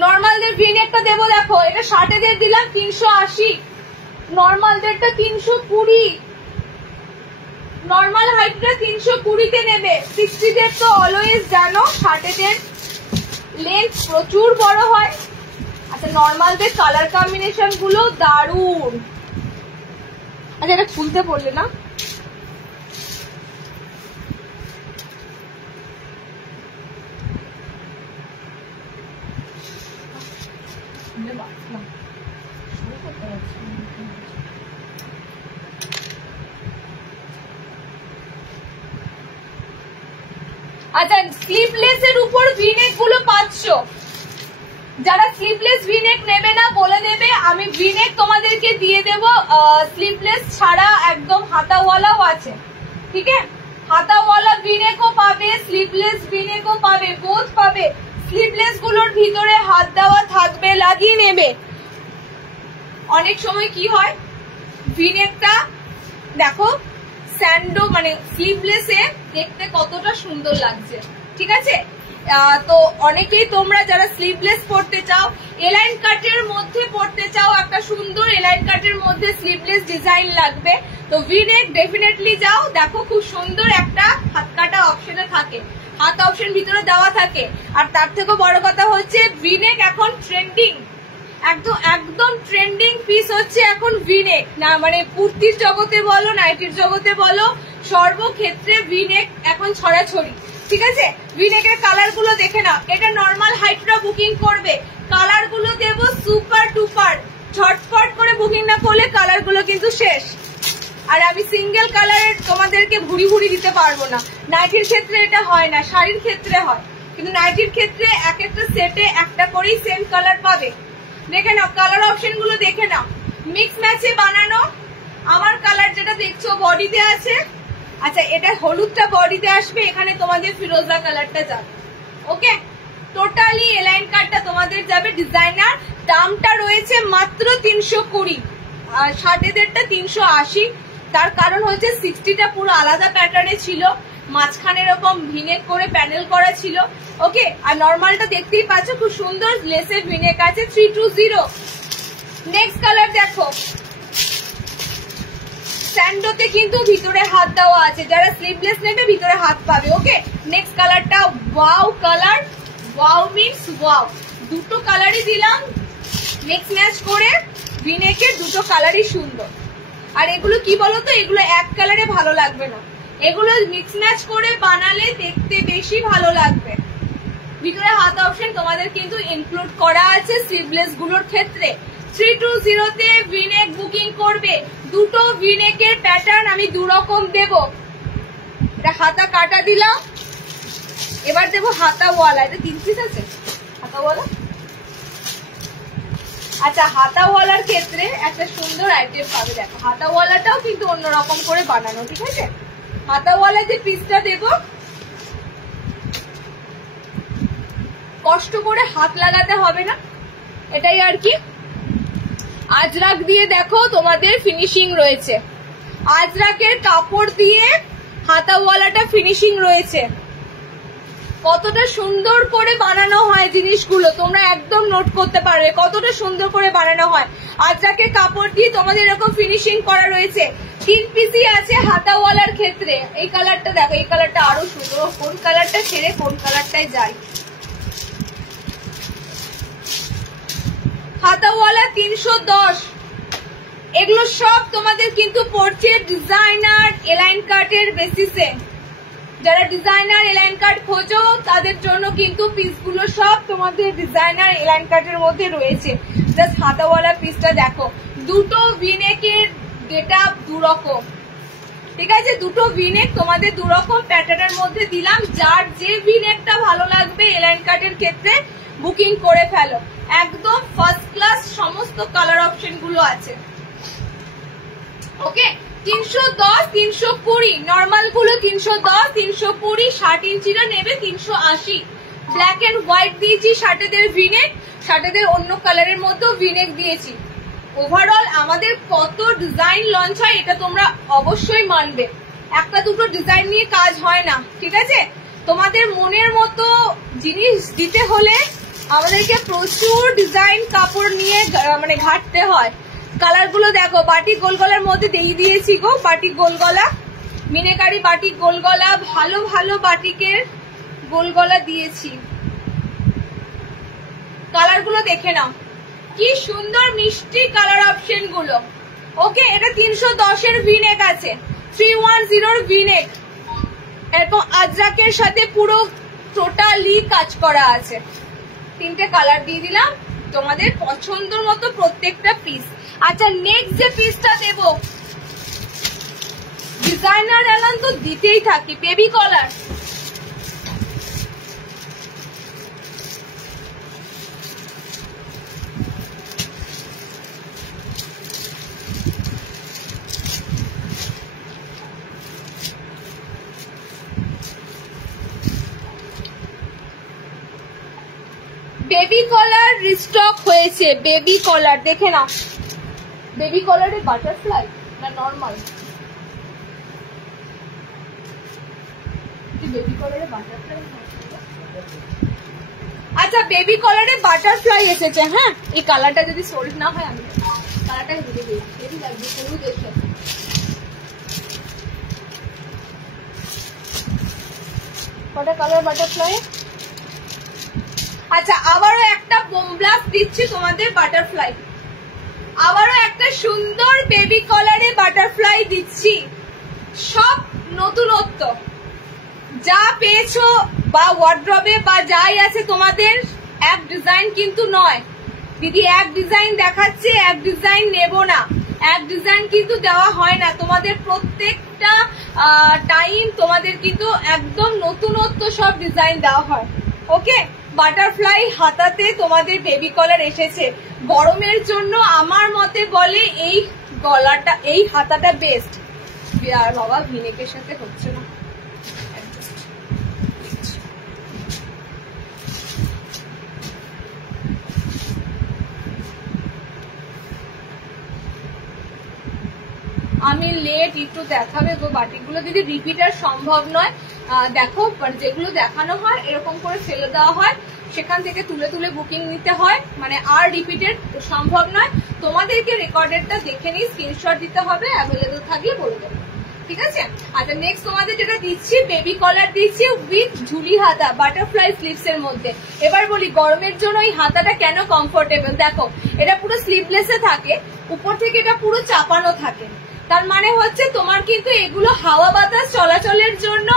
নর্মালদের ভিনেকটা দেবো, দেখো এটা শার্টেদের দিলাম 380, নর্মালদেরটা 320, নর্মাল হাইটটা 320-তে নেবে। 60দের তো অলওয়েজ জানো শার্টেদের লেন্থ প্রচুর বড় হয়। আচ্ছা নর্মালদের কালার কম্বিনেশন গুলো দারুণ। আচ্ছা এটা খুলতে পড়লে না, আচ্ছা স্লিভলেস এর উপর ভিনেক গুলো পাচ্ছ, যারা স্লিভলেস ভিনেক নেবে না বলে দেবে, আমি ভিনেক তোমাদেরকে দিয়ে দেব স্লিভলেস ছাড়া, একদম হাতাওয়ালাও আছে, ঠিক আছে? হাতাওয়ালা ভিনেকও পাবে, স্লিভলেস ভিনেকও পাবে, বোথ পাবে। স্লিভলেস গুলোর ভিতরে হাত দেওয়া থাকবে, লাগিয়ে নেবে। অনেক সময় কি হয়, ভিনেকটা দেখো স্যান্ডো মানে স্লিভলেসে দেখতে কতটা সুন্দর লাগছে, ঠিক আছে? তো অনেকেই তোমরা যারা স্লিভলেস পড়তে চাও, এলাইন কাটের মধ্যে পড়তে চাও, একটা সুন্দর এলাইন কাটের মধ্যে স্লিভলেস ডিজাইন লাগবে, তো ভিনেক ডেফিনেটলি যাও। দেখো খুব সুন্দর একটা হাত কাটা অপশনে থাকে, হাত অপশন ভিতরে দেওয়া থাকে। আর তার থেকে বড় কথা হচ্ছে ভিনেক এখন ট্রেন্ডিং, একদম ট্রেন্ডিং পিস হচ্ছে এখন ভিনেক। না মানে কুর্তির জগতে বলো, নাইটির জগতে বলো, সর্বক্ষেত্রে ভিনেক এখন ছড়াছড়ি, ঠিক আছে? ভিনেকের কালার গুলো দেখে নাও। এটা নর্মাল হাইটরা বুকিং করবে, কালার গুলো দেবো সুপার ডুপার, ঝটপট করে বুকিং না করলে কালার গুলো কিন্তু শেষ। আর আমি সিঙ্গেল কালারের তোমাদেরকে ভুড়ি ভুড়ি দিতে পারবো না। নাইটির ক্ষেত্রে এটা হয় না, শাড়ির ক্ষেত্রে হয়, কিন্তু নাইটির ক্ষেত্রে এক একটা সেটে একটা করেই সেম কালার পাবে। দেখে নাও কালার অপশন গুলো, দেখে নাও মিক্স ম্যাচে বানানো। আমার কালার যেটা দেখছো বডিতে আছে, আচ্ছা এটা হলুদটা বডিতে আসবে, এখানে তোমাদের ফিরোজা কালারটা যাবে। ওকে, টোটালি এলাইন কাটটা তোমাদের যাবে ডিজাইনার। দামটা রয়েছে মাত্র 320, আর শার্টেদেরটা 380। তার কারণ হচ্ছে 60টা পুরো আলাদা প্যাটার্নে ছিল, মাঝখানে এরকম ভিনেক করে প্যানেল করা ছিল। ওকে, আর নর্মালটা দেখতেই পাচ্ছ খুব সুন্দর লেসের ভিনেক আছে 320। নেক্সট কালার দেখো, স্যান্ডোতে কিন্তু ভিতরে হাত দেওয়া আছে, যারা স্লিভলেস নেবে ভিতরে হাত পাবে। ওকে, নেক্সট কালারটা wow colour, wow means wow, দুটো কালারই দিলাম মিক্স ম্যাচ করে। ভিনেকের দুটো কালারই সুন্দর। আর এগুলো কি বলতো, এগুলো এক কালারে ভালো লাগবে না, এগুলো মিক্স ম্যাচ করে বানালে দেখতে বেশি ভালো লাগবে। ভিতরে হাত অপশন তোমাদের কিন্তু ইনক্লুড করা আছে স্লিভলেস গুলোর ক্ষেত্রে। 320-তে ভিনেক বুকিং করবে। দুটো ভিনেকের প্যাটার্ন আমি দুরকম দেব। এটা হাতা কাটা দিলাম, এবার দেবো হাতাওয়ালা। এটা 3 পিস আছে হাতাওয়ালা। আচ্ছা হাতাওয়ালার ক্ষেত্রে একটা সুন্দর আইটেম পাবে, দেখো হাতাওয়ালাটাও কিন্তু অন্যরকম করে বানানো, ঠিক আছে? হাতাওয়ালা যে পিসটা দেব, কষ্ট করে হাত লাগাতে হবে না, এটাই আর কি। আজরাক দিয়ে দেখো তোমাদের ফিনিশিং রয়েছে, আজরাকের কাপড় দিয়ে হাতাওয়ালাটা ফিনিশিং রয়েছে। কতটা সুন্দর করে বানানো হয় জিনিসগুলো, তোমরা একদম নোট করতে পারবে কতটা সুন্দর করে বানানো হয়। আজরাকের কাপড় দিয়ে তোমাদের এরকম ফিনিশিং করা রয়েছে। 3 পিসই আছে হাতাওয়ালার ক্ষেত্রে। এই কালারটা দেখো, এই কালারটা আরো সুন্দর। কোন কালারটা ছেড়ে কোন কালারটায় যায়। হাতাওয়ালা 310। এগুলো সব তোমাদের কিন্তু পড়ছে ডিজাইনার এলাইন কাটের বেসিসে। যারা ডিজাইনার এলাইন কাট খোঁজো তাদের জন্য কিন্তু পিসগুলো সব তোমাদের ডিজাইনার এলাইন কাটের মধ্যে রয়েছে। জাস্ট হাতাওয়ালা পিসটা দেখো, দুটো ভিনেকের গেটআপ দুরকম, ঠিক আছে? দুটো ভিনেক তোমাদের দুরকম প্যাটার্নের মধ্যে দিলাম। যার যে ভিনেকটা ভালো লাগবে এলাইন কাটের ক্ষেত্রে বুকিং করে ফেলো। একদম ফার্স্ট ক্লাস সমস্ত কালার অপশন গুলো আছে। ওকে, 310, 320, নর্মাল গুলো 310, 320, 60 ইঞ্চিরা নেবে 380। ব্ল্যাক এন্ড হোয়াইট দিয়েছি শার্টেদের ভিনেক, শার্টেদের অন্য কালারের মধ্যেও ভিনেক দিয়েছি। ওভারঅল আমাদের কত ডিজাইন লঞ্চ হয় এটা তোমরা অবশ্যই মানবে। একটা দুটো ডিজাইন নিয়ে কাজ হয় না, ঠিক আছে? তোমাদের মনের মতো জিনিস দিতে হলে আমাদেরকে প্রচুর ডিজাইন কাপড় নিয়ে মানে ঘাটতে হয়। কালার গুলো দেখো, বাটিক গোল গলার মধ্যে দিয়ে দিয়েছি গো, বাটিক গোল গলা, মিনেকারি বাটিক গোল গলা, ভালো ভালো বাটিকের গোল গলা দিয়েছি। কালার গুলো দেখে নাও, কি সুন্দর মিষ্টি কালার অপশন গুলো। ওকে, এটা 310-এর ভিনেক আছে, 310-র ভিনেক, এরকম আজরাকের সাথে পুরো টোটালি কাজ করা আছে। 3টে কালার দিয়ে দিলাম, তোমাদের পছন্দ মতো প্রত্যেকটা পিস। আচ্ছা নেক্সট যে পিসটা দেব, ডিজাইনার এলান তো দিতেই থাকি, baby collar. Baby collar restock হয়েছে, বেবি কলার দেখে নাও। বেবি কলারে বাটারফ্লাই না নরমাল? বেবি কলারে বাটারফ্লাই। আচ্ছা বেবি কলারে বাটারফ্লাই এসেছে। হ্যাঁ এই কালারটা যদি সোল্ড না হয় আমি কালারটা হেভি হেভি লাগবে হলুদের সাথে। কটা কালার বাটারফ্লাই? আচ্ছা আবারও একটা বোমব্লাস্ট দিচ্ছি তোমাদের বাটারফ্লাই, আবারও একটা সুন্দর বেবি কলারে বাটারফ্লাই দিচ্ছি। সব নতুনত্ব যা পেয়েছো বা ওয়ার্ড্রবে বা যাই আছে তোমাদের, এক ডিজাইন কিন্তু নয় দিদি, এক ডিজাইন দেখাচ্ছে এক ডিজাইন নেব না, এক ডিজাইন কিন্তু দেওয়া হয় না তোমাদের। প্রত্যেকটা টাইম তোমাদের কিন্তু একদম নতুনত্ব সব ডিজাইন দেওয়া হয়। ওকে বাটারফ্লাই হাতাতে তোমাদের বেবি কলার এসেছে। গরমের জন্য আমার মতে বলে এই গলাটা এই হাতাটা বেস্ট। আর বাবা ভিনেকের সাথে হচ্ছে না, আমি লেট একটু দেখাবে গো বাটিকগুলো দিদি, রিপিটার সম্ভব নয়। দেখো যেগুলো দেখানো হয় এরকম করে ফেলে দেওয়া হয়, সেখান থেকে তুলে তুলে বুকিং নিতে হয়, মানে আর রিপিটেড সম্ভব নয়। তোমাদেরকে রেকর্ডেডটা দেখে নিই, স্ক্রিনশট দিতে হবে, অ্যাভেলেবল থাকলে বলে দেবো, ঠিক আছে? আচ্ছা নেক্সট তোমাদের যেটা দিচ্ছি বেবি কলার দিচ্ছি উইথ ঝুলি হাতা বাটারফ্লাই স্লিভস এর মধ্যে। এবার বলি গরমের জন্য এই হাতাটা কেন কমফোর্টেবল। দেখো এটা পুরো স্লিভলেসে থাকে, উপর থেকে এটা পুরো চাপানো থাকে, তার মানে হচ্ছে তোমার কিন্তু এগুলো হাওয়া বাতাস চলাচলের জন্য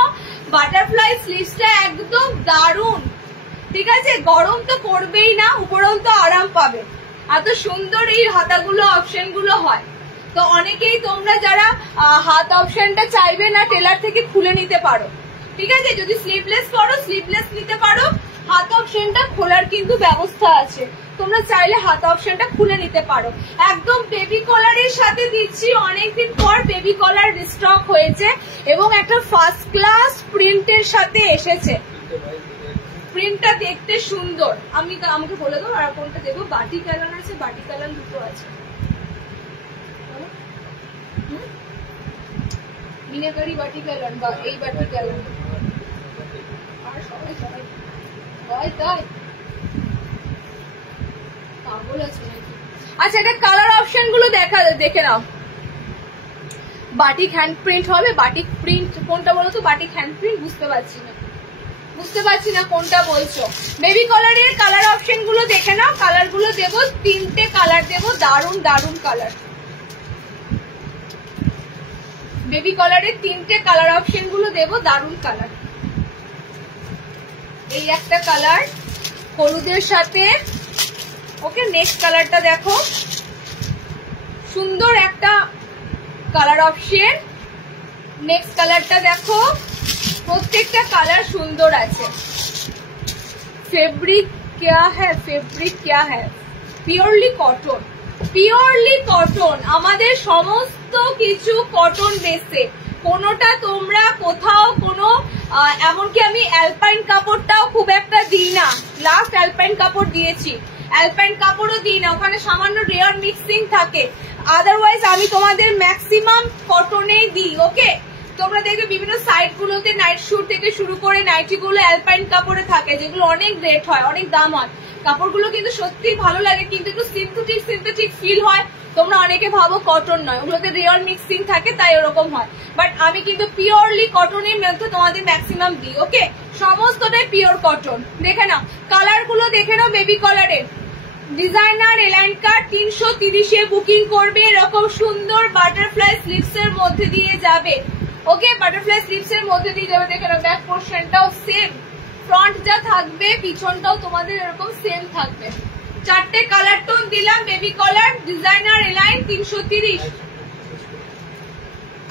বাটারফ্লাই স্লিভসটা একদম দারুণ, ঠিক আছে? গরম তো করবেই না, উপরন্ত আরাম পাবে। এত সুন্দর এই হাতাগুলো অপশন গুলো হয়। তো অনেকেই তোমরা যারা হাত অপশনটা চাইবে না টেলার থেকে খুলে নিতে পারো, ঠিক আছে? যদি স্লিভলেস করো স্লিভলেস নিতে পারো, হাত অপশনটা খোলার কিন্তু ব্যবস্থা আছে, তোমরা চাইলে হাত অপশনটা খুলে নিতে পারো। একদম বেবি কলারের সাথে দিচ্ছি, অনেকদিন পর বেবি কলার রিস্টক হয়েছে এবং একটা ফার্স্ট ক্লাস প্রিন্টের সাথে এসেছে। প্রিন্টটা দেখতে সুন্দর। আমাকে বলে দাও আর কোনটা দেবো। বাটি কালার আছে, বাটি কালার দুটো আছে, মিনাকারি বাটি কালার বা এই বাটি কালার। আর সবাই সবাই হয় তাই পাগল আছে নাকি? আচ্ছা এটা কালার অপশন গুলো দেখে নাও। বাটিক হ্যান্ড প্রিন্ট হবে, বাটিক প্রিন্ট কোনটা বলো তো? বাটিক হ্যান্ড প্রিন্ট বুঝতে পারছি না কোনটা বলছো। বেবি কলারের কালার অপশন গুলো দেখে নাও। কালার গুলো দেবো, 3টে কালার দেবো, দারুন দারুন কালার। বেবি কলারের 3টে কালার অপশন গুলো দেবো, দারুন কালার। এই একটা কালার হলুদের সাথে। ওকে নেক্সট কালারটা দেখো, সুন্দর একটা কালার অপশন। নেক্সট কালারটা দেখো, প্রত্যেকটা কালার সুন্দর আছে। ফেব্রিक क्या है? Purely cotton, purely cotton. আমাদের সমস্ত কিছু কটন বেসে, কোনোটা তোমরা কোথাও কোনো এমনকি আমি অ্যালপাইন কাপড়টাও খুব একটা দিই না। লাস্ট অ্যালপাইন কাপড় দিয়েছি, অ্যালপাইন কাপড়ও দিই না, ওখানে সামান্য রেয়ার মিক্সিং থাকে। আদারওয়াইজ আমি তোমাদের ম্যাক্সিমাম কটনেই দিই। ওকে তোমরা দেখবে বিভিন্ন সাইট গুলোতে নাইট শুট থেকে শুরু করে নাইটি গুলো অ্যালপাইন কাপড়ে থাকে, যেগুলো অনেক রেট হয়, অনেক দাম হয়। কাপড়গুলো কিন্তু সত্যি ভালো লাগে, কিন্তু একটু সিনথেটিক ফিল হয়। তোমরা অনেকে ভাবো কটন নয়, ওগুলোতে রেয়ার মিক্সিং থাকে তাই ওরকম হয়, বাট আমি কিন্তু পিওরলি কটনের মধ্যে তোমাদের ম্যাক্সিমাম দিই। ওকে সমস্তটাই পিওর কটন। দেখে নাও কালার গুলো, দেখে নাও। বেবি কলারের ডিজাইনার এলাইন কাট 330-এ বুকিং করবে, এরকম সুন্দর বাটারফ্লাই স্লিভস এর মধ্যে দিয়ে যাবে। ওকে বাটারফ্লাই স্লিভস এর মধ্যে দিয়ে যাবে। দেখে নাও ব্যাক পোর্শনটাও সেম, ফ্রন্ট যা থাকবে পিছনটাও তোমাদের এরকম সেম থাকবে। 4টে কালার টোন দিলাম। বেবি কলার ডিজাইনার এলাইন 330।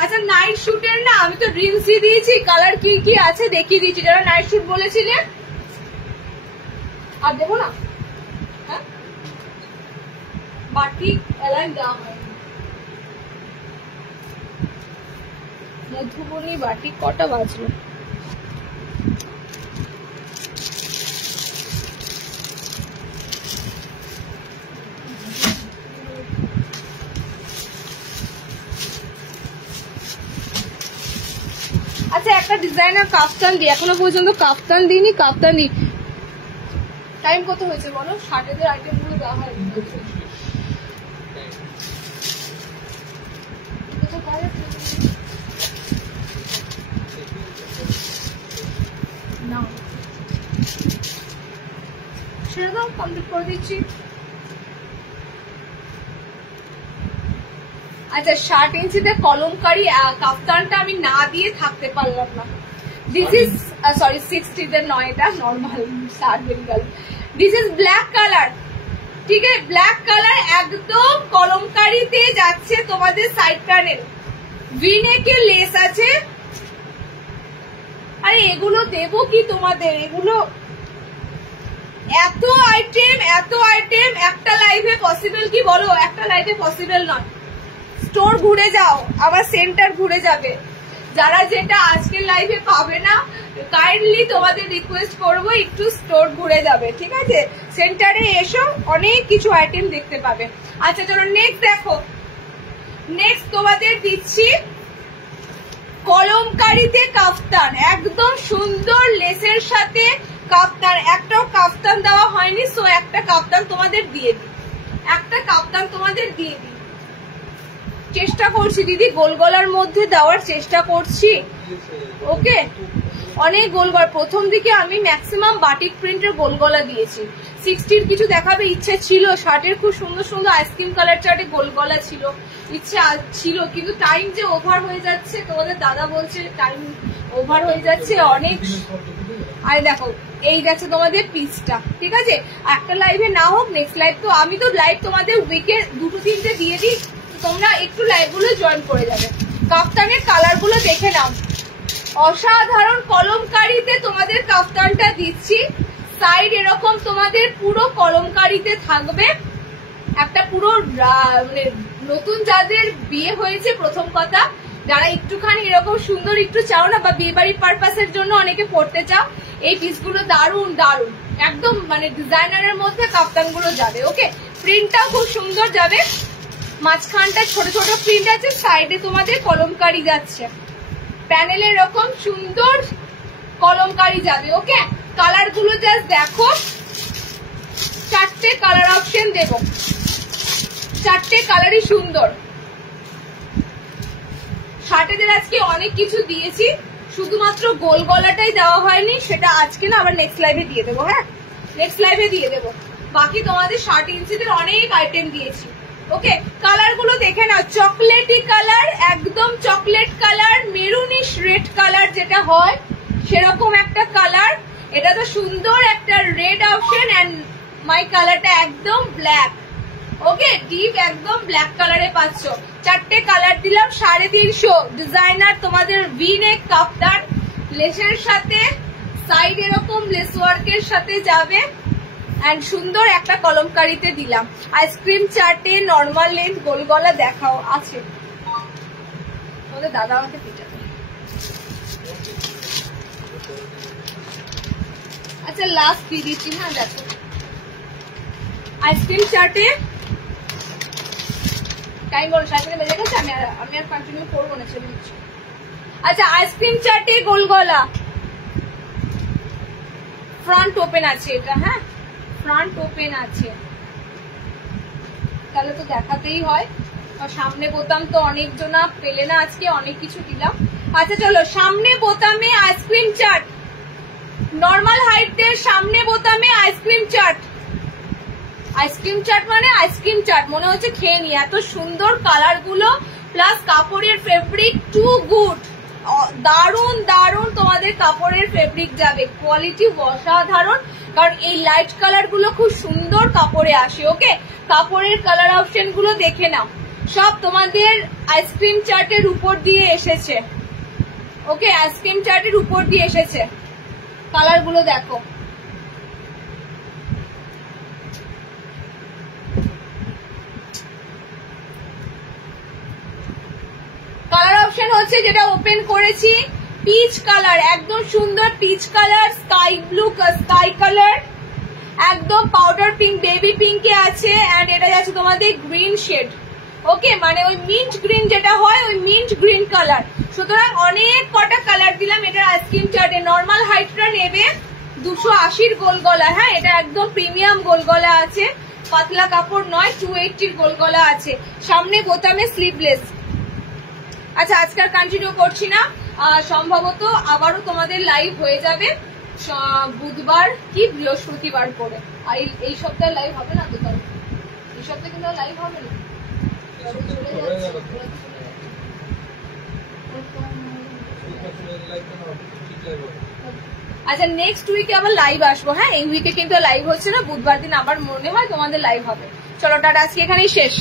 আচ্ছা নাইট শুটের না আমি তো ড্রিমসই দিয়েছি, কালার কি কি আছে দেখিয়ে দিয়েছি। যারা নাইট শুট বলেছিলেন আর দেবো না, হ্যাঁ বাটিক এলাইন দেওয়া হয়। মধুবনী বাটিক কটা বাজলো? ডিজাইনার কাফতান দিই, এখনো পর্যন্ত কাফতান দিইনি, কাফতান দিই। টাইম কত হয়েছে বলো? শার্টেদের আইটেম গুলো দেওয়া হয় না, সেটা কমপ্লিট করে দিচ্ছি। আচ্ছা 60 ইঞ্চিতে কলমকারি কাফতানটা আমি না দিয়ে থাকতে পারলাম না। দিস ইজ সরি 60 তে নয়, এটা নর্মাল 60 বেরিয়ে গেল। দিস ইজ ব্ল্যাক কালার, ঠিক আছে, ব্ল্যাক কালার একদম কলমকারিতে যাচ্ছে তোমাদের সাইড প্যানেল, ভিনেকের লেস আছে। আরে এগুলো দেবো কি তোমাদের, এগুলো এত আইটেম একটা লাইভে পসিবল কি বলো? একটা লাইভে পসিবল নয়। স্টোর ঘুরে যাও, আবার সেন্টার ঘুরে যাবে। যারা যেটা আজকের লাইভে পাবে না, কাইন্ডলি তোমাদের রিকোয়েস্ট করবো একটু স্টোর ঘুরে যাবে, ঠিক আছে? সেন্টারে এসো, অনেক কিছু আইটেম দেখতে পাবে। আচ্ছা চলো নেক্সট দেখো। নেক্সট তোমাদের দিচ্ছি কলমকারিতে কাফতান, একদম সুন্দর লেসের সাথে কাফতান। একটাও কাফতান দেওয়া হয়নি, সো একটা কাফতান তোমাদের দিয়ে দিই, একটা কাফতান তোমাদের দিয়ে দিই। চেষ্টা করছি দিদি, গোল গলার মধ্যে দেওয়ার চেষ্টা করছি। ওকে, অনেক গোল গলা, প্রথম দিকে আমি ম্যাক্সিমাম বাটিক প্রিন্টের গোল গলা দিয়েছি। 60 কিছু দেখাবে ইচ্ছে ছিল, শার্টের খুব সুন্দর সুন্দর আইসক্রিম কালার চার্টে গোল গলা ছিল, ইচ্ছে ছিল, কিন্তু টাইম যে ওভার হয়ে যাচ্ছে, তোমাদের দাদা বলছে টাইম ওভার হয়ে যাচ্ছে অনেক। আর দেখো এই যাচ্ছে তোমাদের পিসটা, ঠিক আছে? একটা লাইভে না হোক, নেক্সট লাইভ তো আমি তো লাইভ তোমাদের উইকে 2-3টে দিয়ে দিই, তোমরা একটু লাইভ গুলো জয়েন করে যাবে। কাফতানের কালার গুলো দেখে নাও, অসাধারণ কলমকারিতে তোমাদের কাফতানটা দিচ্ছি। সাইড এরকম তোমাদের পুরো কলমকারিতে থাকবে, একটা পুরো মানে নতুন যাদের বিয়ে হয়েছে, প্রথম কথা যারা একটুখানি এরকম সুন্দর একটু চাও না, বা বিয়ে বাড়ির পারপাসের জন্য অনেকে পড়তে চাও, এই পিসগুলো দারুন দারুন, একদম মানে ডিজাইনারের মধ্যে কাফতানগুলো যাবে। ওকে, প্রিন্টটাও খুব সুন্দর যাবে, মাঝখানটা ছোট ছোট প্রিন্ট আছে, সাইডে তোমাদের কলমকারি যাচ্ছে, প্যানেলে এরকম সুন্দর কলমকারি যাবে। ওকে, কালার গুলো জাস্ট দেখো, 4টে কালার অপশন দেব, 4টে কালারই সুন্দর। শার্টেদের আজকে অনেক কিছু দিয়েছি, শুধুমাত্র গোল গলাটাই দেওয়া হয়নি, সেটা আজকে না আবার নেক্সট লাইভে দিয়ে দেবো। হ্যাঁ, নেক্সট লাইভে দিয়ে দেবো। বাকি তোমাদের 60 ইঞ্চিদের অনেক আইটেম দিয়েছি। ওকে, কালার গুলো দেখে নাও, চকলেটি কালার, একদম chocolate colour, maroonish red colour যেটা হয় সেরকম একটা কালার। এটা তো সুন্দর একটা রেড অপশন, এন্ড মাই কালারটা একদম ব্ল্যাক। ওকে, ডিপ একদম ব্ল্যাক কালারে পাচ্ছ। 4টে কালার দিলাম, 350 ডিজাইনার তোমাদের ভি-নেক কাফতান, লেসের সাথে সাইড এরকম লেস ওয়ার্কের সাথে যাবে, এন্ড সুন্দর একটা কলমকারিতে দিলাম। আইসক্রিম চার্টে নর্মাল লেন্থ গোল গলা দেখাও আছে, তোমাদের দাদা আমাকে পিটাবে। আচ্ছা লাস্ট দিয়ে দিচ্ছি। হ্যাঁ দেখো, আইসক্রিম চার্টে টাইম বলো, 7 বেজে গেছে, আমি আর কন্টিনিউ করবো না, ছেড়ে দিচ্ছি। আচ্ছা আইসক্রিম চার্টে গোল গলা, ফ্রন্ট ওপেন আছে এটা। হ্যাঁ, ফ্রন্ট ওপেন আছে, তাহলে তো দেখাতেই হয়। সামনে বোতাম তো অনেক জনা পেলে না, আজকে অনেক কিছু দিলাম। আচ্ছা চলো, সামনে বোতামে আইসক্রিম চার্ট, নর্মাল হাইটের সামনে বোতামে আইসক্রিম চার্ট। আইসক্রিম চার্ট মানে আইসক্রিম চার্ট, মনে হচ্ছে খেয়ে নি, এত সুন্দর কালার গুলো, প্লাস কাপড়ের ফেব্রিক টু গুড, দারুন দারুন তোমাদের কাপড়ের ফেব্রিক যাবে, কোয়ালিটি অসাধারণ, কারণ এই লাইট কালার গুলো খুব সুন্দর কাপড়ে আসে। ওকে, কাপড়ের কালার অপশন গুলো দেখে নাও, সব তোমাদের আইসক্রিম চার্টের উপর দিয়ে এসেছে। ওকে, আইসক্রিম চার্টের উপর দিয়ে এসেছে, কালার গুলো দেখো। কালার অপশন হচ্ছে যেটা ওপেন করেছি, পিচ কালার, একদম সুন্দর peach colour, sky blue, sky colour, একদম পাউডার পিঙ্ক, বেবি পিঙ্কে আছে, এন্ড এটা যাচ্ছে তোমাদের গ্রিন শেড। ওকে, মানে ওই মিন্ট গ্রিন যেটা হয়, ওই মিন্ট গ্রিন কালার, সুতরাং অনেক কটা কালার দিলাম। এটা আইসক্রিম চার্টে নর্মাল হাইটটা নেবে 280 গোল গলা। হ্যাঁ, এটা একদম প্রিমিয়াম গোল গলা আছে, পাতলা কাপড় নয়, 280 গোল গলা আছে, সামনে বোতামে স্লিভলেস। আচ্ছা, আজকাল কন্টিনিউ করছি না, সম্ভবত আবারও তোমাদের লাইভ হয়ে যাবে বুধবার কি বৃহস্পতিবার করে। আর এই সপ্তাহে লাইভ হবে না তো, তাহলে এই সপ্তাহে কিন্তু লাইভ হবে না। আচ্ছা, নেক্সট উইকে আবার লাইভ আসবো। হ্যাঁ, এই উইকে কিন্তু লাইভ হচ্ছে না, বুধবার দিন আবার মনে হয় তোমাদের লাইভ হবে। চলো টাটা, আজকে এখানেই শেষ।